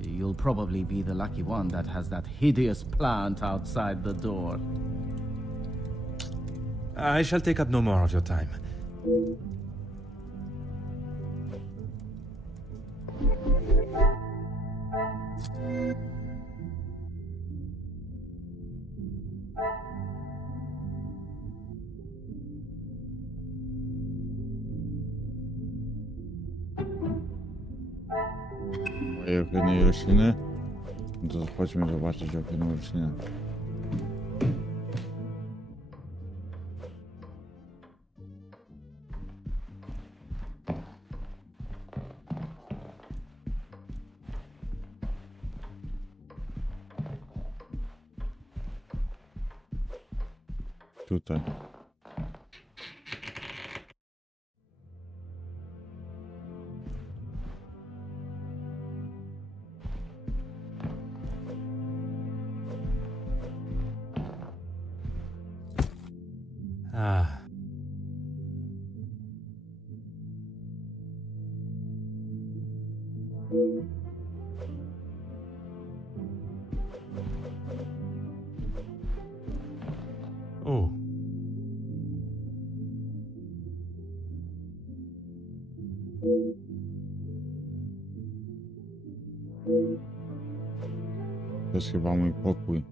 You'll probably be the lucky one that has that hideous plant outside the door. I shall take up no more of your time. Mojej ohydnej rośliny? No to chodźmy zobaczyć ohydną roślinę. Tutaj. Ah. Oh. To jest chyba mój pokój.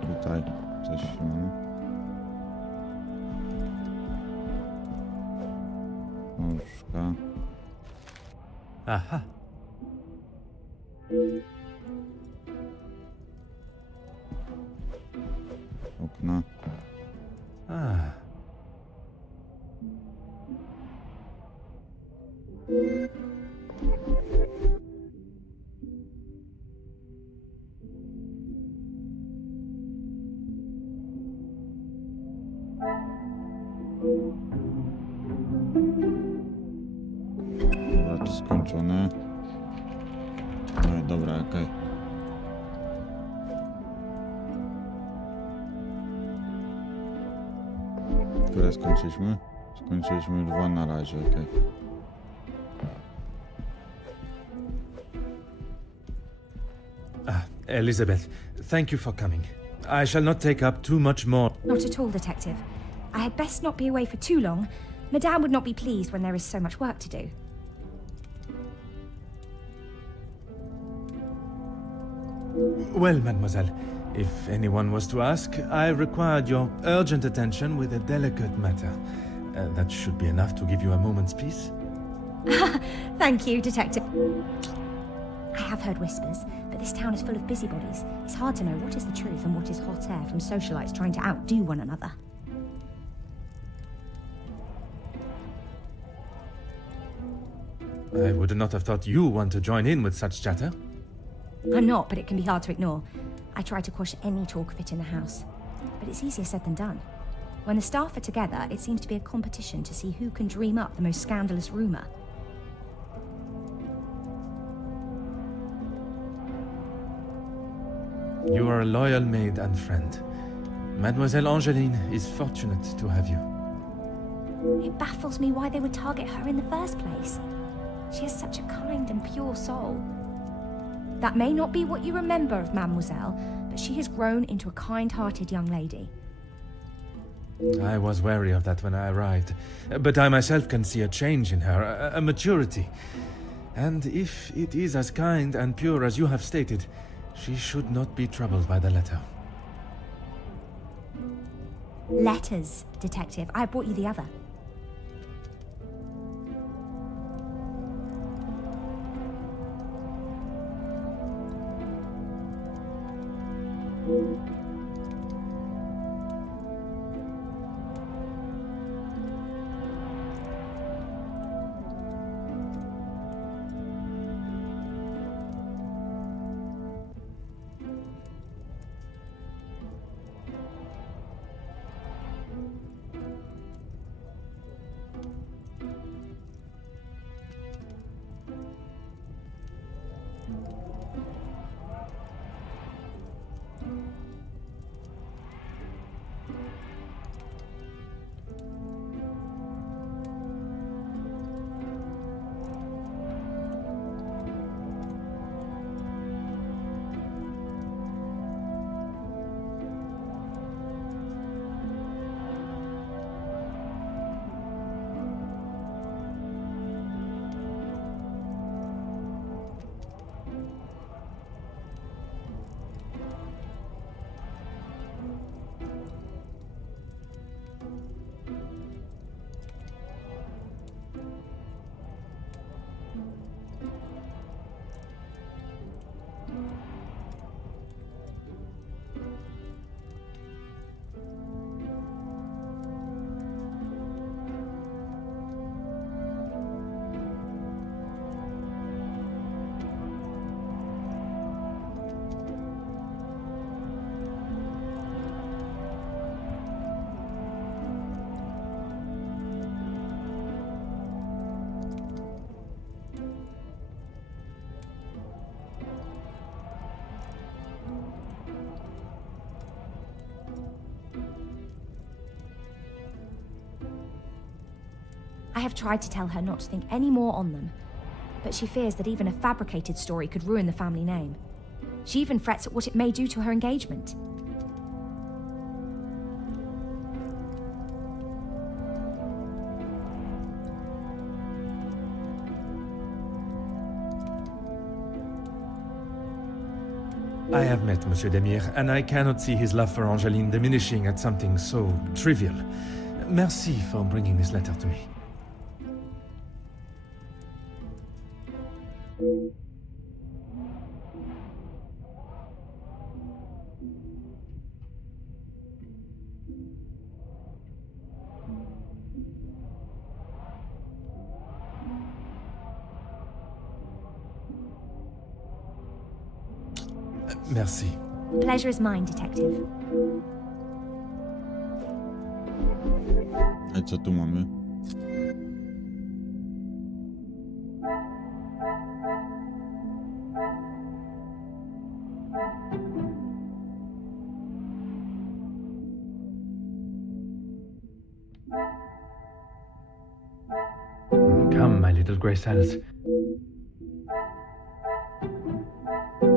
Tutaj coś mamy. Nóżka. Aha. Okna. Ah. Dobra, to skończone. No dobra, okej. Które skończyliśmy? Skończyliśmy 2 na razie, okej. Elizabeth, thank you for coming. I shall not take up too much more. Not at all, Detective. I had best not be away for too long. Madame would not be pleased when there is so much work to do. Well, mademoiselle, if anyone was to ask, I required your urgent attention with a delicate matter. That should be enough to give you a moment's peace. Thank you, Detective. I have heard whispers, but this town is full of busybodies. It's hard to know what is the truth and what is hot air from socialites trying to outdo one another. I would not have thought you want to join in with such chatter. I'm not, but it can be hard to ignore. I try to quash any talk of it in the house, but it's easier said than done. When the staff are together, it seems to be a competition to see who can dream up the most scandalous rumour. You are a loyal maid and friend. Mademoiselle Angeline is fortunate to have you. It baffles me why they would target her in the first place. She has such a kind and pure soul. That may not be what you remember of Mademoiselle, but she has grown into a kind-hearted young lady. I was wary of that when I arrived, but I myself can see a change in her, a maturity. And if it is as kind and pure as you have stated, she should not be troubled by the letter. Letters, Detective. I brought you the other. I have tried to tell her not to think any more on them, but she fears that even a fabricated story could ruin the family name. She even frets at what it may do to her engagement. I have met Monsieur Demire, and I cannot see his love for Angeline diminishing at something so trivial. Merci for bringing this letter to me. Merci. Pleasure is mine, Detective. A co tu mamy? little grey cells.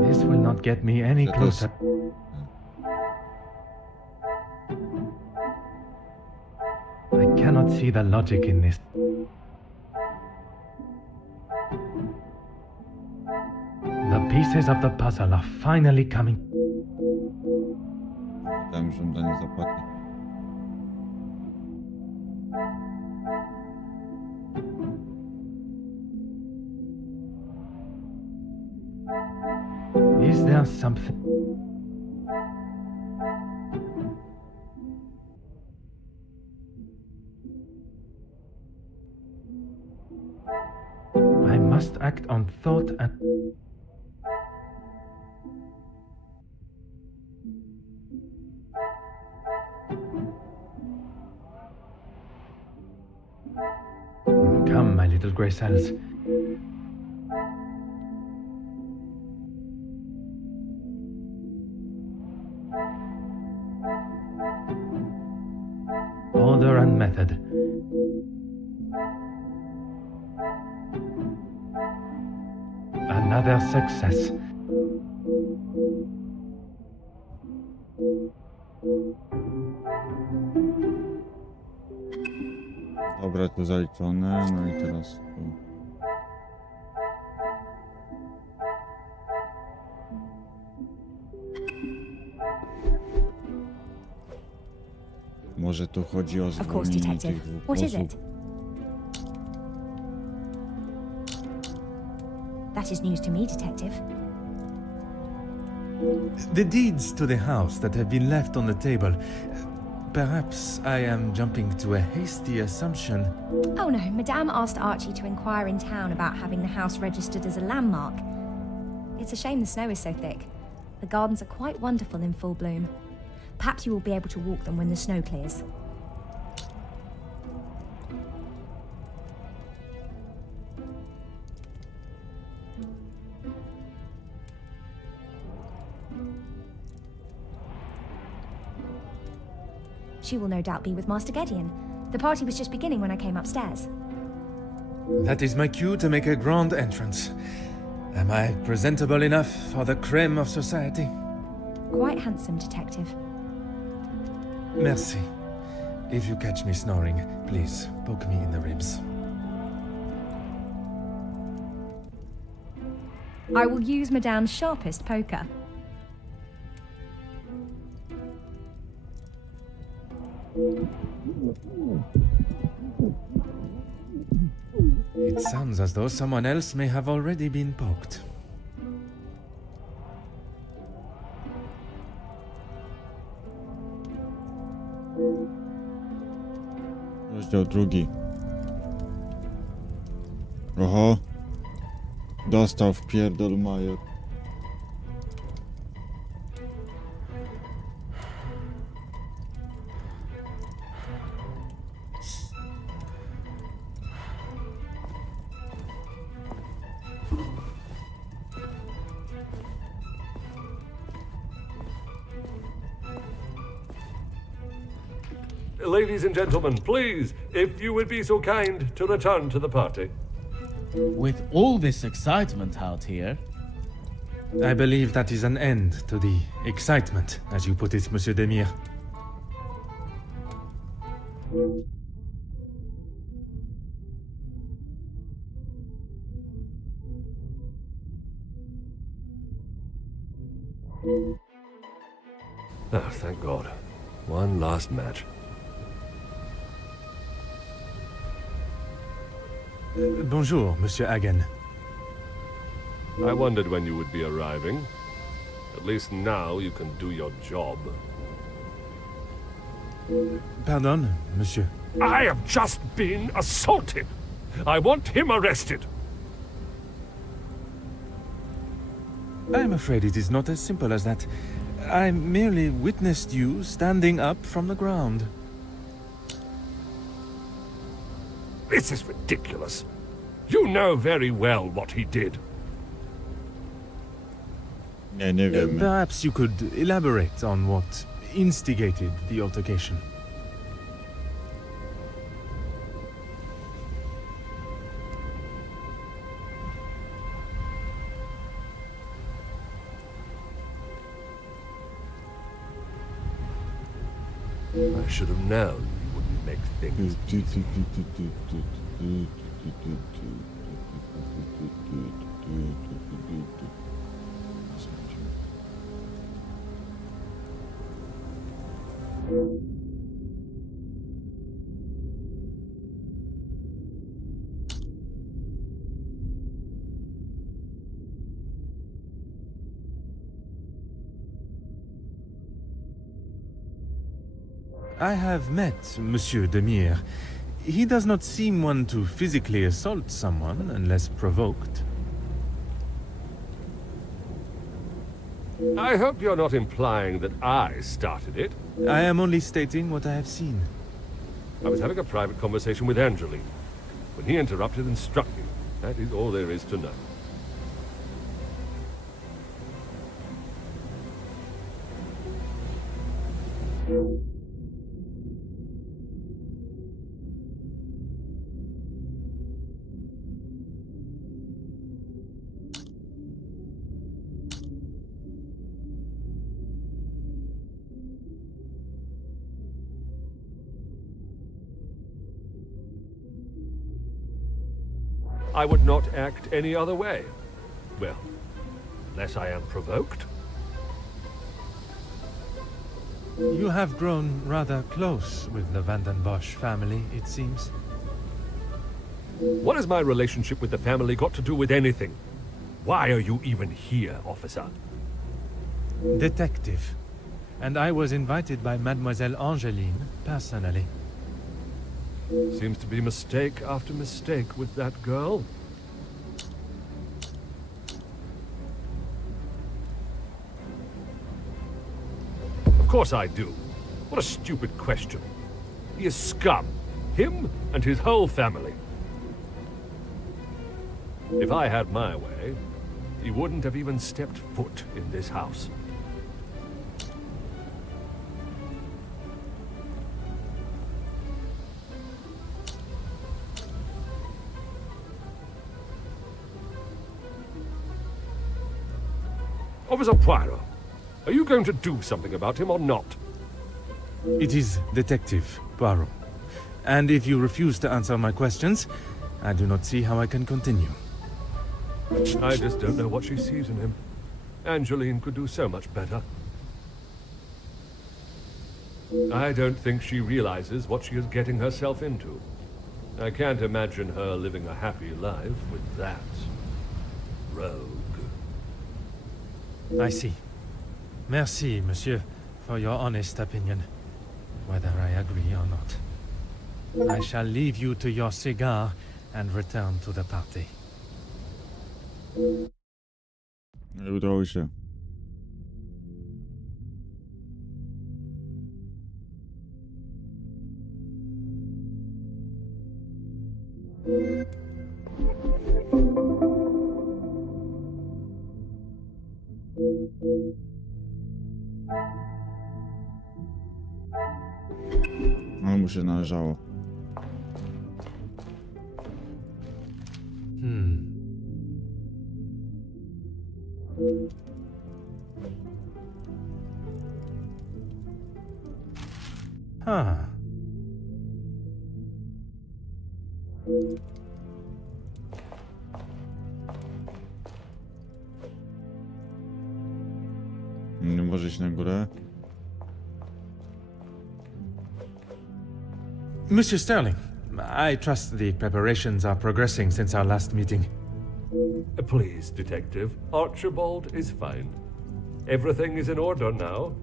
This will not get me any That was- closer. I cannot see the logic in this. The pieces of the puzzle are finally coming. Tam żądanie zapadnie. Is there something? I must act on thought and... Come, my little grey cells. Order and method. Another success. Dobra, to zaliczone, no i teraz tu. Może tu chodzi o Of course, zwolnienie detective. tych dwóch What is osób. it? That is news to me, detective. The deeds to the house that have been left on the table. Perhaps I am jumping to a hasty assumption. Oh no, Madame asked Archie to inquire in town about having the house registered as a landmark. It's a shame the snow is so thick. The gardens are quite wonderful in full bloom. Perhaps you will be able to walk them when the snow clears. She will no doubt be with Master Gideon. The party was just beginning when I came upstairs. That is my cue to make a grand entrance. Am I presentable enough for the creme of society? Quite handsome, detective. Merci. If you catch me snoring, please poke me in the ribs. I will use Madame's sharpest poker. It sounds as though someone else may have already been poked. Rozdział drugi. Oho. Dostał w pierdol Majer. Ladies and gentlemen, please, if you would be so kind to return to the party. With all this excitement out here, I believe that is an end to the excitement, as you put it, Monsieur Demire. Oh, thank God. One last match. Bonjour, Monsieur Hagen. I wondered when you would be arriving. At least now you can do your job. Pardon, Monsieur. I have just been assaulted. I want him arrested. I'm afraid it is not as simple as that. I merely witnessed you standing up from the ground. This is ridiculous. You know very well what he did. Nie wiemy. Perhaps you could elaborate on what instigated the altercation. I should have known you wouldn't make things easy. I have met Monsieur Demire. He does not seem one to physically assault someone unless provoked. I hope you're not implying that I started it. I am only stating what I have seen. I was having a private conversation with Angeline when he interrupted and struck me. That is all there is to know. I would not act any other way. Well, unless I am provoked. You have grown rather close with the Van den Bosch family, it seems. What has my relationship with the family got to do with anything? Why are you even here, officer? Detective. And I was invited by Mademoiselle Angeline, personally. Seems to be mistake after mistake with that girl. Of course I do. What a stupid question. He is scum. Him and his whole family. If I had my way, he wouldn't have even stepped foot in this house. Officer Poirot, are you going to do something about him or not? It is Detective Poirot. And if you refuse to answer my questions, I do not see how I can continue. I just don't know what she sees in him. Angeline could do so much better. I don't think she realizes what she is getting herself into. I can't imagine her living a happy life with that rogue. I see. Merci, monsieur, for your honest opinion, whether I agree or not. I shall leave you to your cigar and return to the party. Udało się. Ale mu się należało. Nie może iść na górę. Monsieur Sterling, I trust the preparations are progressing since our last meeting. Please, Detective. Archibald is fine. Everything is in order now.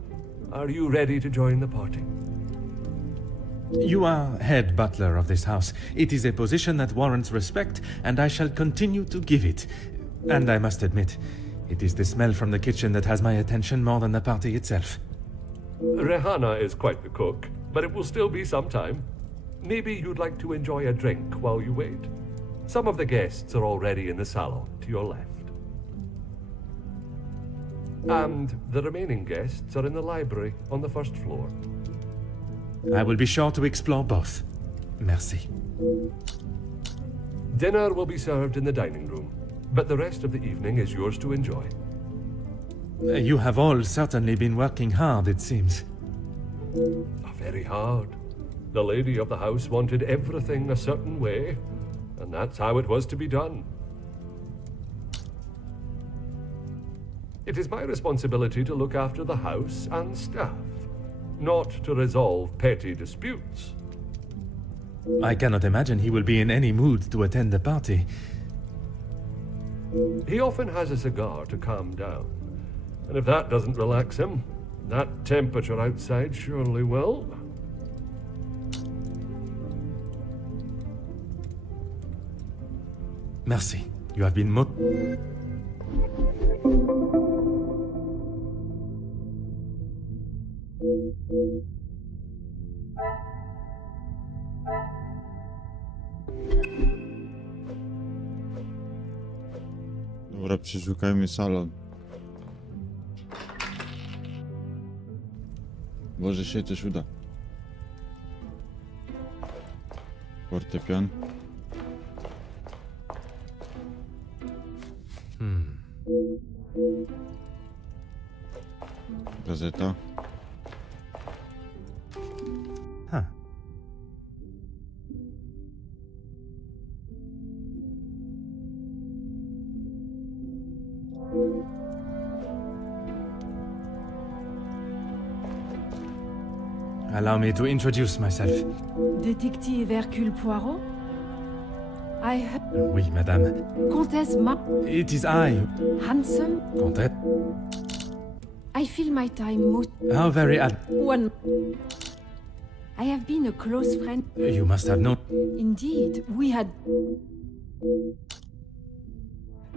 Are you ready to join the party? You are head butler of this house. It is a position that warrants respect, and I shall continue to give it. And I must admit, it is the smell from the kitchen that has my attention more than the party itself. Rehana is quite the cook, but it will still be some time. Maybe you'd like to enjoy a drink while you wait. Some of the guests are already in the salon to your left. And the remaining guests are in the library on the first floor. I will be sure to explore both. Merci. Dinner will be served in the dining room, but the rest of the evening is yours to enjoy. You have all certainly been working hard, it seems. Of very hard. The lady of the house wanted everything a certain way, and that's how it was to be done. It is my responsibility to look after the house and staff, not to resolve petty disputes. I cannot imagine he will be in any mood to attend the party. He often has a cigar to calm down, and if that doesn't relax him, that temperature outside surely will. Merci. You have been Dobra, przeszukajmy salon. Może się też uda. Fortepian. Gazeta. Huh. Allow me to introduce myself. Detective Hercule Poirot? Oui, madame. Comtesse It is I, Handsome? Comtesse. I feel my time most... How very One... I have been a close friend. You must have known. Indeed, we had...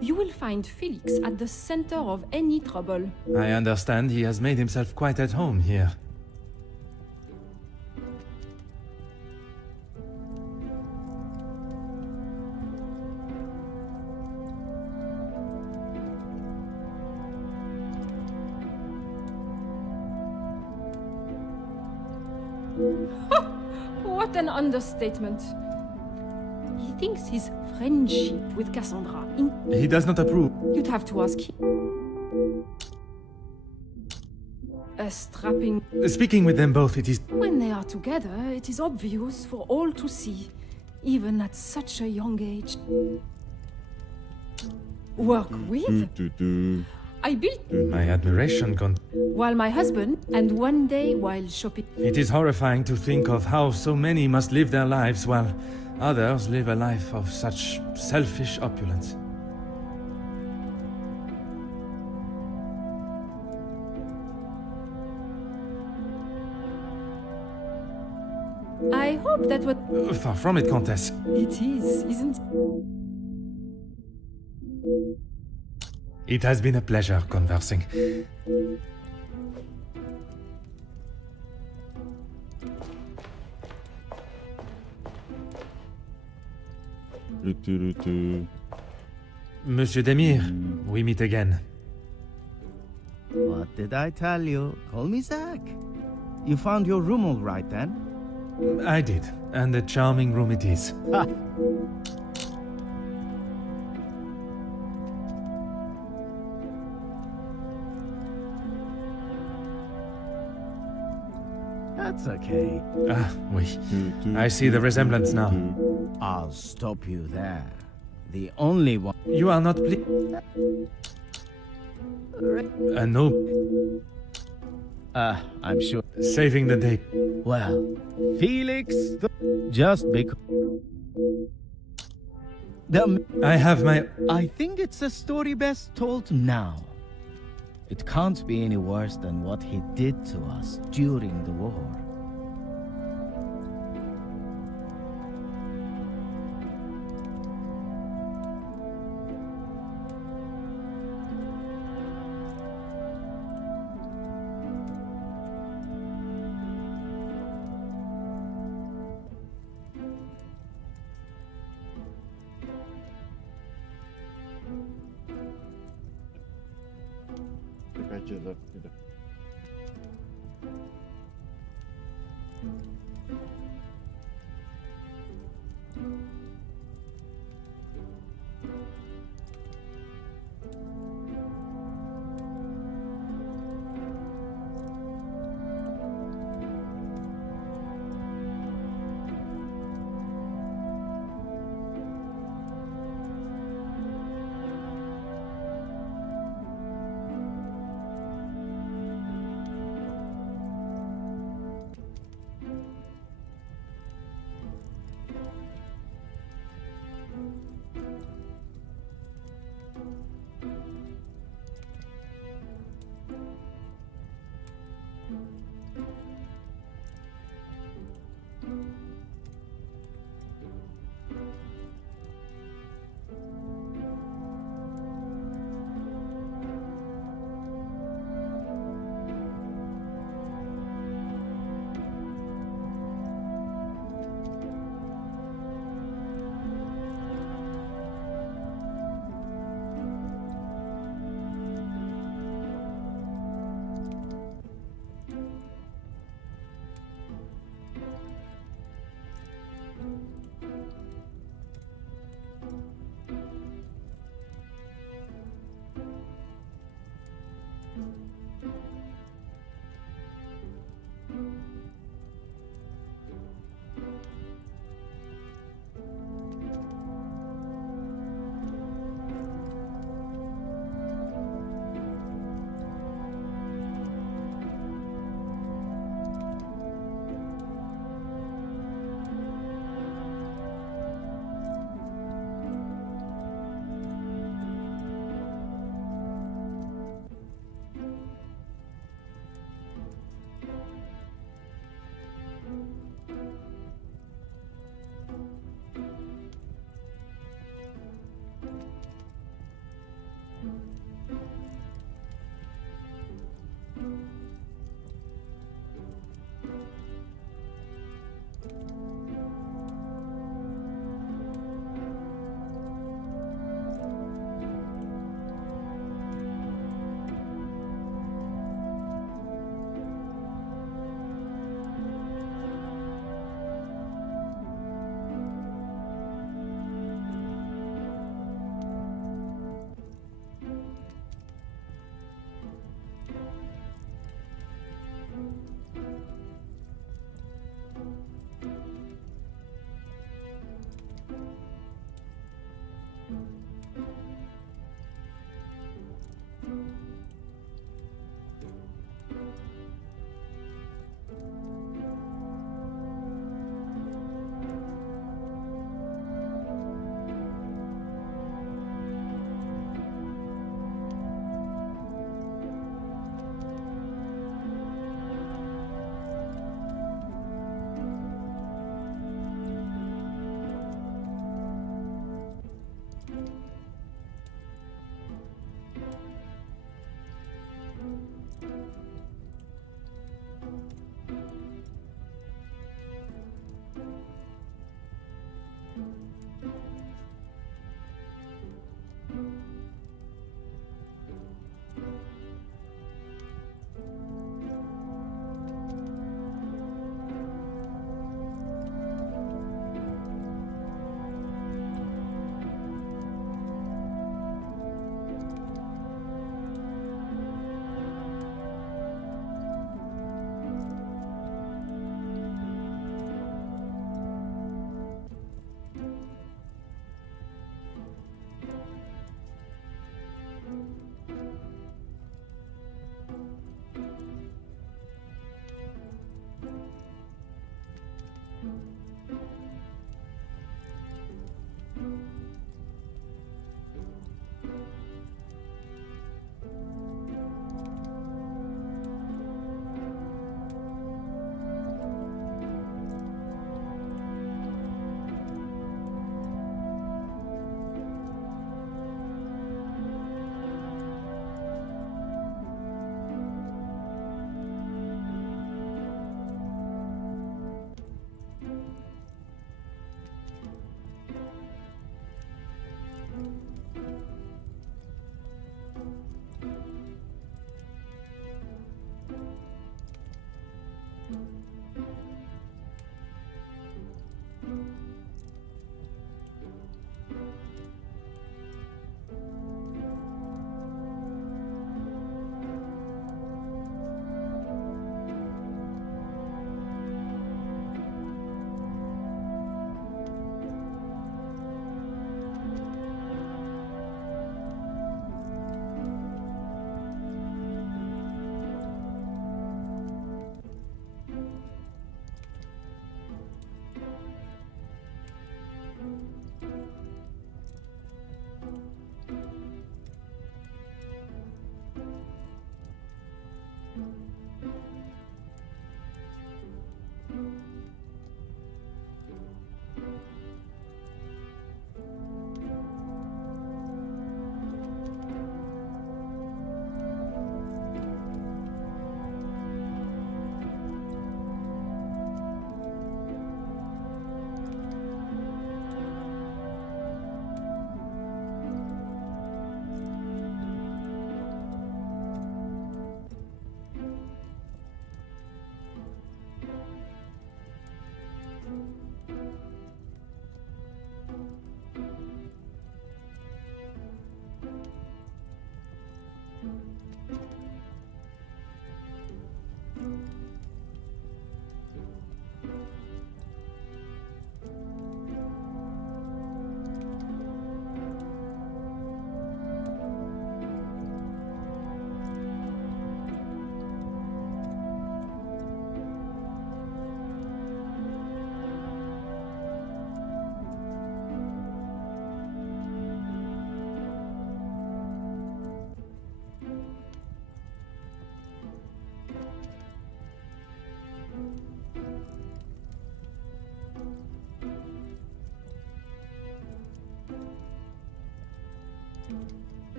You will find Felix at the center of any trouble. I understand he has made himself quite at home here. What an understatement. He thinks his friendship with Cassandra... He does not approve. You'd have to ask him. A strapping... Speaking with them both, it is... When they are together, it is obvious for all to see, even at such a young age. Work with? I built... My admiration, While my husband, and one day while shopping... It is horrifying to think of how so many must live their lives while others live a life of such selfish opulence. I hope that what... Far from it, Countess. It is, isn't it? It has been a pleasure conversing. Monsieur Demir, we meet again. What did I tell you? Call me Zach. You found your room all right then? I did, and a charming room it is. That's okay. Ah, oui. I see the resemblance now. I'll stop you there. The only one... You are not no. I'm sure... Saving the date. Well, Felix... Just because... I have my... I think it's a story best told now. It can't be any worse than what he did to us during the war. Czekajcie za chwilę.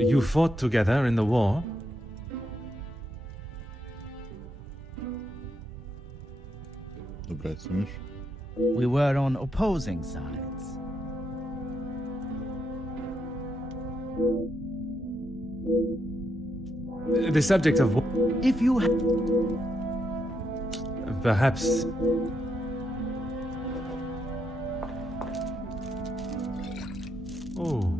You fought together in the war? Dobra, co już? We were on opposing sides. The subject of war. If you Perhaps. Oh.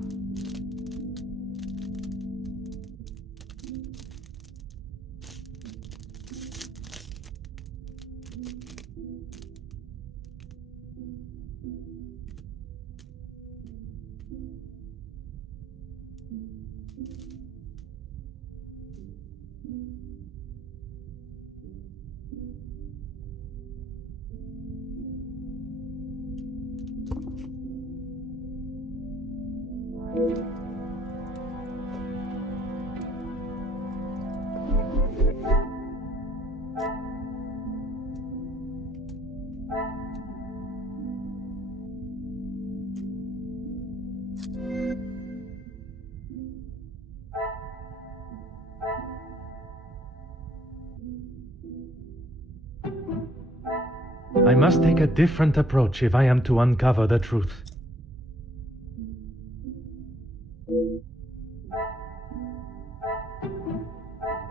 I must take a different approach if I am to uncover the truth.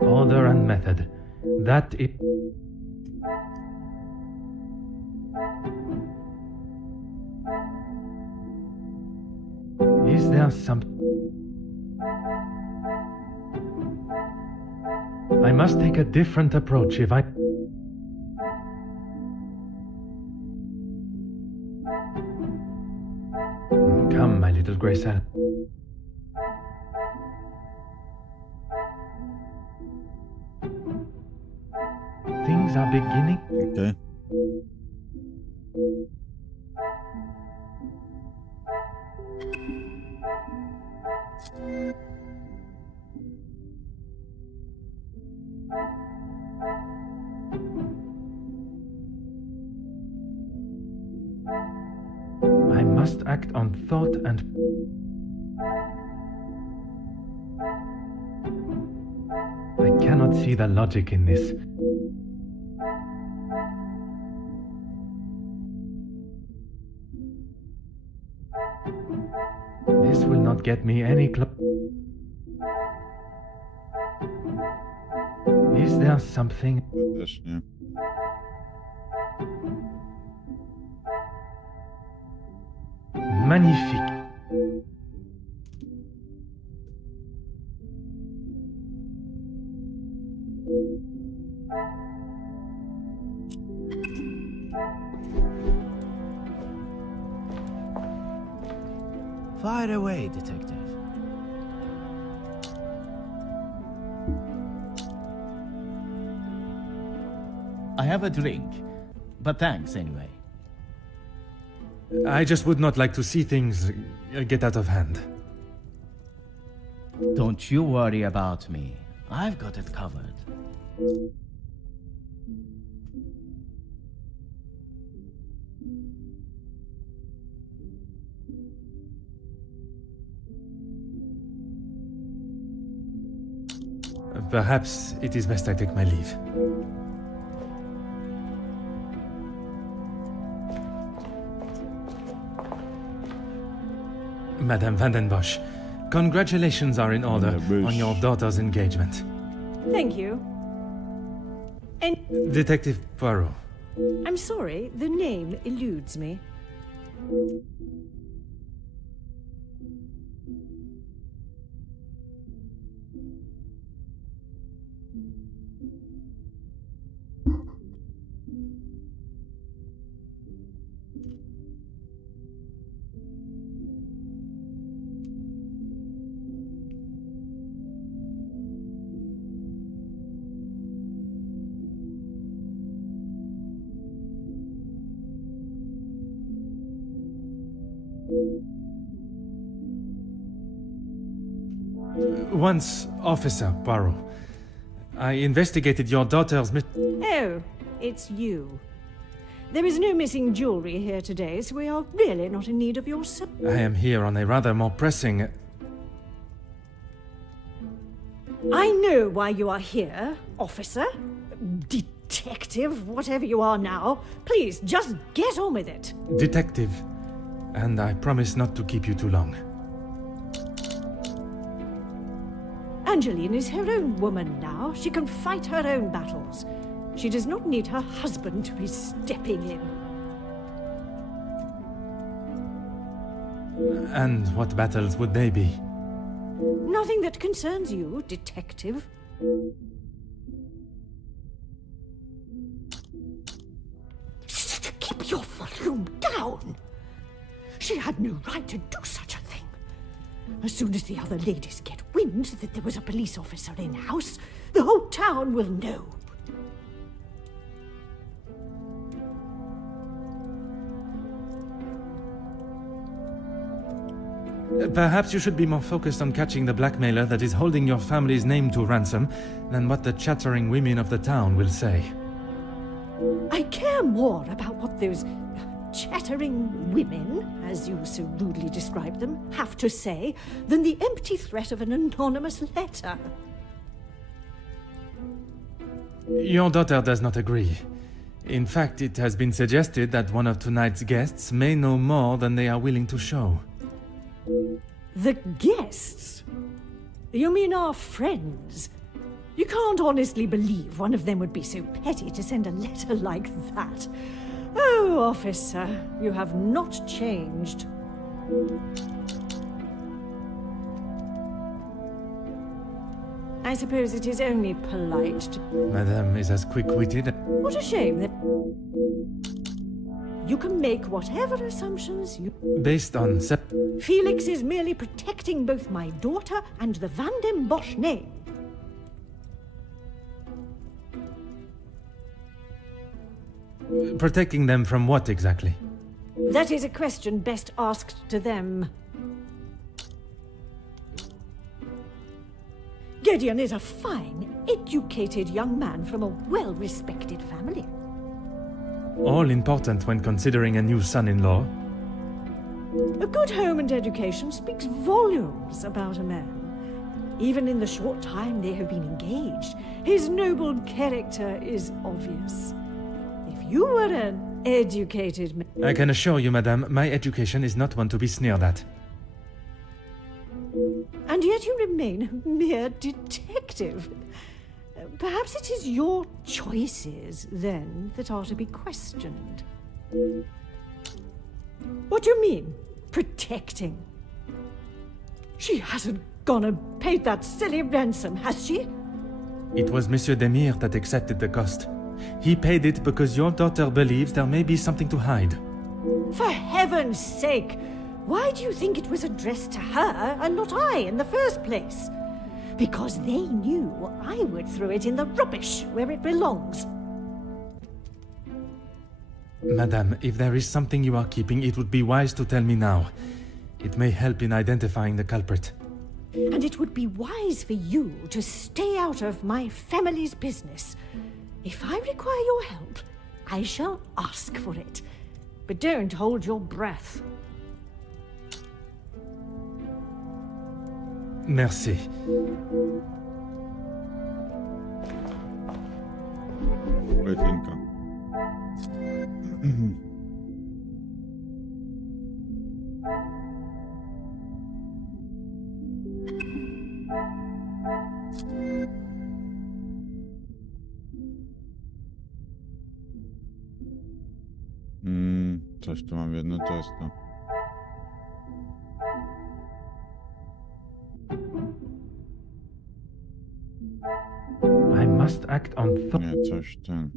Order and method. That it. Is there some... I must take a different approach if I... Come, my little Graycell. Things are beginning. Okay. I must act on thought and... I cannot see the logic in this. This will not get me any Is there something... Też nie. Magnifique. Fire away, detective. I have a drink, but thanks anyway. I just would not like to see things get out of hand. Don't you worry about me. I've got it covered. Perhaps it is best I take my leave. Madame Vandenbosch, congratulations are in order on your daughter's engagement. Thank you. And Detective Poirot. I'm sorry, the name eludes me. Once Officer Poirot, I investigated your daughter's Oh, it's you. There is no missing jewelry here today, so we are really not in need of your I am here on a rather more pressing... I know why you are here, officer, detective, whatever you are now. Please, just get on with it. Detective. And I promise not to keep you too long. Angeline is her own woman now. She can fight her own battles. She does not need her husband to be stepping in. And what battles would they be? Nothing that concerns you, detective. Keep your volume down! She had no right to do such a thing. As soon as the other ladies get wind that there was a police officer in-house, the whole town will know. Perhaps you should be more focused on catching the blackmailer that is holding your family's name to ransom than what the chattering women of the town will say. I care more about what those chattering women, as you so rudely describe them, have to say than the empty threat of an anonymous letter. Your daughter does not agree. In fact, it has been suggested that one of tonight's guests may know more than they are willing to show. The guests? You mean our friends? You can't honestly believe one of them would be so petty to send a letter like that. Oh, officer, you have not changed. I suppose it is only polite to... Madame is as quick-witted. What a shame that... You can make whatever assumptions you... Based on... Felix is merely protecting both my daughter and the Van den Bosch name. Protecting them from what exactly? That is a question best asked to them. Gideon is a fine, educated young man from a well-respected family. All important when considering a new son-in-law. A good home and education speaks volumes about a man. Even in the short time they have been engaged, his noble character is obvious. If you were an educated man... I can assure you, madame, my education is not one to be sneered at. And yet you remain a mere detective. Perhaps it is your choices, then, that are to be questioned. What do you mean, protecting? She hasn't gone and paid that silly ransom, has she? It was Monsieur Demire that accepted the cost. He paid it because your daughter believes there may be something to hide. For heaven's sake! Why do you think it was addressed to her and not I in the first place? Because they knew I would throw it in the rubbish where it belongs. Madame, if there is something you are keeping, it would be wise to tell me now. It may help in identifying the culprit. And it would be wise for you to stay out of my family's business. If I require your help, I shall ask for it. But don't hold your breath. Merci. Letynka. Coś tu mam jednoczesno. I must act on Nie, coś ten.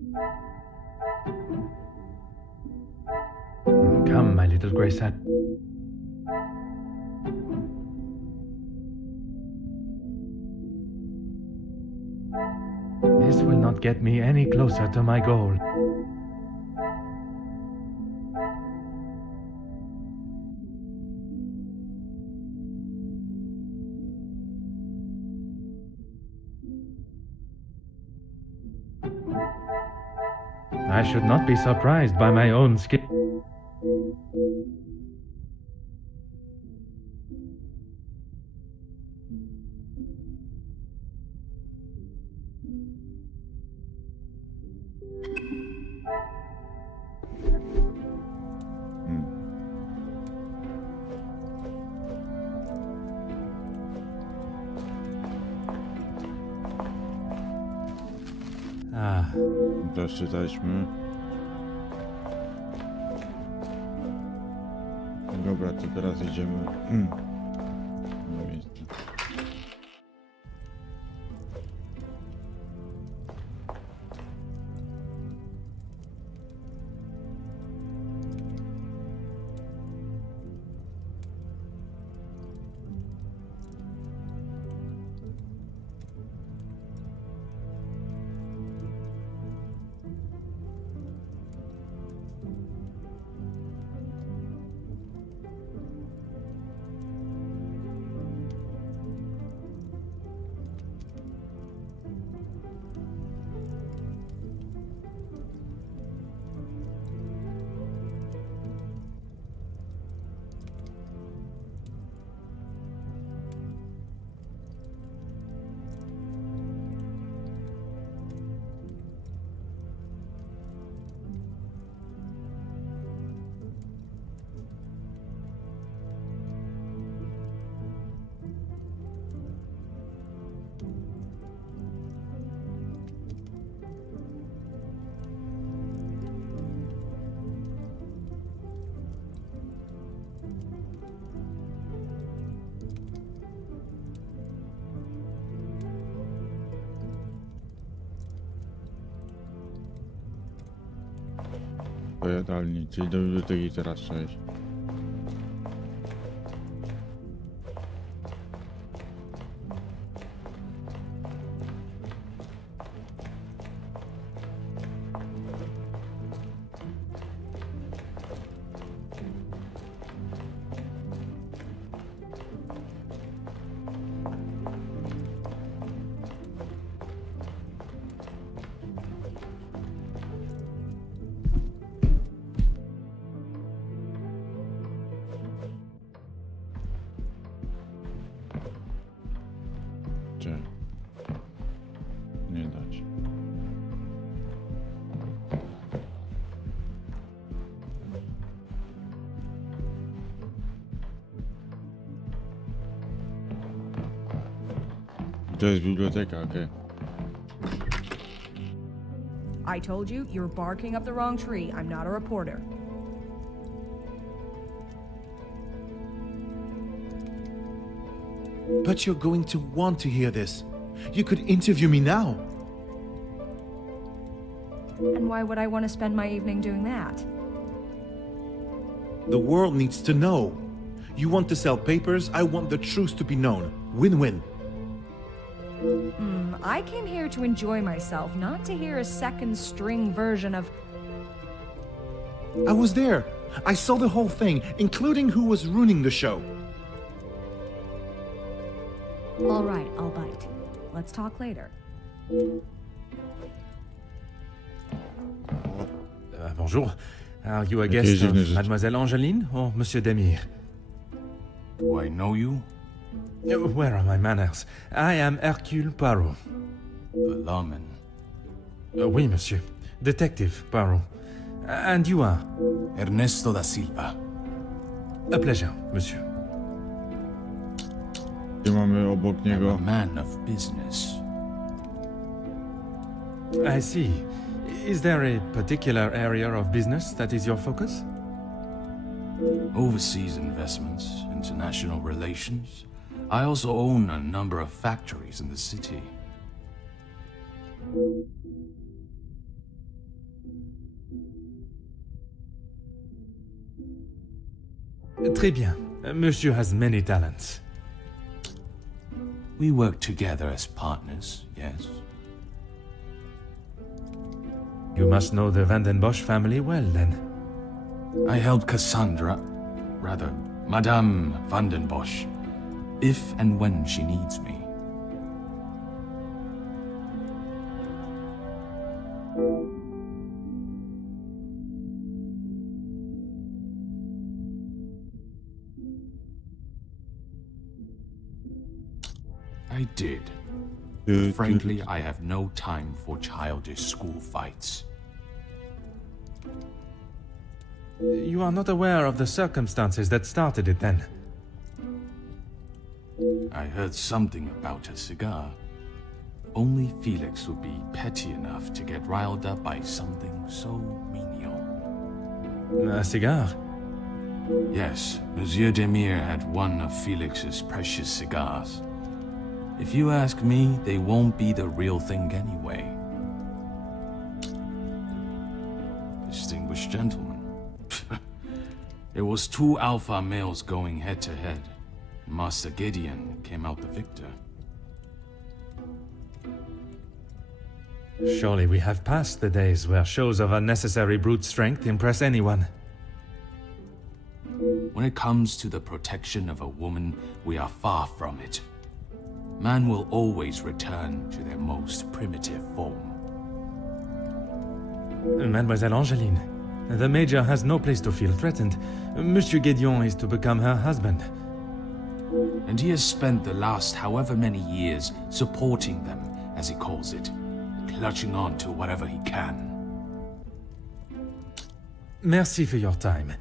Come, my little grey sat. This will not get me any closer to my goal. I should not be surprised by my own skill. Ah, Też czytaliśmy. Dobra, to teraz idziemy na miejsce. Do jadalni, czyli do biblioteki teraz trzeba iść. Czy nie dać. To jest biblioteka, okej. I told you, you're barking up the wrong tree. I'm not a reporter. But you're going to want to hear this. You could interview me now. And why would I want to spend my evening doing that? The world needs to know. You want to sell papers, I want the truth to be known. Win-win. I came here to enjoy myself, not to hear a second-string version of... I was there. I saw the whole thing, including who was ruining the show. All right, I'll bite. Let's talk later. Bonjour. Are you a guest of Mademoiselle Angeline or Monsieur Demir? Do I know you? Where are my manners? I am Hercule Poirot. The lawman. Oui, monsieur. Detective Poirot. And you are? Ernesto da Silva. A pleasure, monsieur. Tu mamy obok I'm niego. a man of business. I see. Is there a particular area of business that is your focus? Overseas investments, international relations. I also own a number of factories in the city. Très bien. Monsieur has many talents. We work together as partners, yes. You must know the Vandenbosch family well, then. I helped Cassandra, rather, Madame Vandenbosch, if and when she needs me. I did. Frankly, I have no time for childish school fights. You are not aware of the circumstances that started it, then? I heard something about a cigar. Only Felix would be petty enough to get riled up by something so menial. A cigar? Yes, Monsieur Demire had one of Felix's precious cigars. If you ask me, they won't be the real thing anyway. Distinguished gentleman. There was 2 alpha males going head-to-head. Master Gideon came out the victor. Surely we have passed the days where shows of unnecessary brute strength impress anyone. When it comes to the protection of a woman, we are far from it. Man will always return to their most primitive form. Mademoiselle Angeline, the Major has no place to feel threatened. Monsieur Gédéon is to become her husband. And he has spent the last however many years supporting them, as he calls it, clutching on to whatever he can. Merci for your time.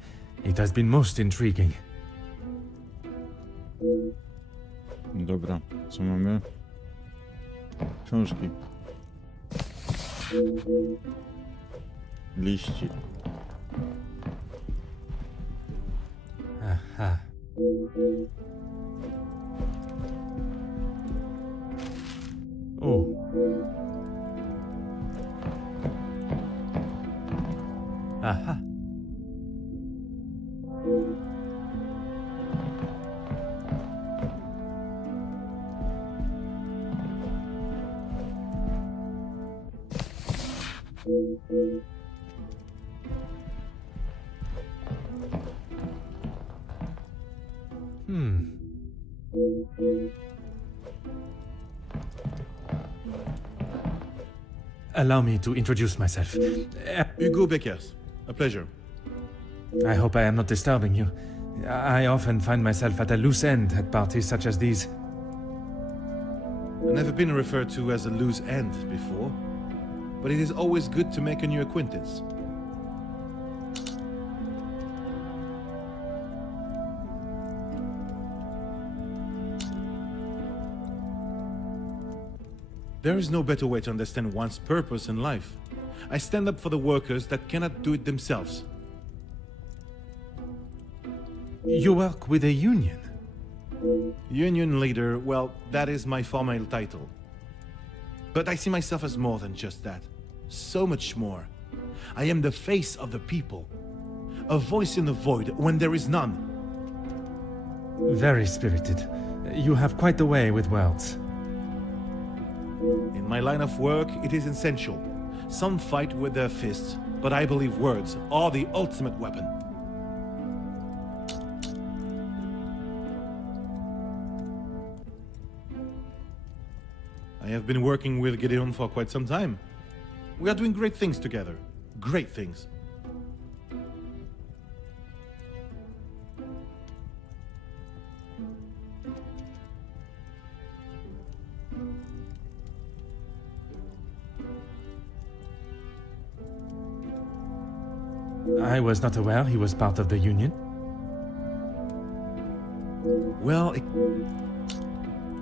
It has been most intriguing. Dobra, co mamy? Książki. Liści. Aha. O. Aha. Allow me to introduce myself. Hugo Beckers. A pleasure. I hope I am not disturbing you. I often find myself at a loose end at parties such as these. I've never been referred to as a loose end before, but it is always good to make a new acquaintance. There is no better way to understand one's purpose in life. I stand up for the workers that cannot do it themselves. You work with a union? Union leader, well, that is my formal title. But I see myself as more than just that. So much more. I am the face of the people. A voice in the void when there is none. Very spirited. You have quite the way with words. In my line of work, it is essential. Some fight with their fists, but I believe words are the ultimate weapon. I have been working with Gideon for quite some time. We are doing great things together. Great things. I was not aware he was part of the union. Well,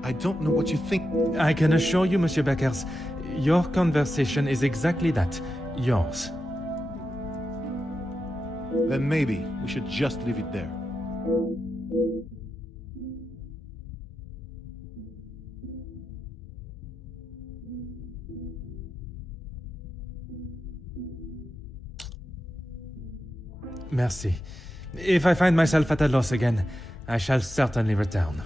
I don't know what you think. I can assure you, Monsieur Beckers, your conversation is exactly that. Yours. Then maybe we should just leave it there. Merci. If I find myself at a loss again, I shall certainly return.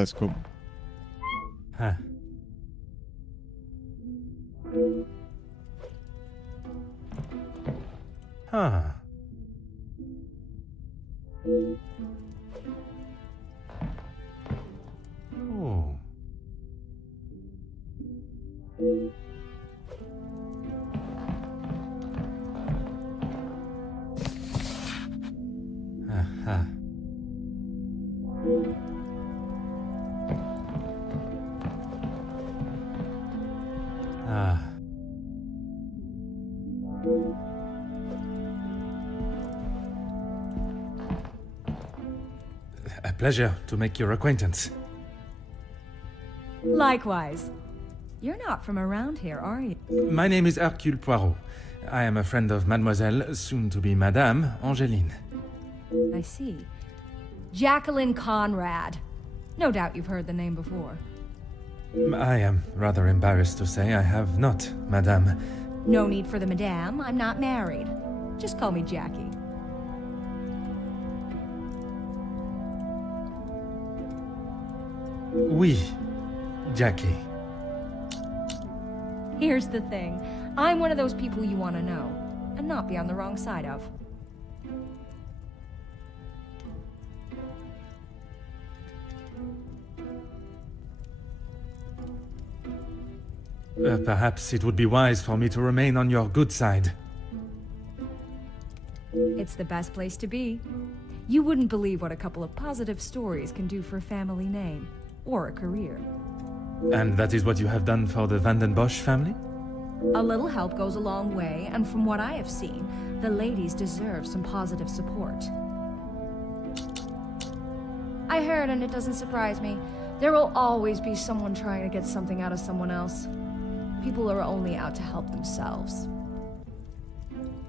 Teleskop. Huh. Huh. Oh. Ah. Ah. A pleasure to make your acquaintance. Likewise. You're not from around here, are you? My name is Hercule Poirot. I am a friend of Mademoiselle, soon to be Madame, Angeline. I see. Jacqueline Conrad. No doubt you've heard the name before. I am rather embarrassed to say I have not, Madame. No need for the madame. I'm not married. Just call me Jackie. Oui, Jackie. Here's the thing. I'm one of those people you want to know, and not be on the wrong side of. Perhaps it would be wise for me to remain on your good side. It's the best place to be. You wouldn't believe what a couple of positive stories can do for a family name, or a career. And that is what you have done for the Van den Bosch family? A little help goes a long way, and from what I have seen, the ladies deserve some positive support. I heard, and it doesn't surprise me, there will always be someone trying to get something out of someone else. People are only out to help themselves.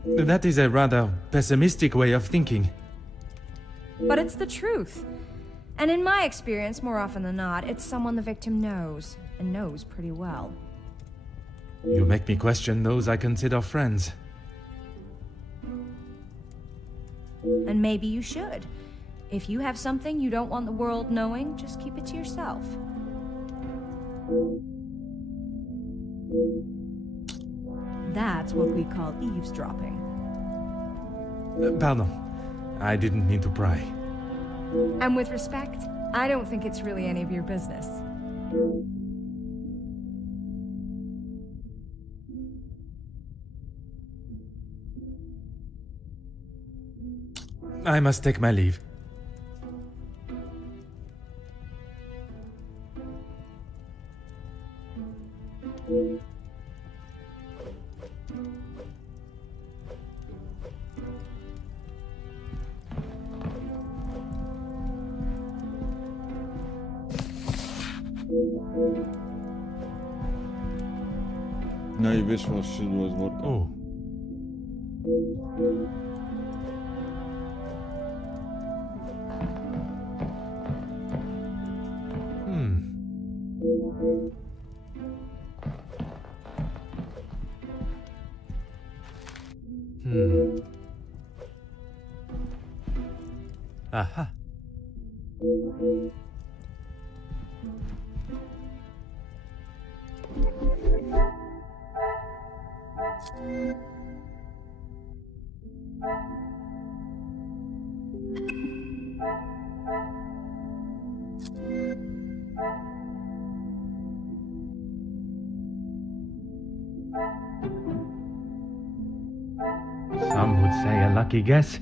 That is a rather pessimistic way of thinking. But it's the truth. And in my experience, more often than not, it's someone the victim knows, and knows pretty well. You make me question those I consider friends. And maybe you should. If you have something you don't want the world knowing, just keep it to yourself. That's what we call eavesdropping. Pardon. I didn't mean to pry. And with respect, I don't think it's really any of your business. I must take my leave. No i wyszło szydło z worka. Oh. Aha. Some would say a lucky guess.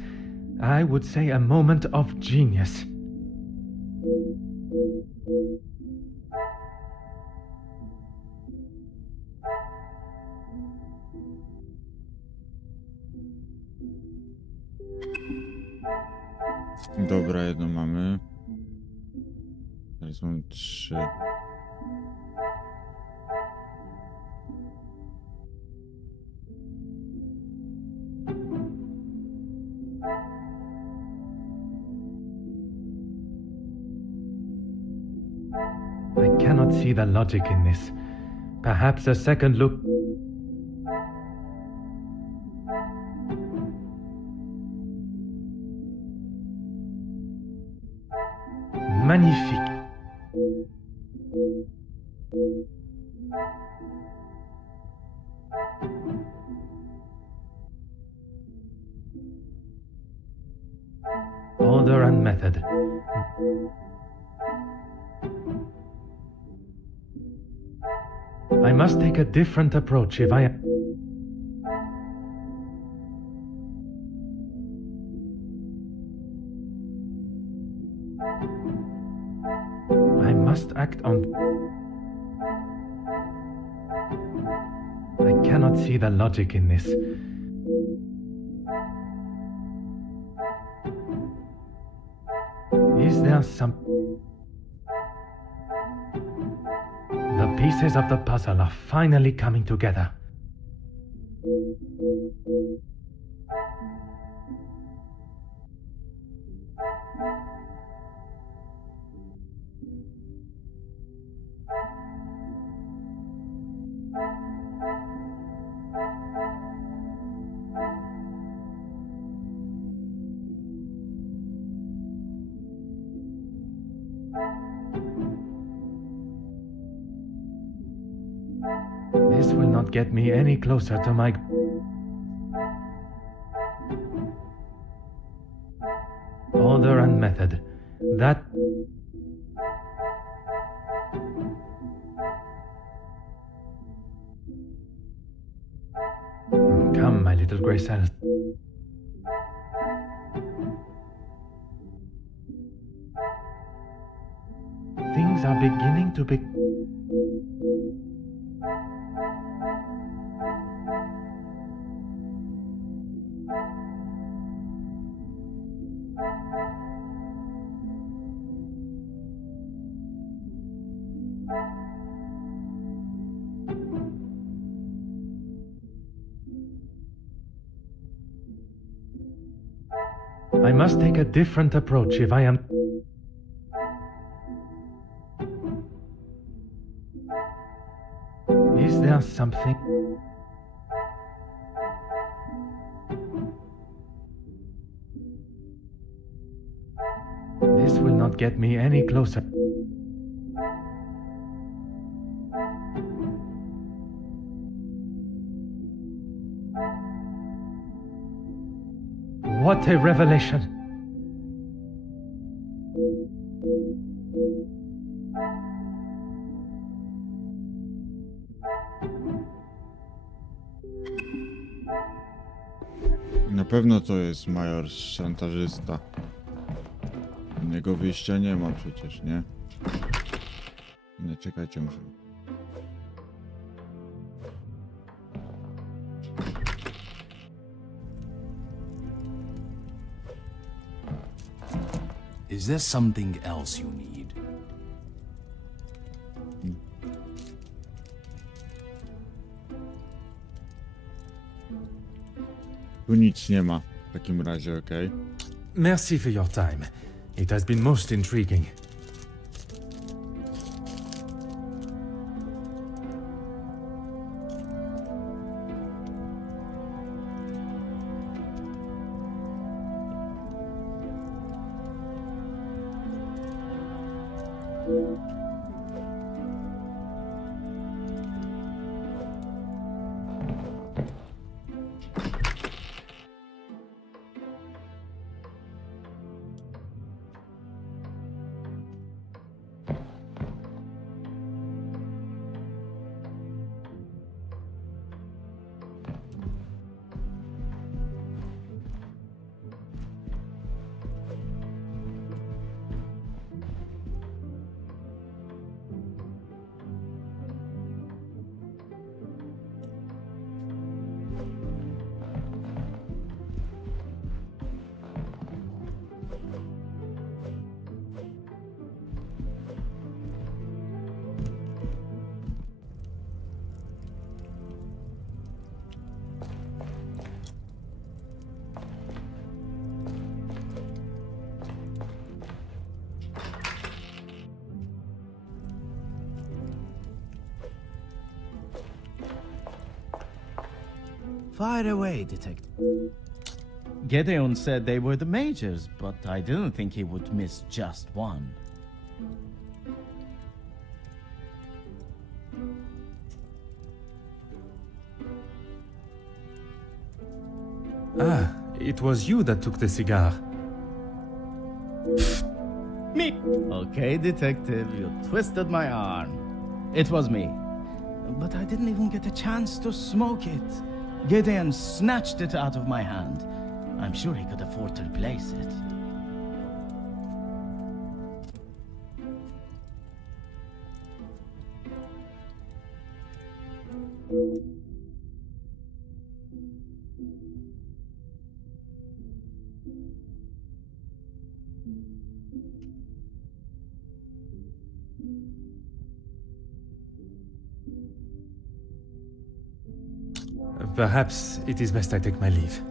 I would say a moment of genius. Dobra, jedno mamy. Teraz mam 3. I cannot see the logic in this. Perhaps a second look. Magnifique. Order and method. I must take a different approach if I... act on... I cannot see the logic in this. Is there some... The pieces of the puzzle are finally coming together. This will not get me any closer to my... Order and method. That... Come, my little grey cell. Things are beginning to be... I must take a different approach if I am... Is there something... This will not get me any closer. What a revelation! Na pewno to jest major szantażysta. Innego wyjścia nie ma przecież, nie? Nie, czekajcie, muszę... Is there something else you need? Tu nic nie ma w takim razie, okej? Merci for your time. It has been most intriguing. Fire away, detective. Gideon said they were the majors, but I didn't think he would miss just one. Ah, it was you that took the cigar. Me! Okay, detective, you twisted my arm. It was me. But I didn't even get a chance to smoke it. Gideon snatched it out of my hand. I'm sure he could afford to replace it. Perhaps it is best I take my leave.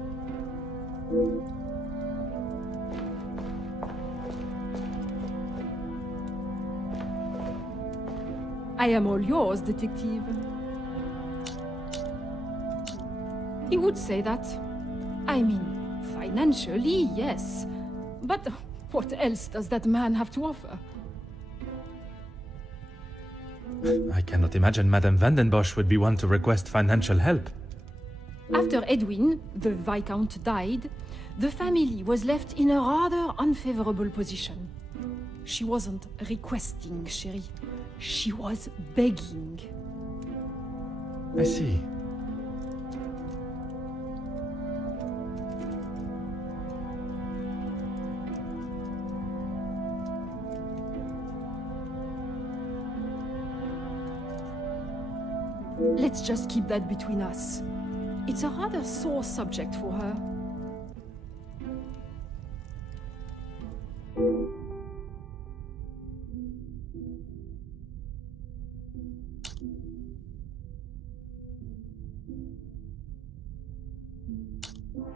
I am all yours, detective. He would say that. I mean, financially, yes. But what else does that man have to offer? I cannot imagine Madame Vandenbosch would be one to request financial help. After Edwin, the Viscount, died, the family was left in a rather unfavorable position. She wasn't requesting, chérie. She was begging. I see. Let's just keep that between us. It's a rather sore subject for her.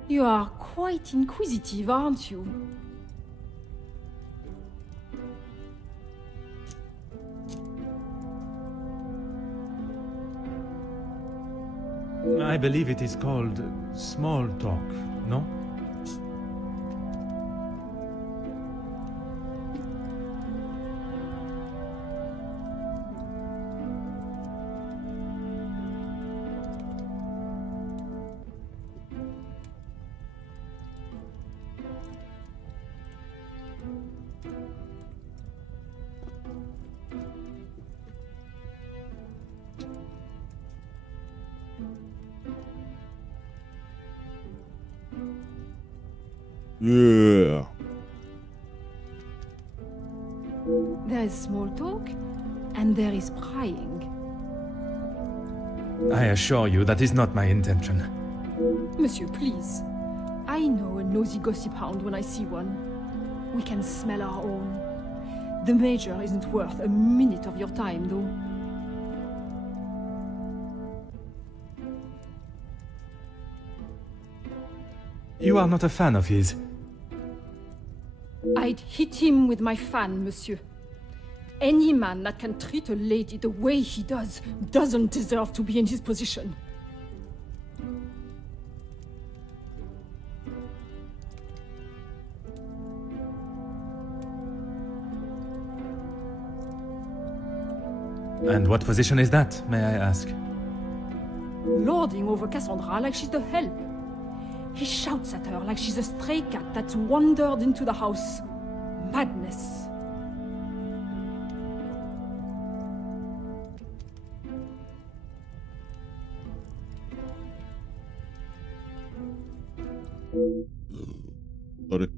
You are quite inquisitive, aren't you? I believe it is called small talk, no? Yeah. There is small talk, and there is prying. I assure you that is not my intention. Monsieur, please. I know a nosy gossip hound when I see one. We can smell our own. The Major isn't worth a minute of your time, though. You are not a fan of his. I'd hit him with my fan, monsieur. Any man that can treat a lady the way he does doesn't deserve to be in his position. And what position is that, may I ask? Lording over Cassandra like she's the help. He shouts at her like she's a stray cat that's wandered into the house. Madness. Sorry.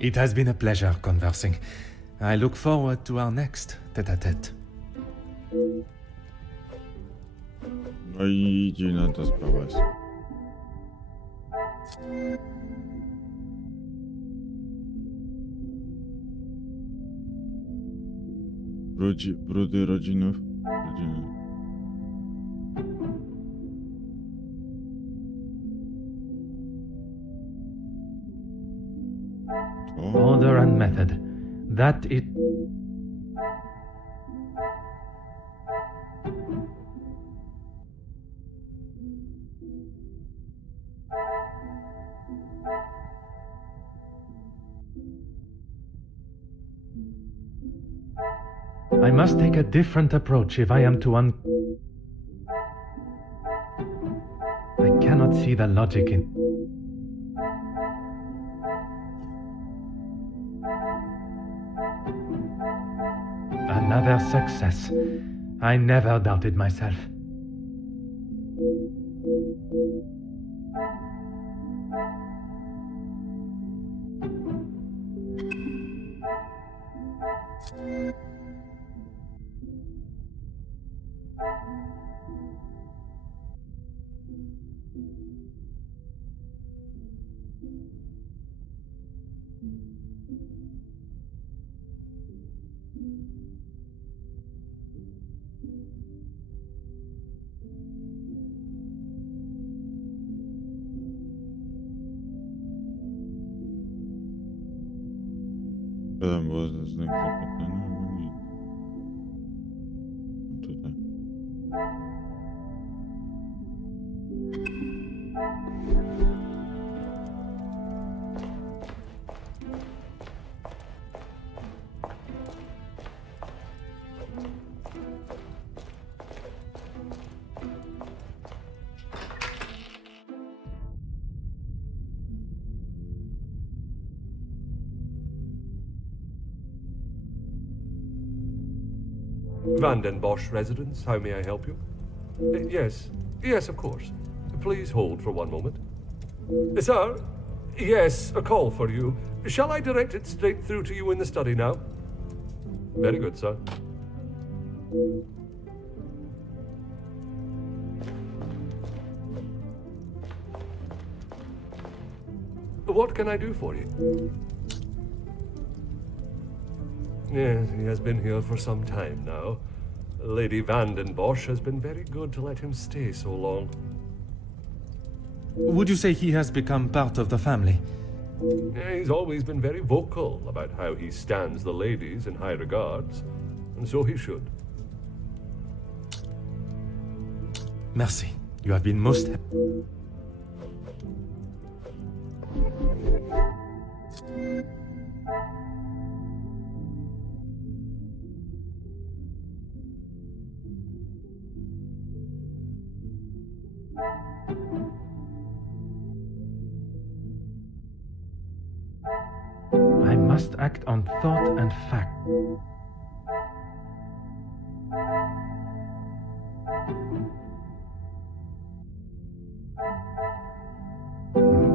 It has been a pleasure conversing. I look forward to our next tête-à-tête. No i dziwna ta sprawa jest. Brudy rodziny. Order and method. That it... I must take a different approach if I am to I cannot see the logic in... Another success. I never doubted myself. Tam było znak zapytania, albo nic. Tutaj. Van den Bosch residence, how may I help you? Yes, of course. Please hold for one moment. Sir, yes, a call for you. Shall I direct it straight through to you in the study now? Very good, sir. What can I do for you? Yes, he has been here for some time now. Lady Van den Bosch has been very good to let him stay so long. Would you say he has become part of the family? He's always been very vocal about how he stands the ladies in high regards, and so he should. Merci. You have been most... I must act on thought and fact.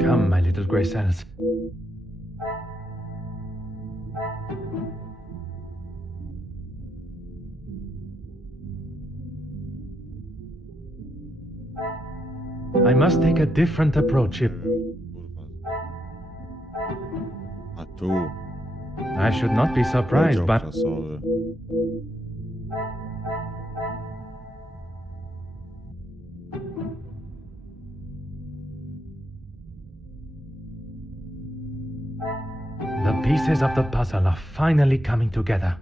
Come, my little grey cells. I must take a different approach if... A tu. I should not be surprised, Podział but... czasowy. The pieces of the puzzle are finally coming together.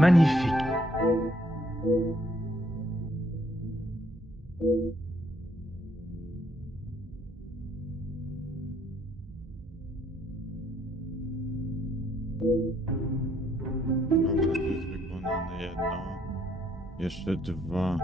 Magnifique. Dobra, to jest wykonane jedno. Jeszcze dwa.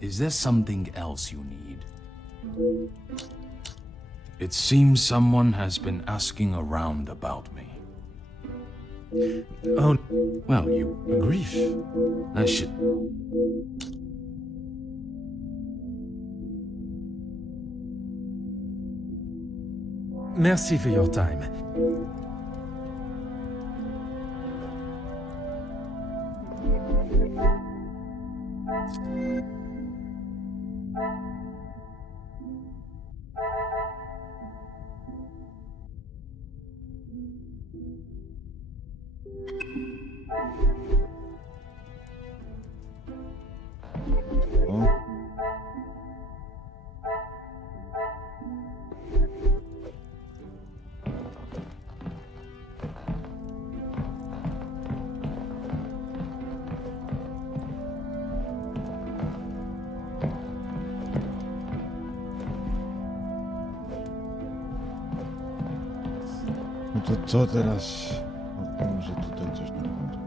Is there something else you need? It seems someone has been asking around about me. Oh, Well, you grief. I should. Merci for your time. O. No to co teraz? O, może tutaj coś na końcu.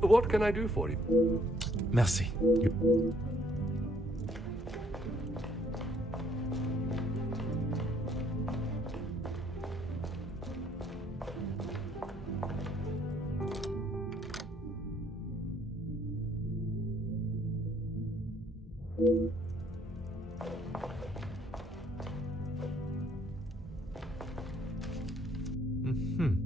What can I do for you? Merci. Mhm.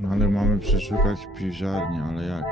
No ale mamy przeszukać piżarnię, ale jak?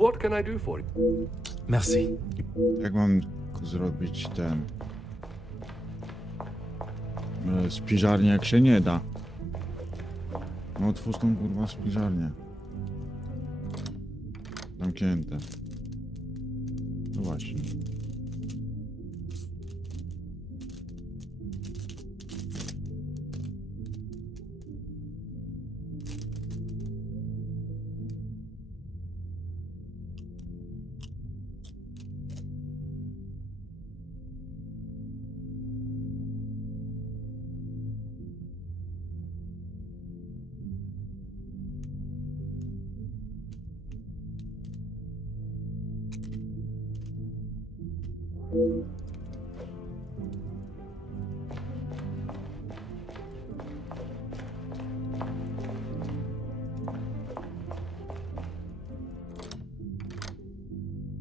What can I do for you? Merci. Jak mam zrobić ten... spiżarnię, jak się nie da? No otwórz tą kurwa spiżarnię. Zamknięte. No właśnie.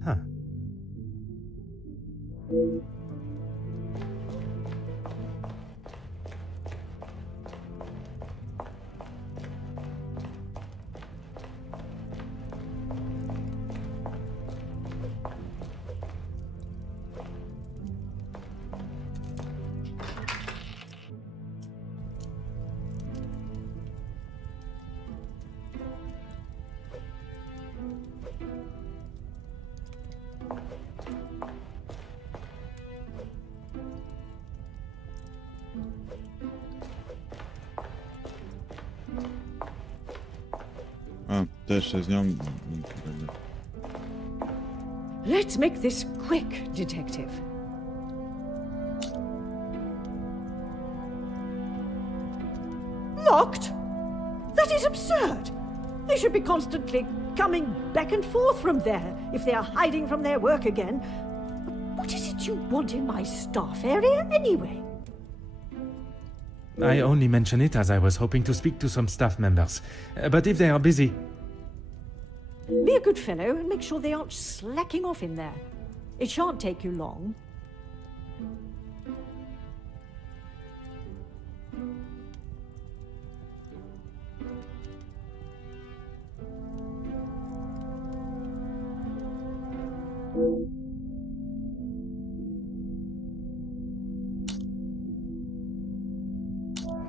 Huh. A, też z nią... Let's make this quick, detective. Locked? That is absurd. They should be constantly coming back and forth from there if they are hiding from their work again. What is it you want in my staff area, anyway? I only mention it as I was hoping to speak to some staff members. But if they are busy... Be a good fellow and make sure they aren't slacking off in there. It shan't take you long.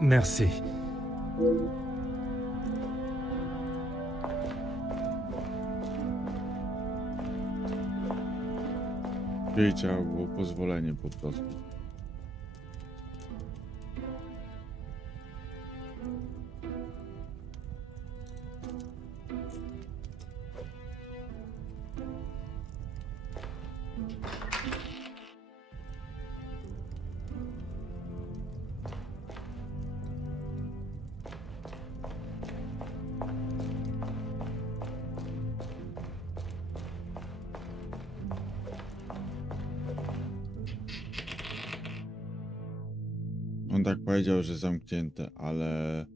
Merci. Przyjęcie albo pozwolenie po prostu. On tak powiedział, że zamknięte, ale...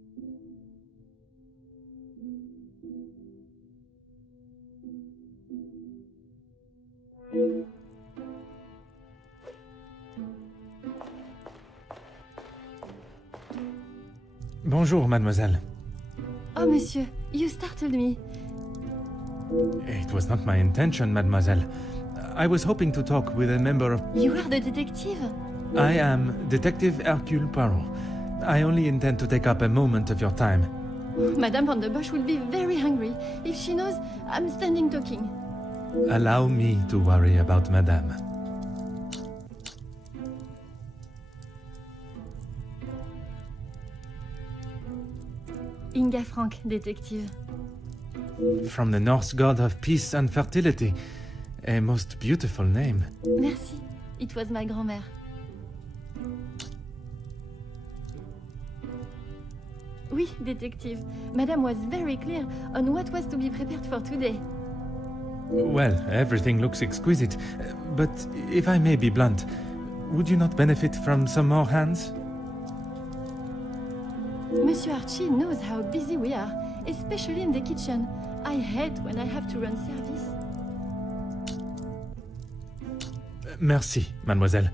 Bonjour, mademoiselle. Oh, monsieur, you startled me. It was not my intention, mademoiselle. I was hoping to talk with a member of... You are the detective? I am Detective Hercule Poirot. I only intend to take up a moment of your time. Madame Van der Bosch will be very hungry if she knows I'm standing talking. Allow me to worry about madame. Inga Frank, detective. From the Norse god of peace and fertility. A most beautiful name. Merci. It was my grand-mère. Oui, detective. Madame was very clear on what was to be prepared for today. Well, everything looks exquisite. But if I may be blunt, would you not benefit from some more hands? Monsieur Archie knows how busy we are, especially in the kitchen. I hate when I have to run service. Merci, mademoiselle.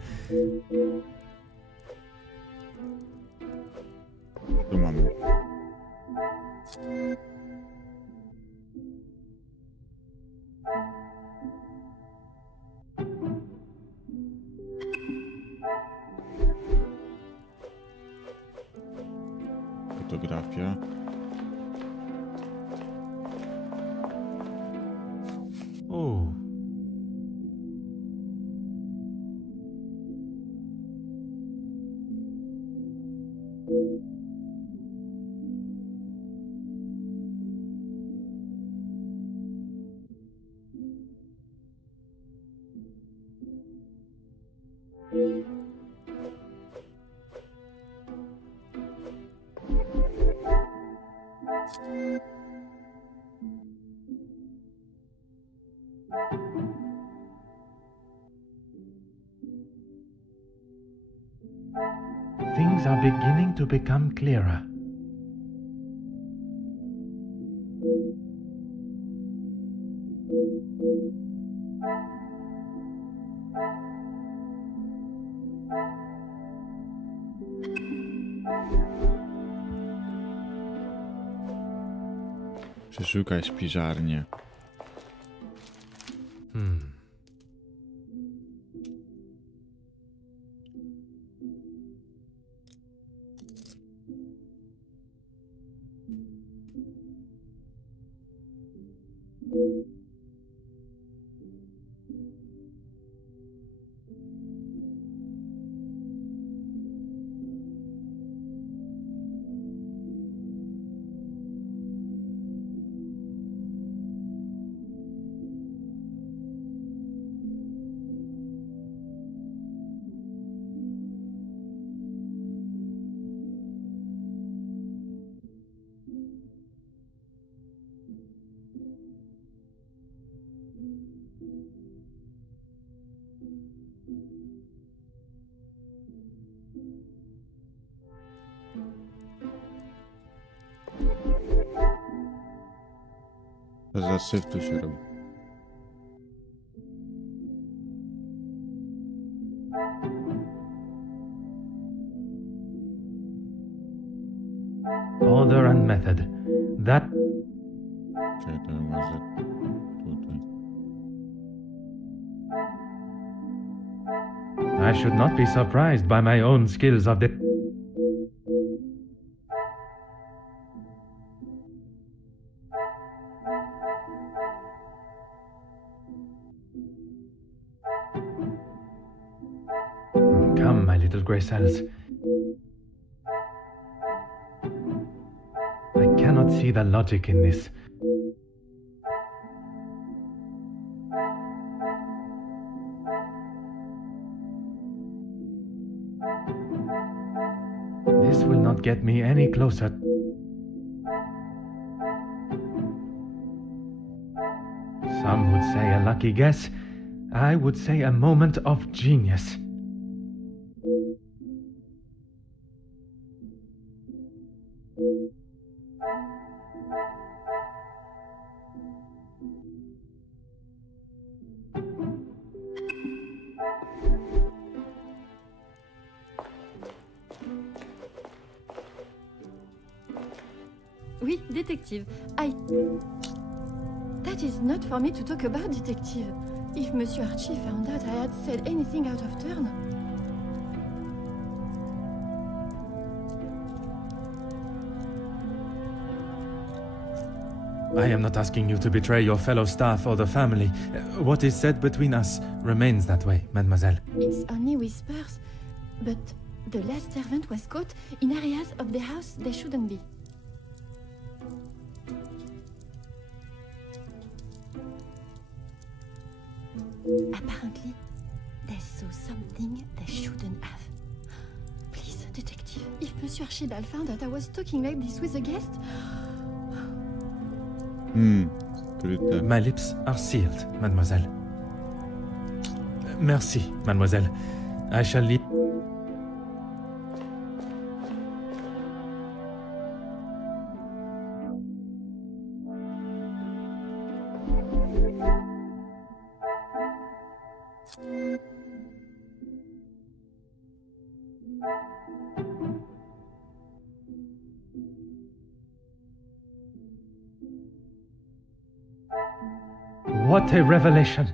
Tu mamy. Fotografia. Things are beginning to become clearer. Przeszukaj śpiżarnię. To za syf tu się robi. Order and method. That Czekaj, to może tutaj. I should not be surprised by my own skills of the... Come, my little grey cells. I cannot see the logic in this. This will not get me any closer. Some would say a lucky guess. I would say a moment of genius. Oui, detective. That is not for me to talk about, detective. If Monsieur Archie found out I had said anything out of turn. I am not asking you to betray your fellow staff or the family. What is said between us remains that way, mademoiselle. It's only whispers, but the last servant was caught in areas of the house they shouldn't be. Apparently, they saw something they shouldn't have. Please, detective, if Monsieur Archibald found out I was talking like this with a guest... Skryte. My lips are sealed, mademoiselle. Merci, mademoiselle. I shall leave. What a revelation!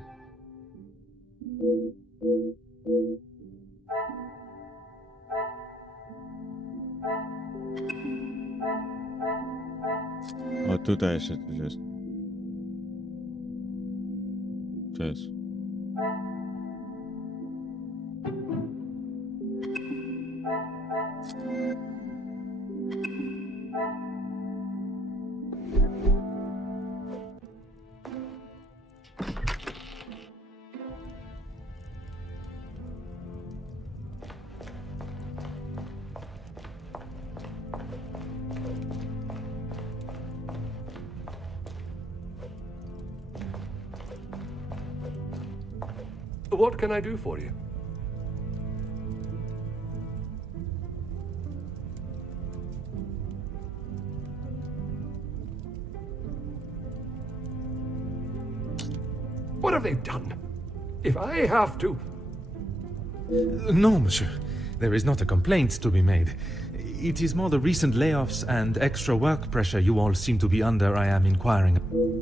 O, tutaj jeszcze coś jest. Cześć. What can I do for you? What have they done? If I have to... No, monsieur. There is not a complaint to be made. It is more the recent layoffs and extra work pressure you all seem to be under I am inquiring.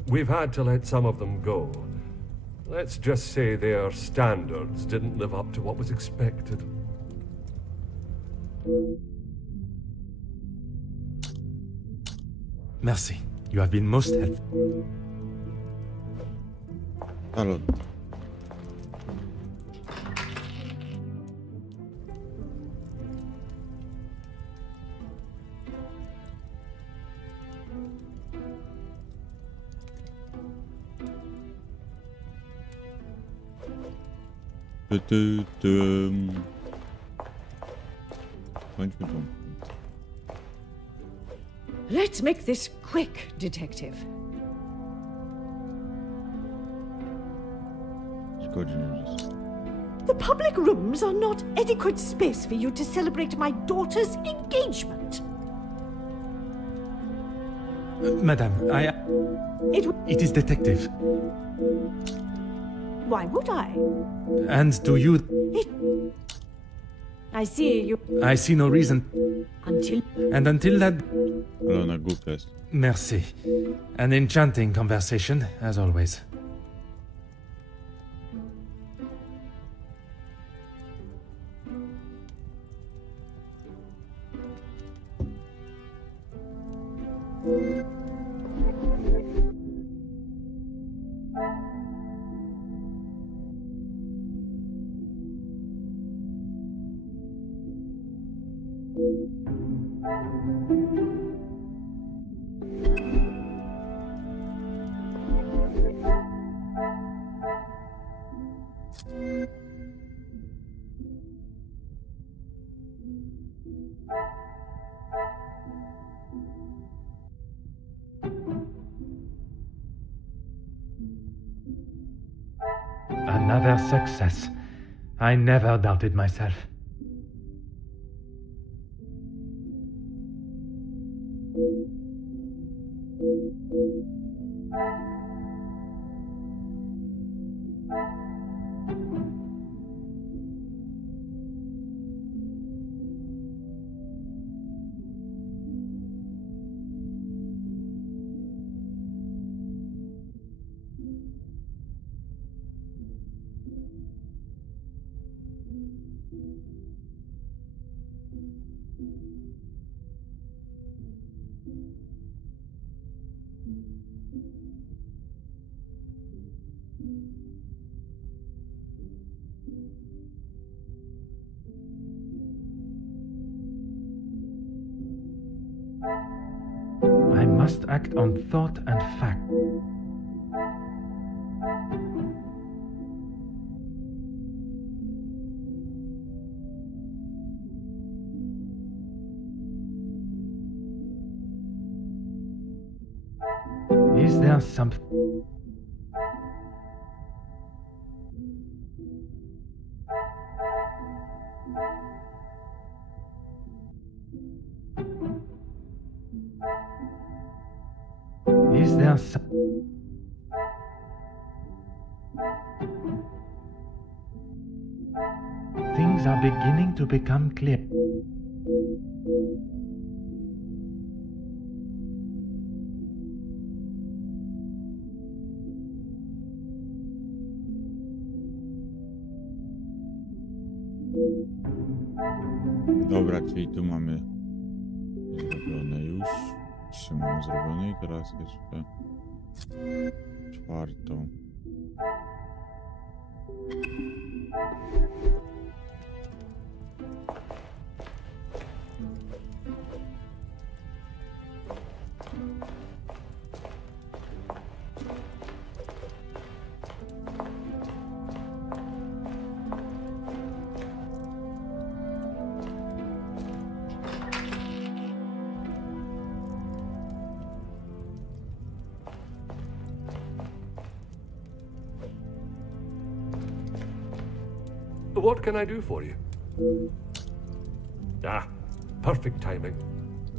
We've had to let some of them go. Let's just say their standards didn't live up to what was expected. Merci. You have been most helpful. Halo. Bądźmy tu. Let's make this quick, detective. Godzin już jest. The public rooms are not adequate space for you to celebrate my daughter's engagement. Madame, It is detective. Why would I? And do you... I see you. I see no reason. Until that... Ale ona głupia jest. Merci. An enchanting conversation, as always. Another success. I never doubted myself. I must act on thought and fact. Is there something... Is there some... Things are beginning to become clear. Dobra, czyli tu mamy zrobione już. 3 mamy zrobione i teraz jeszcze 4. What can I do for you? Ah, perfect timing.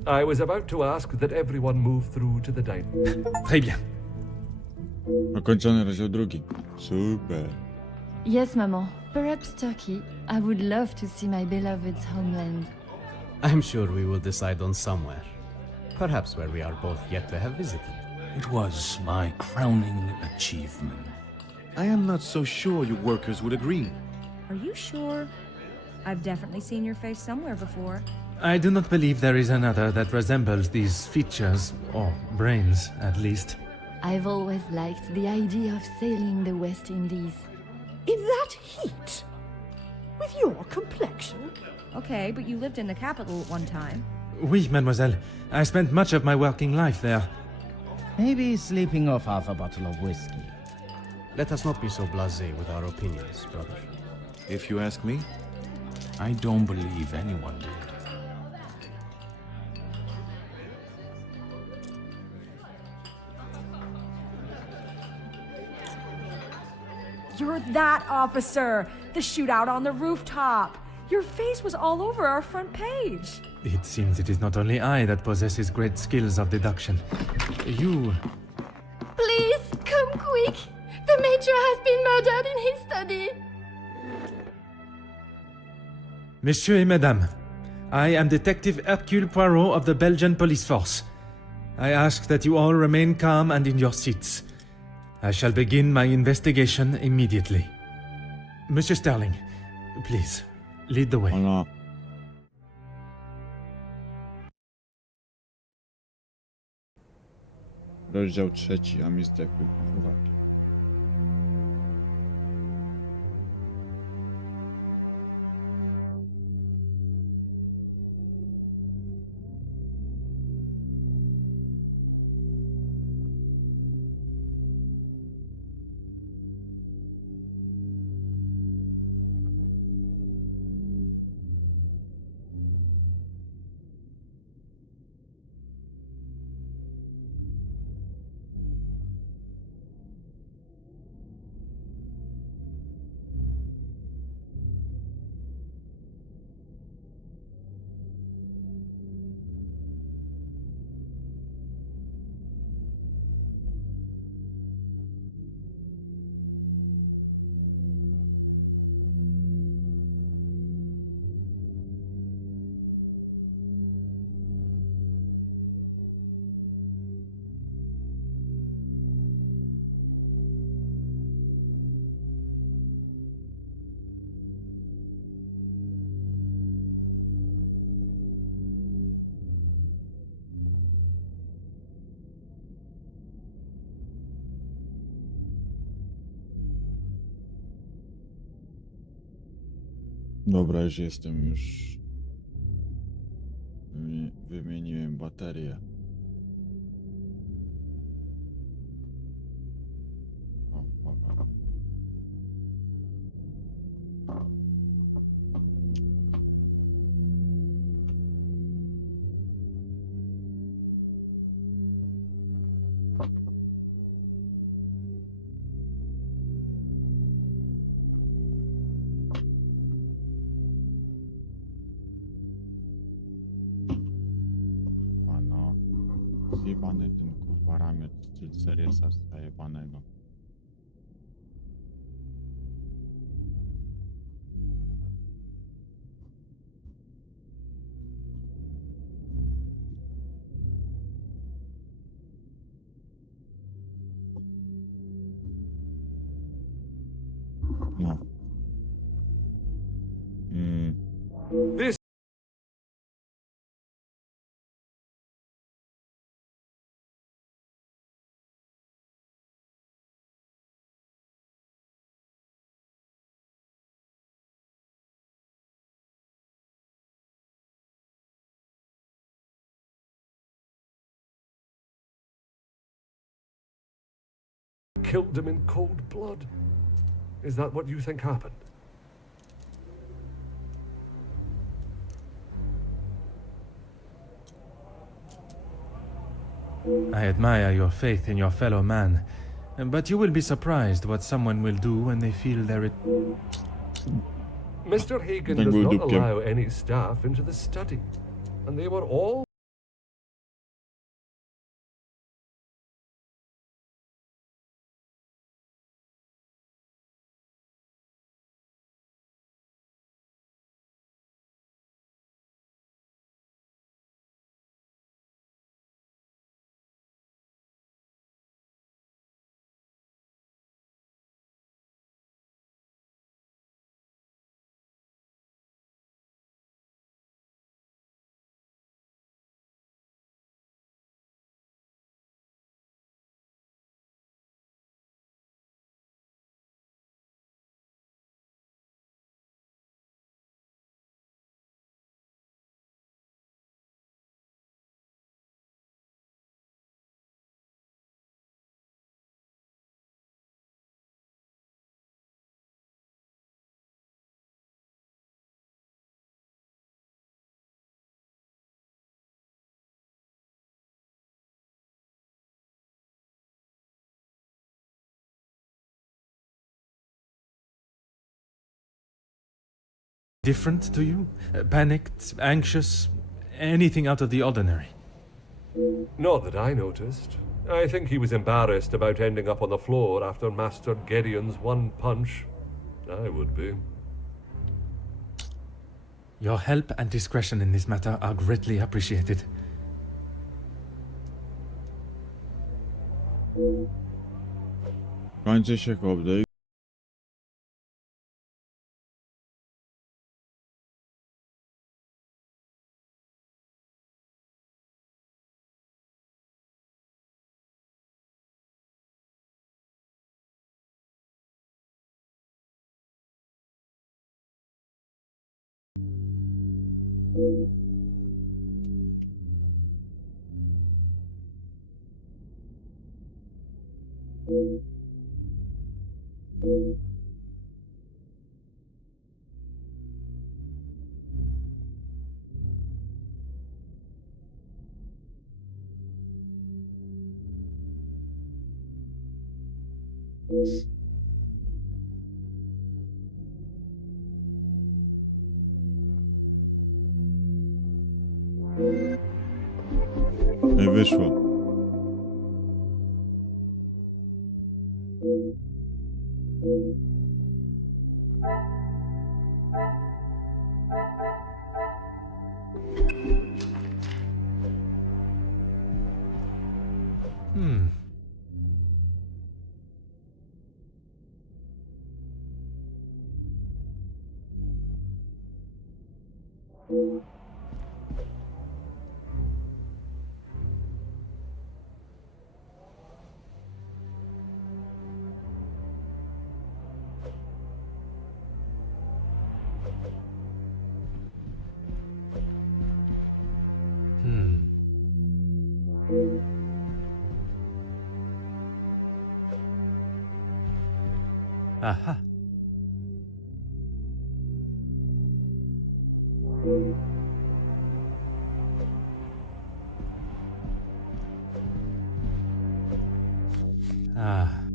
I was about to ask that everyone move through to the dining. Très bien. Ukończony rozdział drugi. Super. Yes, Maman. Perhaps Turkey. I would love to see my beloved's homeland. I'm sure we will decide on somewhere. Perhaps where we are both yet to have visited. It was my crowning achievement. I am not so sure you workers would agree. Are you sure? I've definitely seen your face somewhere before. I do not believe there is another that resembles these features, or brains, at least. I've always liked the idea of sailing the West Indies. In that heat? With your complexion? Okay, but you lived in the capital at one time. Oui, mademoiselle. I spent much of my working life there. Maybe sleeping off half a bottle of whiskey. Let us not be so blasé with our opinions, brother. If you ask me. I don't believe anyone did. You're that officer! The shootout on the rooftop! Your face was all over our front page! It seems it is not only I that possesses great skills of deduction. You... Please, come quick! The Major has been murdered in his study! Messieurs et Mesdames, I am Detective Hercule Poirot of the Belgian Police Force. I ask that you all remain calm and in your seats. I shall begin my investigation immediately. Monsieur Sterling, please, lead the way. Ona... Rozdział trzeci, a mi zdechły uwagi. Dobra, już jestem, już wymieniłem baterię. O, dobra. Zjebany ten kurwa ramię z seriesa zajebanego. No. This killed him in cold blood. Is that what you think happened? I admire your faith in your fellow man, but you will be surprised what someone will do when they feel Mr. Hagen Tak does był not dupkiem. allow any staff into the study, and they were all different to you? Panicked, anxious, anything out of the ordinary? not that I noticed. I think he was embarrassed about ending up on the floor after Master Gideon's one punch. I would be. Your help and discretion in this matter are greatly appreciated. Kończy się update. Nie wyszło. Aha. Ah.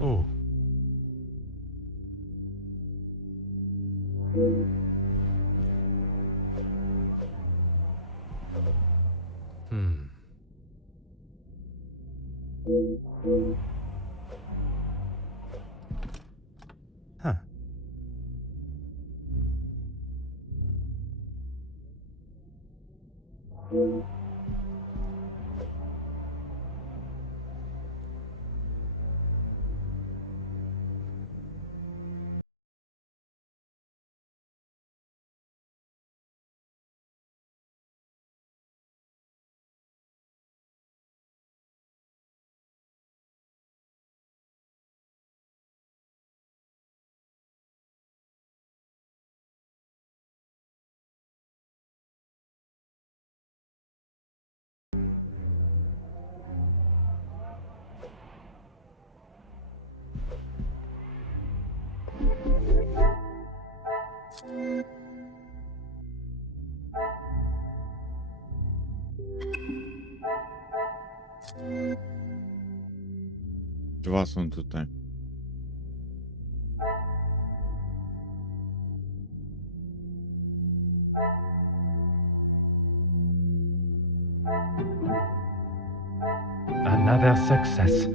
Oh. Huh. Dwa są tutaj. Another success.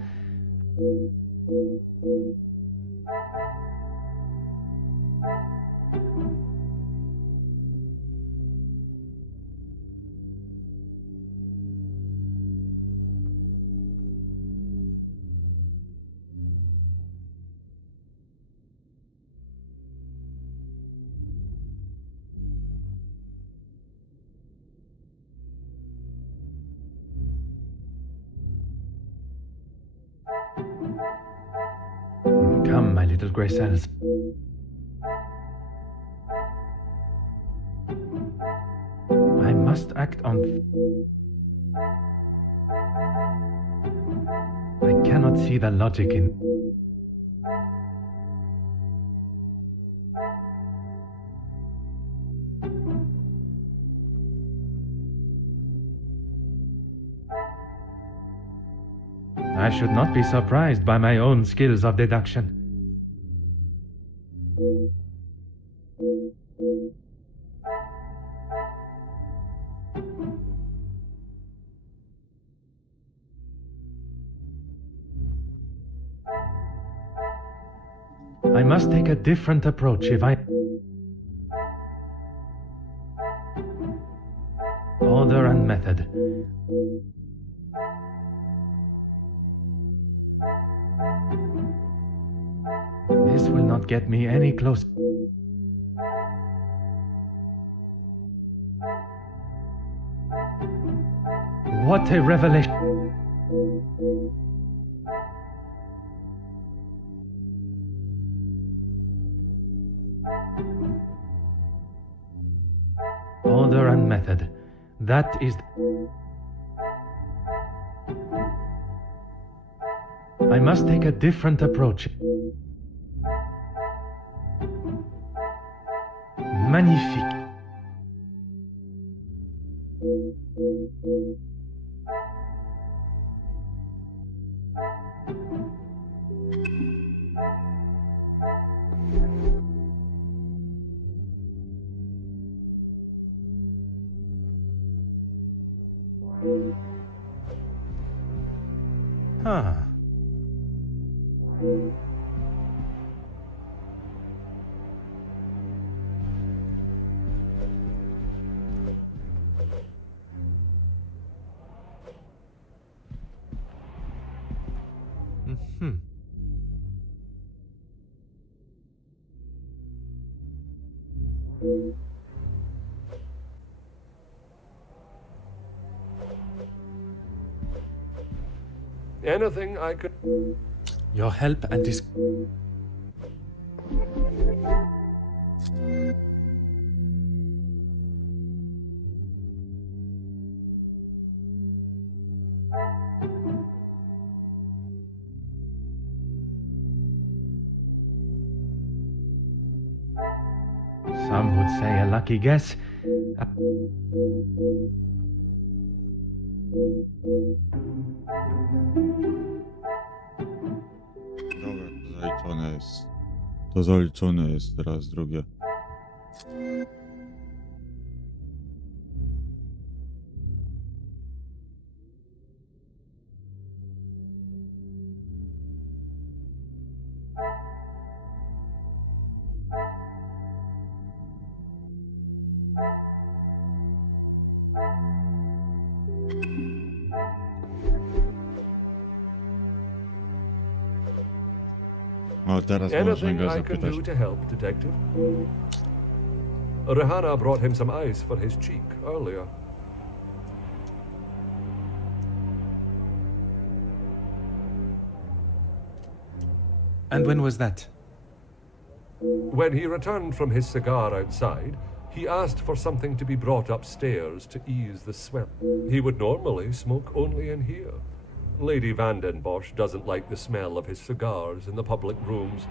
Come, my little grey cells. I must act on... I cannot see the logic in... I should not be surprised by my own skills of deduction. I must take a different approach if I... Order and method. This will not get me any close. What a revelation! Order and method. That is... I must take a different approach. Magnifique. Huh. Anything I could... Your help and this... Some would say a lucky guess. Dobra, to zaliczone jest. To zaliczone jest teraz drugie. O, teraz można Anything go I can zapytać. do to help, Detective? Rihanna brought him some ice for his cheek earlier. And when was that? When he returned from his cigar outside, he asked for something to be brought upstairs to ease the smell. He would normally smoke only in here. Lady Vanden Bosch doesn't like the smell of his cigars in the public rooms.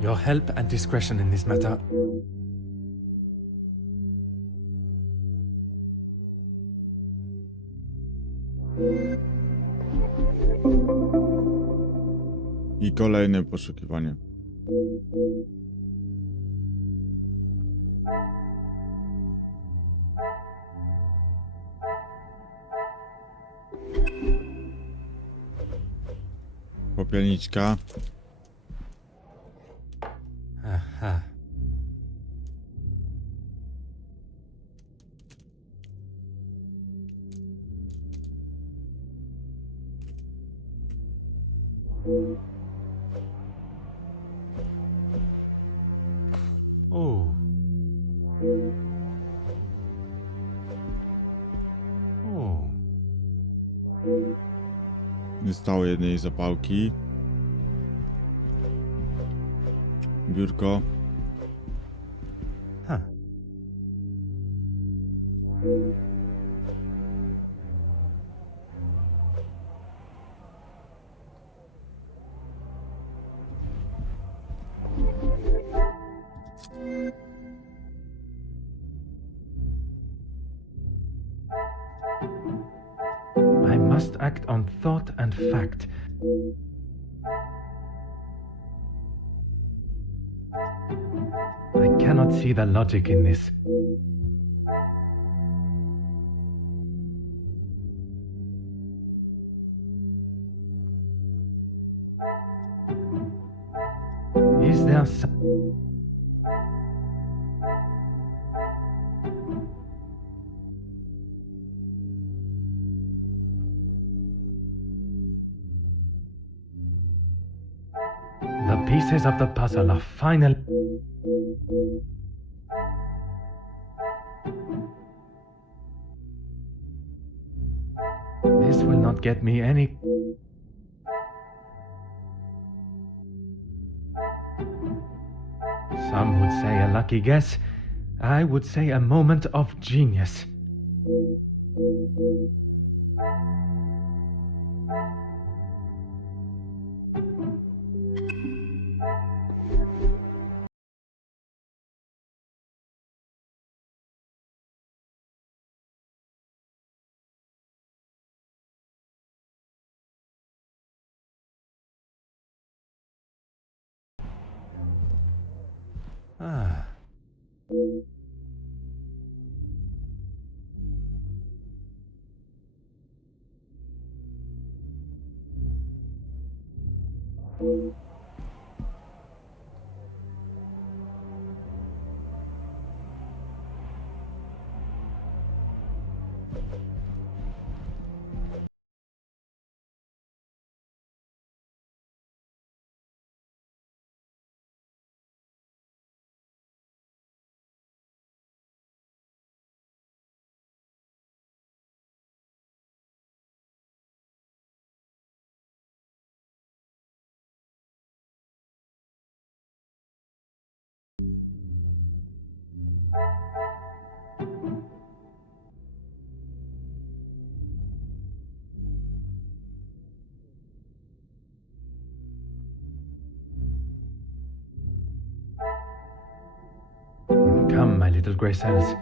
Your help and discretion in this matter. I kolejne poszukiwanie. Popielniczka. Aha. Oh. Oh. Nie stało jednej zapałki. Biurko. Huh. I must act on thought and fact. I cannot see the logic in this. Is there some... The pieces of the puzzle are final. This will not get me any... Some would say a lucky guess. I would say a moment of genius. Ah. Come, my little grey cells.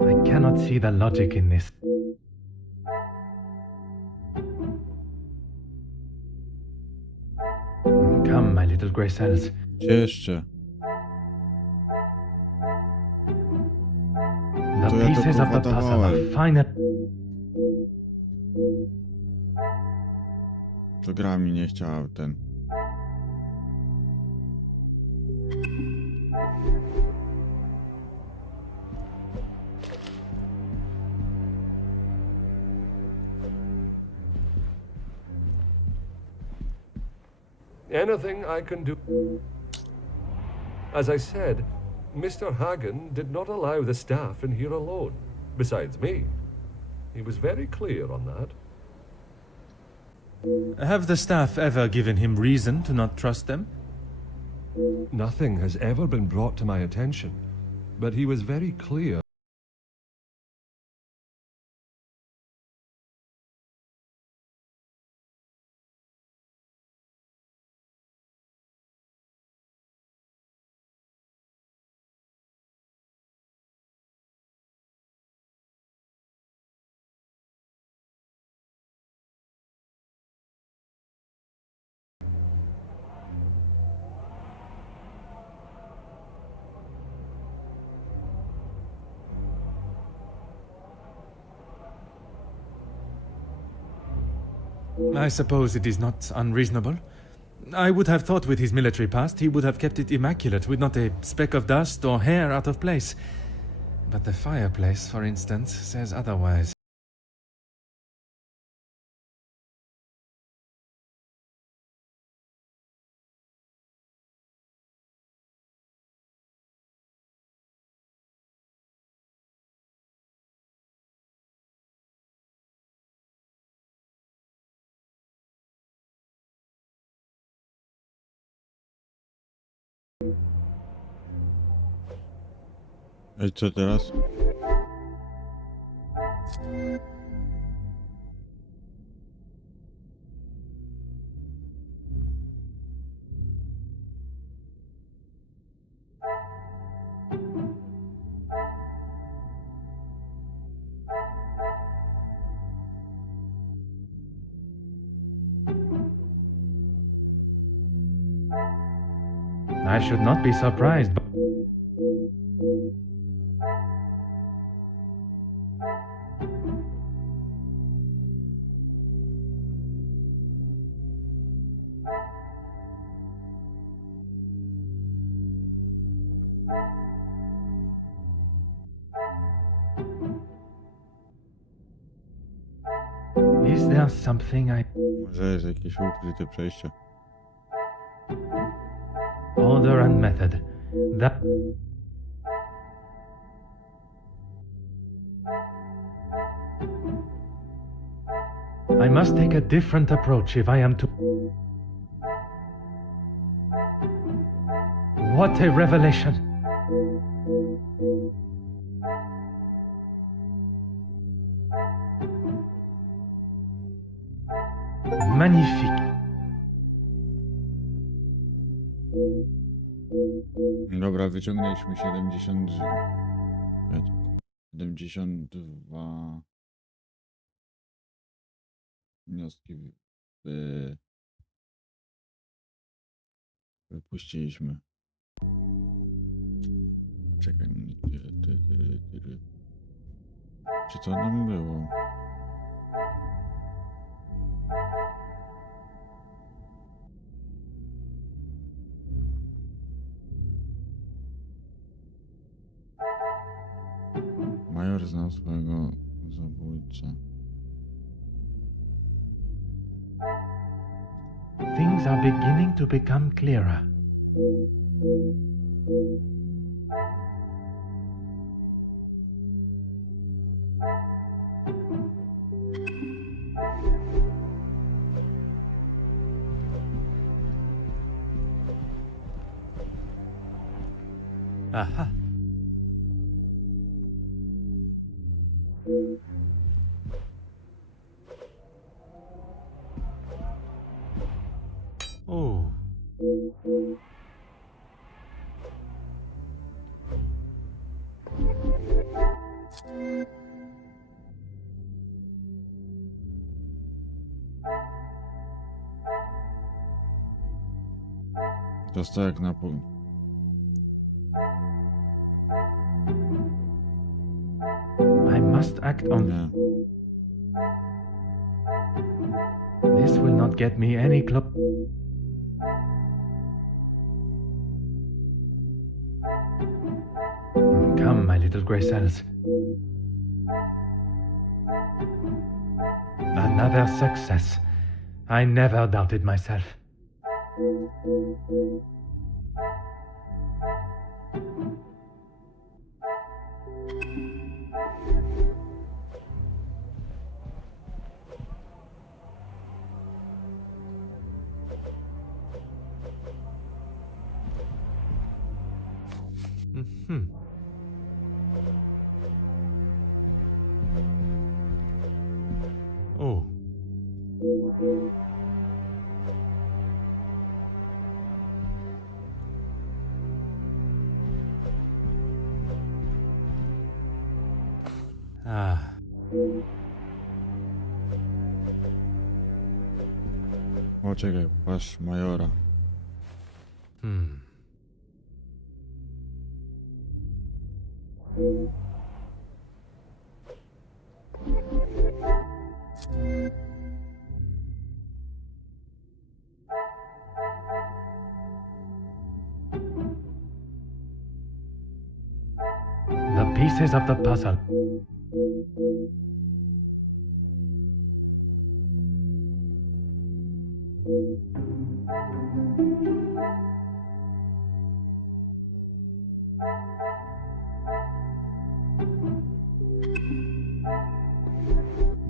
I cannot see the logic in this. Come, my little grey cells. Gdzie jeszcze? The To ja to pieces of the puzzle are powodowałem. fine. To gra mi nie chciała ten. Anything I can do? As I said, Mr. Hagen did not allow the staff in here alone, besides me. He was very clear on that. Have the staff ever given him reason to not trust them? Nothing has ever been brought to my attention, but he was very clear. I suppose it is not unreasonable. I would have thought with his military past he would have kept it immaculate with not a speck of dust or hair out of place. But the fireplace, for instance, says otherwise. I co teraz? I should not be surprised, but is there something I... Może jest jakieś ukryte przejście. Order and method. That... I must take a different approach if I am to... What a revelation! Magnifique. Dobra, wyciągnęliśmy 72 wnioski wypuściliśmy. Czekaj, czy to nam było? Major znał swojego zabójcę. Things are beginning to become clearer. Aha. Oh. Dostał jak na pół. I must act on. Nie. This will not get me any club. Come, my little grey cells. Another success. I never doubted myself. Mhm. Oh. Ah. O, czekaj, patrz Majora. The pieces of the puzzle.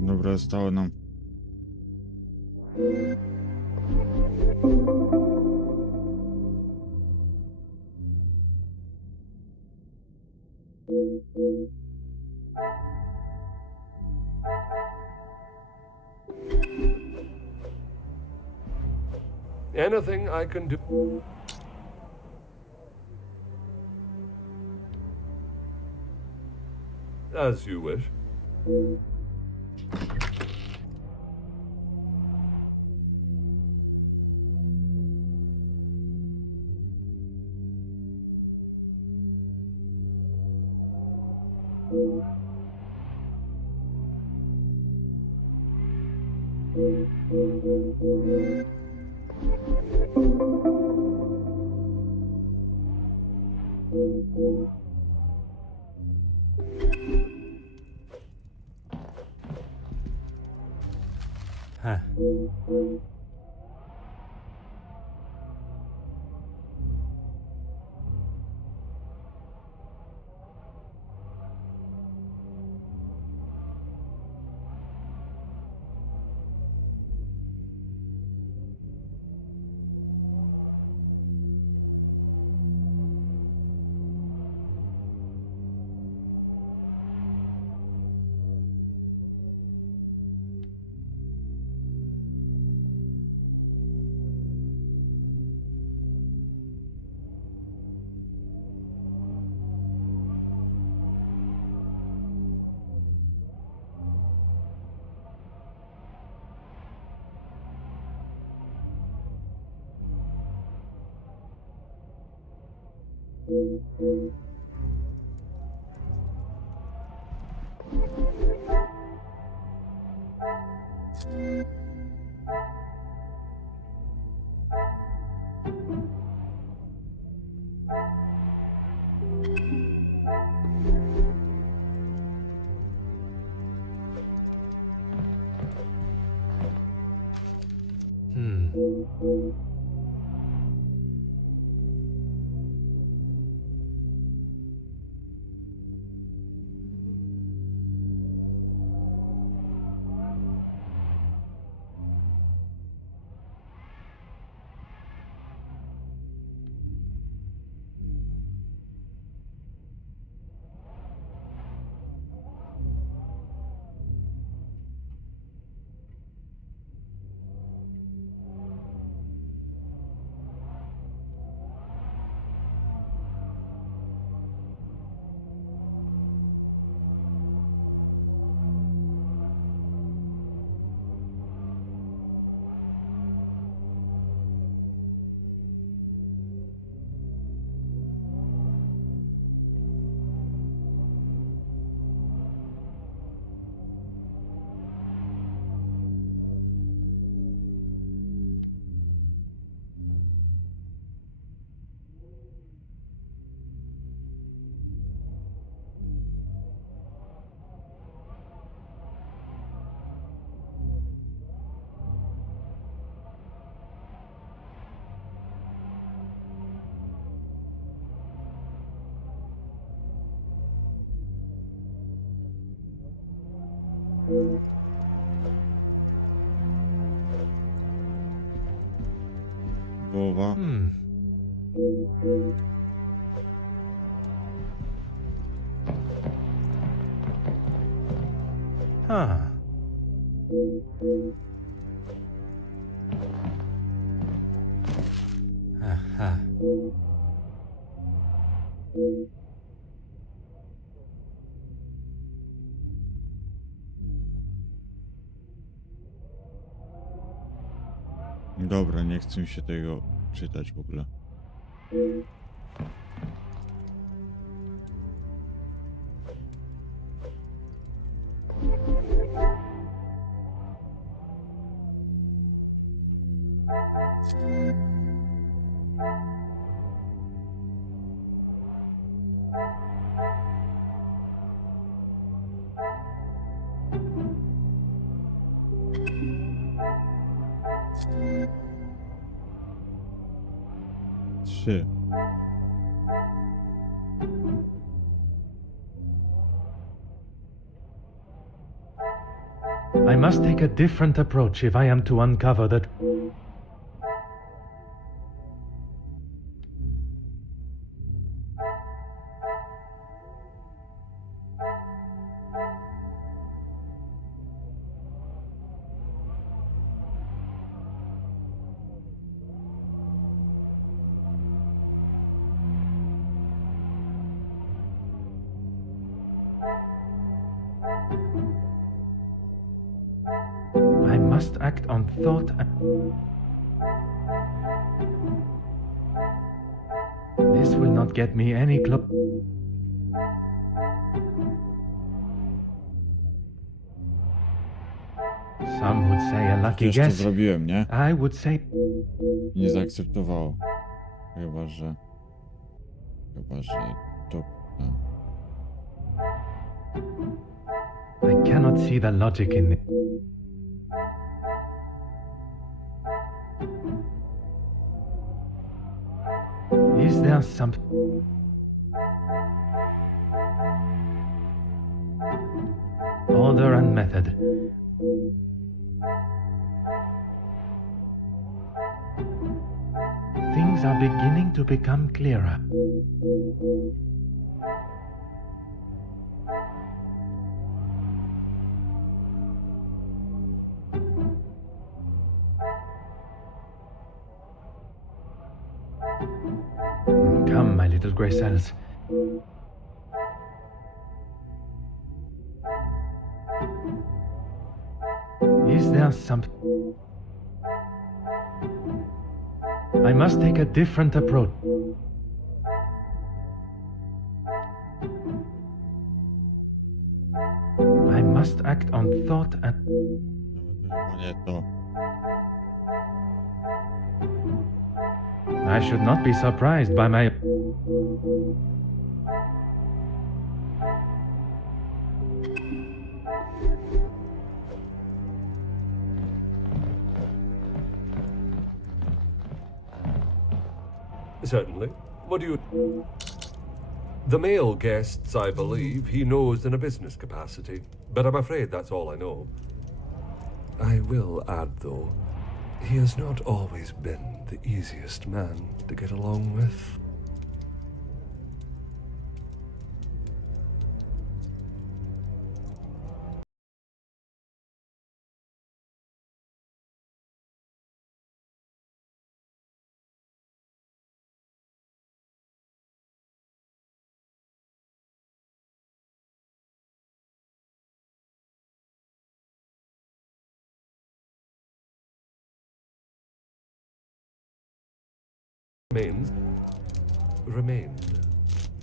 Dobra, zostało nam. Anything I can do? As you wish. Huh. Głowa. Ah. Aha. Dobra, nie chcę mi się tego czytać w ogóle. Trzy. I must take a different approach if I am to uncover that. I must act on thought. This will not get me any closer. Some would say a lucky Przecież to guess. zrobiłem, nie? I would say Nie zaakceptowało. Chyba, że to... No. I cannot see the logic in it. Is there some order and method? Things are beginning to become clearer. Come, my little grey cells. Is there some... I must take a different approach. I must act on thought and... Nie to. I should not be surprised by my... Certainly. What do you... The male guests, I believe, he knows in a business capacity, but I'm afraid that's all I know. I will add, though, he has not always been the easiest man to get along with. Remained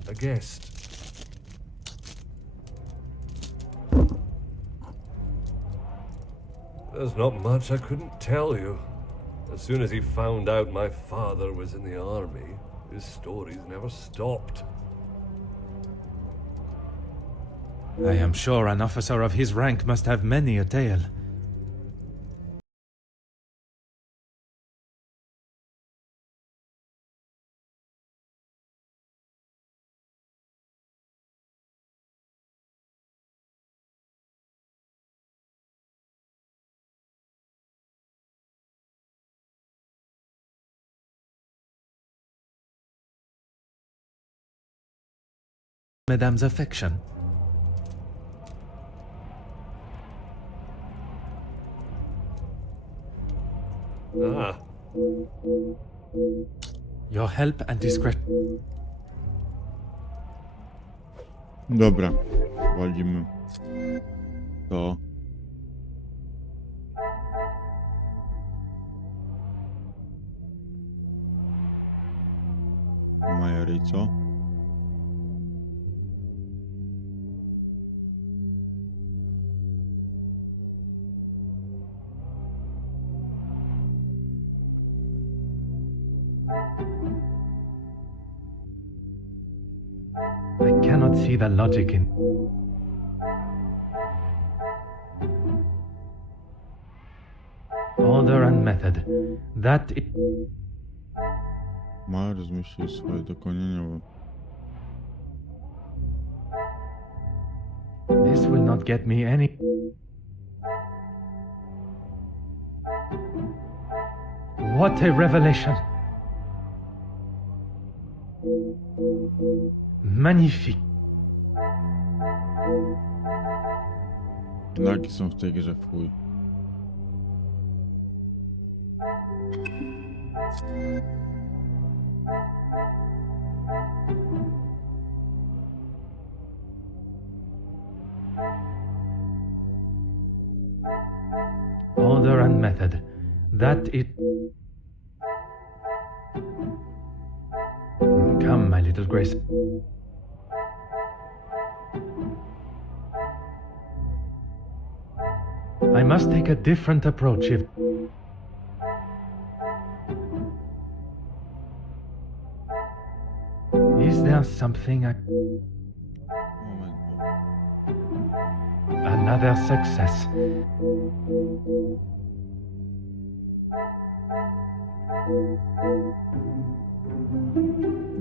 a guest. There's not much I couldn't tell you. As soon as he found out my father was in the army, his stories never stopped. I am sure an officer of his rank must have many a tale. Madame's affection. Ah, Your help and discretion. Dobra, walimy to. Major co? I cannot see the logic in. Order and method. That is. Ma rozmyślić swoje dokonania. This will not get me any. What a revelation! Magnifique. Lagi są w tej grze w chuj. Order and method. That is. Come, my little Grace. I must take a different approach if. Is there something I. Another success.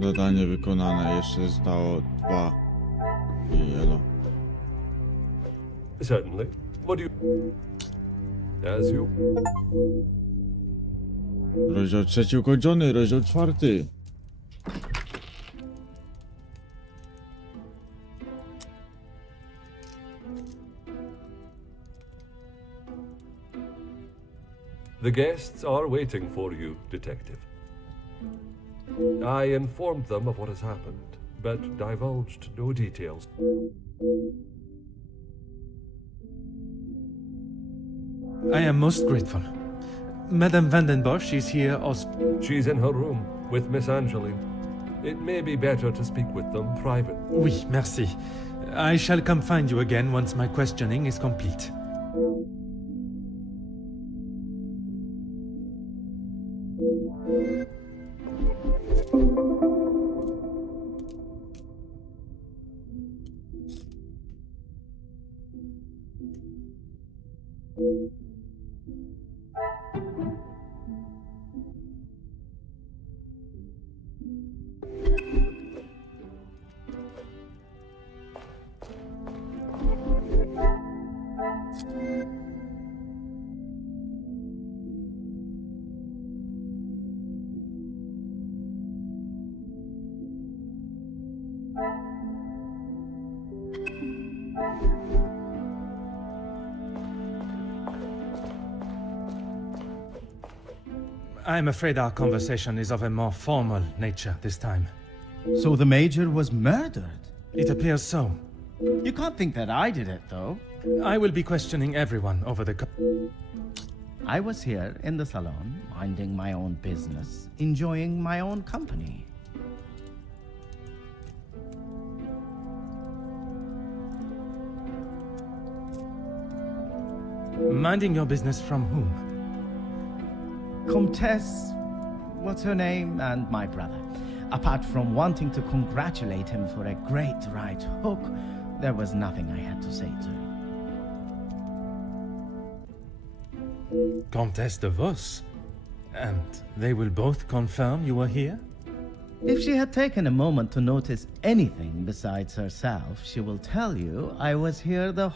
Zadanie wykonane, jeszcze zostało 2 i elo. certainly. What do you... As you... Rozdział 3 ukończony, rozdział 4. The guests are waiting for you, Detective. I informed them of what has happened, but divulged no details. I am most grateful. Madame Vandenbosch is here also. She's in her room with Miss Angeline. It may be better to speak with them privately. Oui, merci. I shall come find you again once my questioning is complete. I'm afraid our conversation is of a more formal nature this time. So the Major was murdered? It appears so. You can't think that I did it, though. I will be questioning everyone over the... I was here in the salon, minding my own business, enjoying my own company. Minding your business from whom? Comtesse, what's her name, and my brother. Apart from wanting to congratulate him for a great right hook, there was nothing I had to say to him. Comtesse de Vos? And they will both confirm you were here? If she had taken a moment to notice anything besides herself, she will tell you I was here the...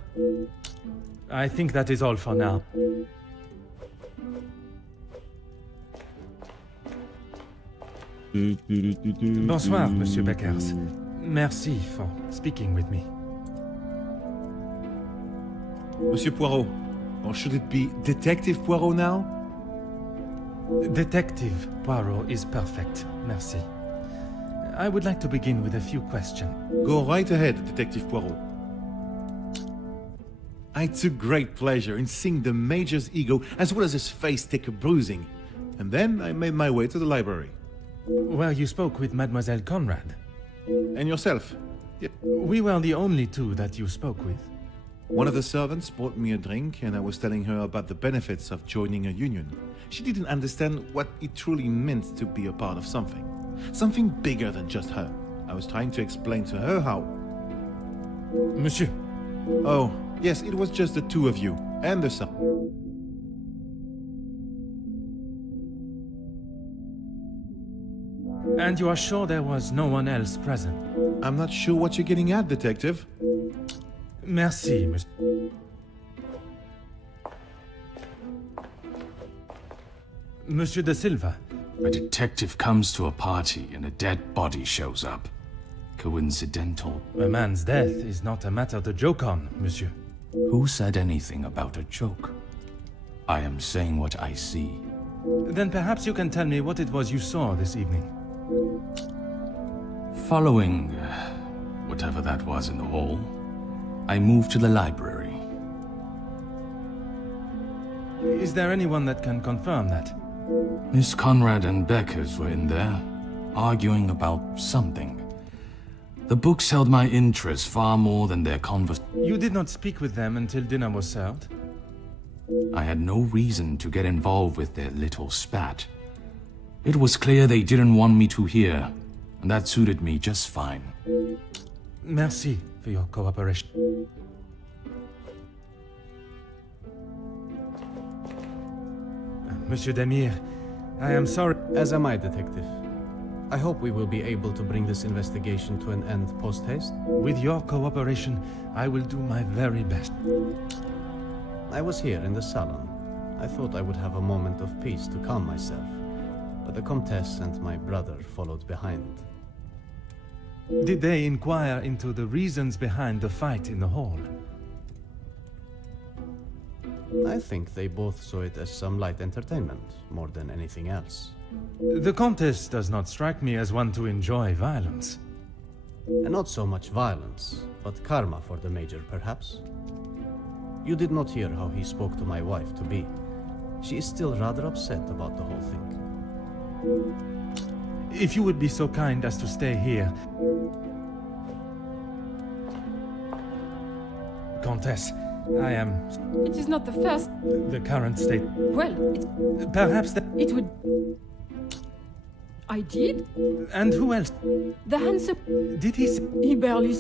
I think that is all for now. Bonsoir, Monsieur Beckers. Merci for speaking with me. Monsieur Poirot, or should it be Detective Poirot now? Detective Poirot is perfect, merci. I would like to begin with a few questions. Go right ahead, Detective Poirot. I took great pleasure in seeing the Major's ego as well as his face take a bruising. And then I made my way to the library. Well, you spoke with Mademoiselle Conrad. And yourself? We were the only two that you spoke with. One of the servants bought me a drink and I was telling her about the benefits of joining a union. She didn't understand what it truly meant to be a part of something. Something bigger than just her. I was trying to explain to her how... Monsieur. Oh, yes, it was just the two of you and the son. And you are sure there was no one else present? I'm not sure what you're getting at, Detective. Merci, monsieur. Monsieur de Silva. A detective comes to a party and a dead body shows up. Coincidental. A man's death is not a matter to joke on, monsieur. Who said anything about a joke? I am saying what I see. Then perhaps you can tell me what it was you saw this evening. Following whatever that was in the hall, I moved to the library. Is there anyone that can confirm that? Miss Conrad and Beckers were in there, arguing about something. The books held my interest far more than their conversation. You did not speak with them until dinner was served? I had no reason to get involved with their little spat. It was clear they didn't want me to hear, and that suited me just fine. Merci for your cooperation. Monsieur Demir, I am sorry. As am I, Detective. I hope we will be able to bring this investigation to an end post-haste. With your cooperation, I will do my very best. I was here in the salon. I thought I would have a moment of peace to calm myself, but the Comtesse and my brother followed behind. Did they inquire into the reasons behind the fight in the hall? I think they both saw it as some light entertainment, more than anything else. The Comtesse does not strike me as one to enjoy violence. And not so much violence, but karma for the Major, perhaps. You did not hear how he spoke to my wife-to-be. She is still rather upset about the whole thing. If you would be so kind as to stay here. Comtesse, I am... It is not the first... The current state... Well, it... Perhaps that... It would... I did? And who else? The handsome... Did he... He barely...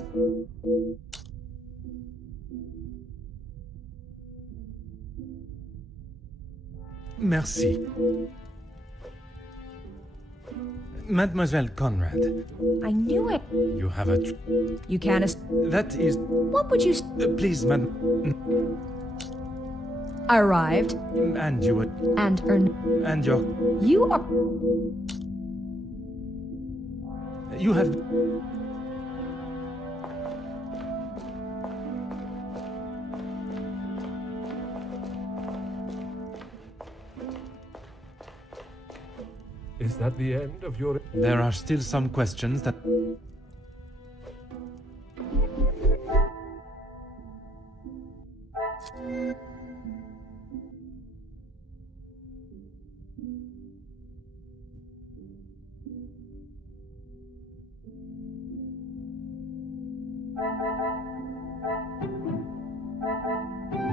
Merci. Mademoiselle Conrad. I knew it. You have a... You can... That is... What would you... please, madam... Arrived. And you were... And earned... And your... You are... You have... Is that the end of your... There are still some questions that...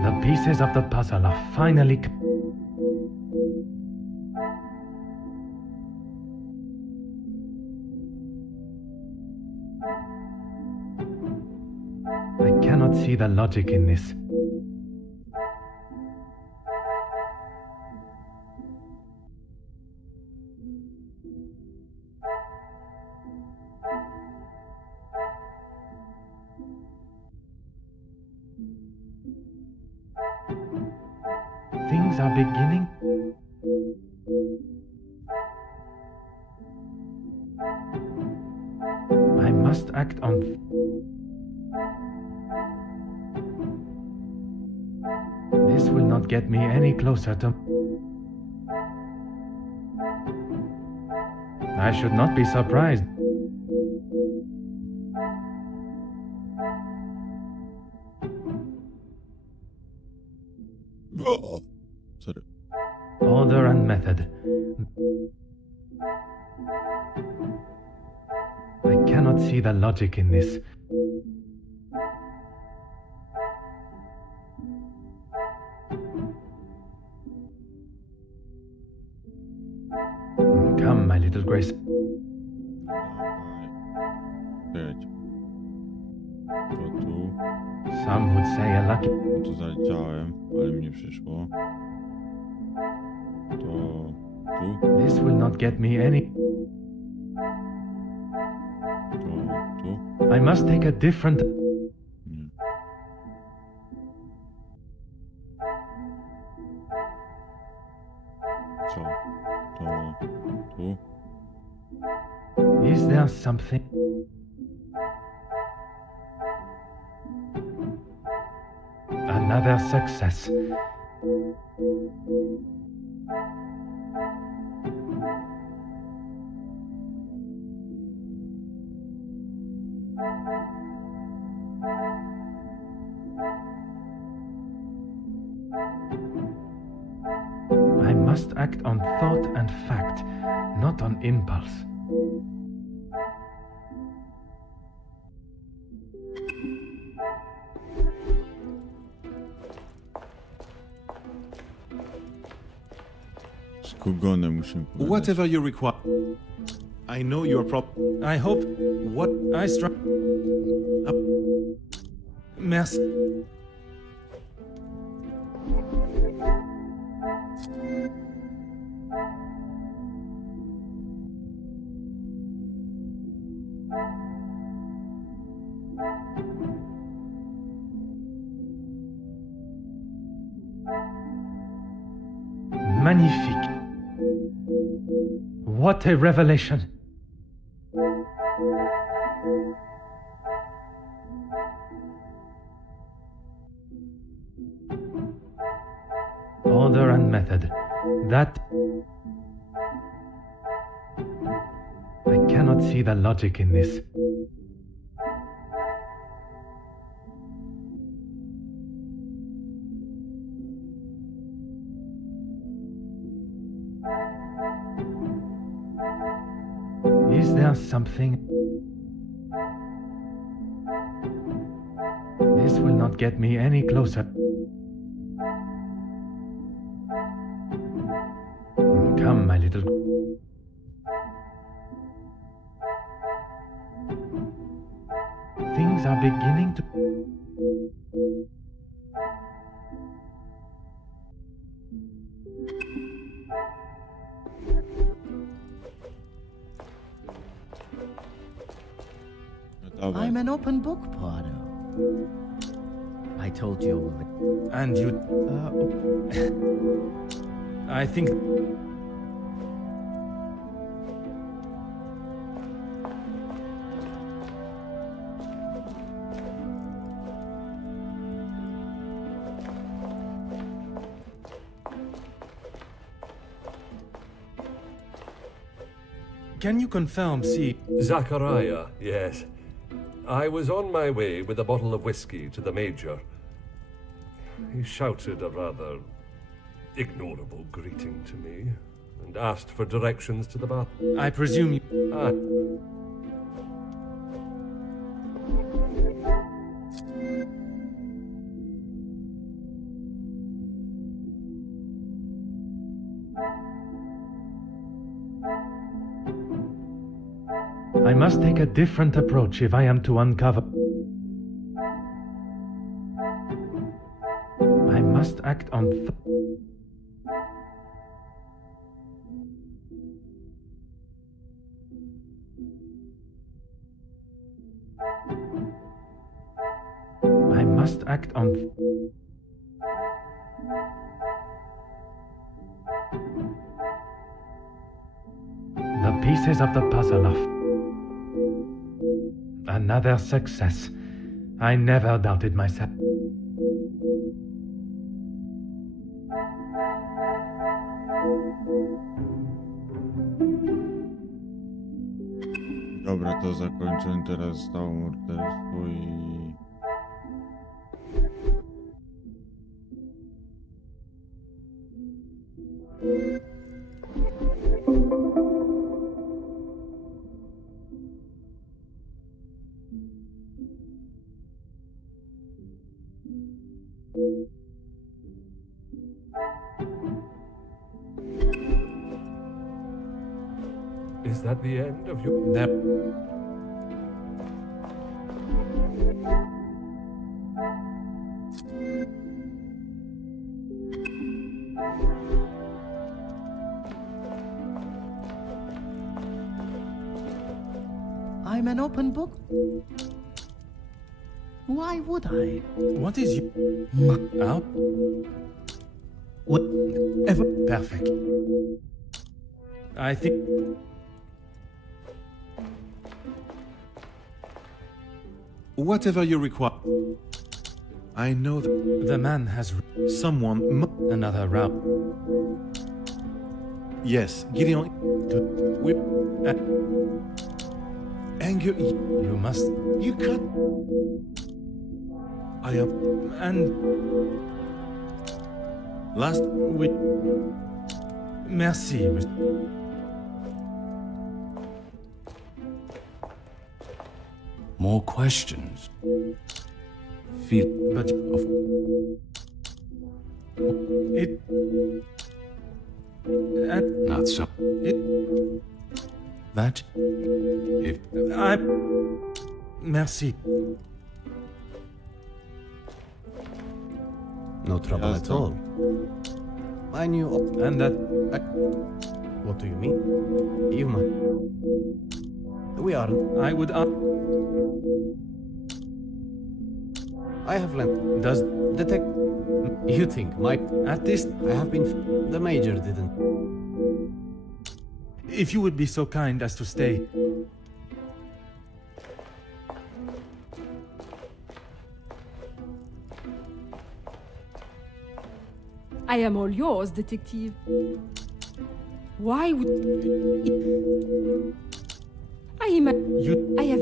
The pieces of the puzzle are finally... I cannot see the logic in this. Things are beginning. I must must act on... This will not get me any closer to... I should not be surprised. Sorry. Order and method. I cannot see the logic in this. Come, my little Grace. Czekajcie. To tu. Some would say a lucky... To zaliczałem, ale mi nie przyszło. To tu. This will not get me any... To tu. I must take a different... Nie. Co? To tu. Is there something... Another success. I must act on thought and fact, not on impulse. Z Kugonem muszę pogadać. Whatever you require. I know you're I hope What? I struck. Merci. Magnifique. What a revelation. Order and method. That... I cannot see the logic in this. Is there something... This will not get me any closer. Come, my little... Things are beginning to... I'm an open book, Poirot. I told you already. And you... I think... Can you confirm, see... Zachariah, yes. I was on my way with a bottle of whiskey to the Major. He shouted a rather ignorable greeting to me and asked for directions to the bath. I presume you... I must take a different approach if I am to uncover... I must act on... I must act on... The pieces of the puzzle of... A Another success. I never doubted myself. Dobra, to zakończymy teraz stało morderstwo i... Is that the end of your... I'm an open book. Why would I? What is you? Out? What? Perfect. I think... Whatever you require. I know that The man has someone another route. Yes, Gideon. We... Anger. You must... You can't... I am... And... Last... We... Merci, monsieur. More questions? Feel... But... Of... It... And... Not so. It... That... If... I... Merci. No trouble at all. I knew... And that... What do you mean? You might... We are... I would... I have learned... Does... Detect... You think my... At this... I have been... The major didn't. If you would be so kind as to stay... I am all yours, detective. Why would... You... I have...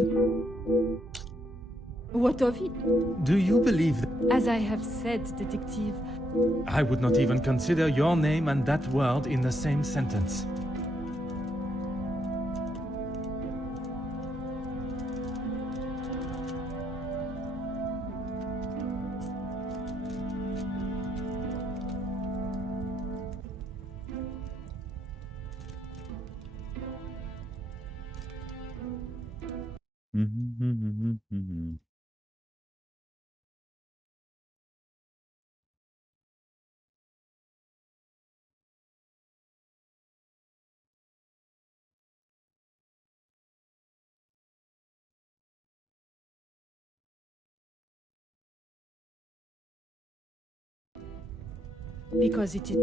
What of it? Do you believe that... As I have said, detective, I would not even consider your name and that word in the same sentence. because it is...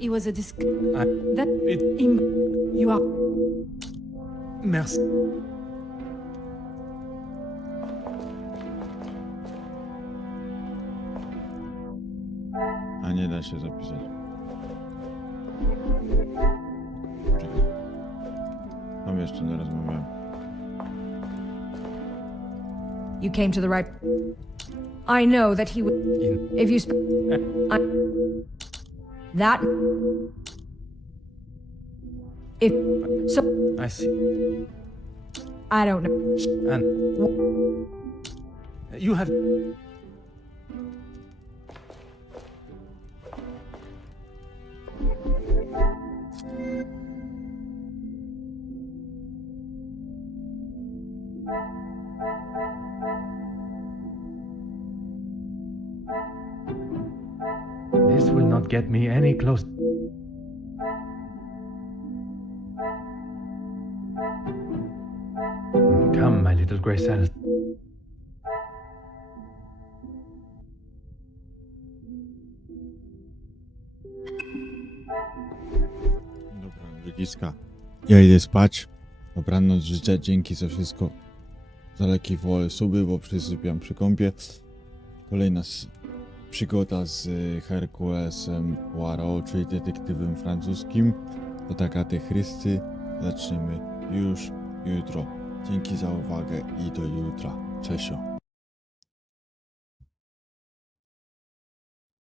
It was a disc... That... You are... Merci. A nie da się zapisać. Czekaj. Tam jeszcze nie rozmawiałem. You came to the right... I know that he would... If you... That... If... So... I see. I don't know. And... You have... This will not get me any closer. Come, my little grey cells. przyciska. Ja idę spać. Dobranoc życzę, dzięki za wszystko. Za leki wolę suby, bo przysypiam przy kąpie. Kolejna przygoda z Herculesem Poirot, czyli detektywem francuskim od Agaty Christie. Zaczniemy już jutro. Dzięki za uwagę i do jutra. Cześć.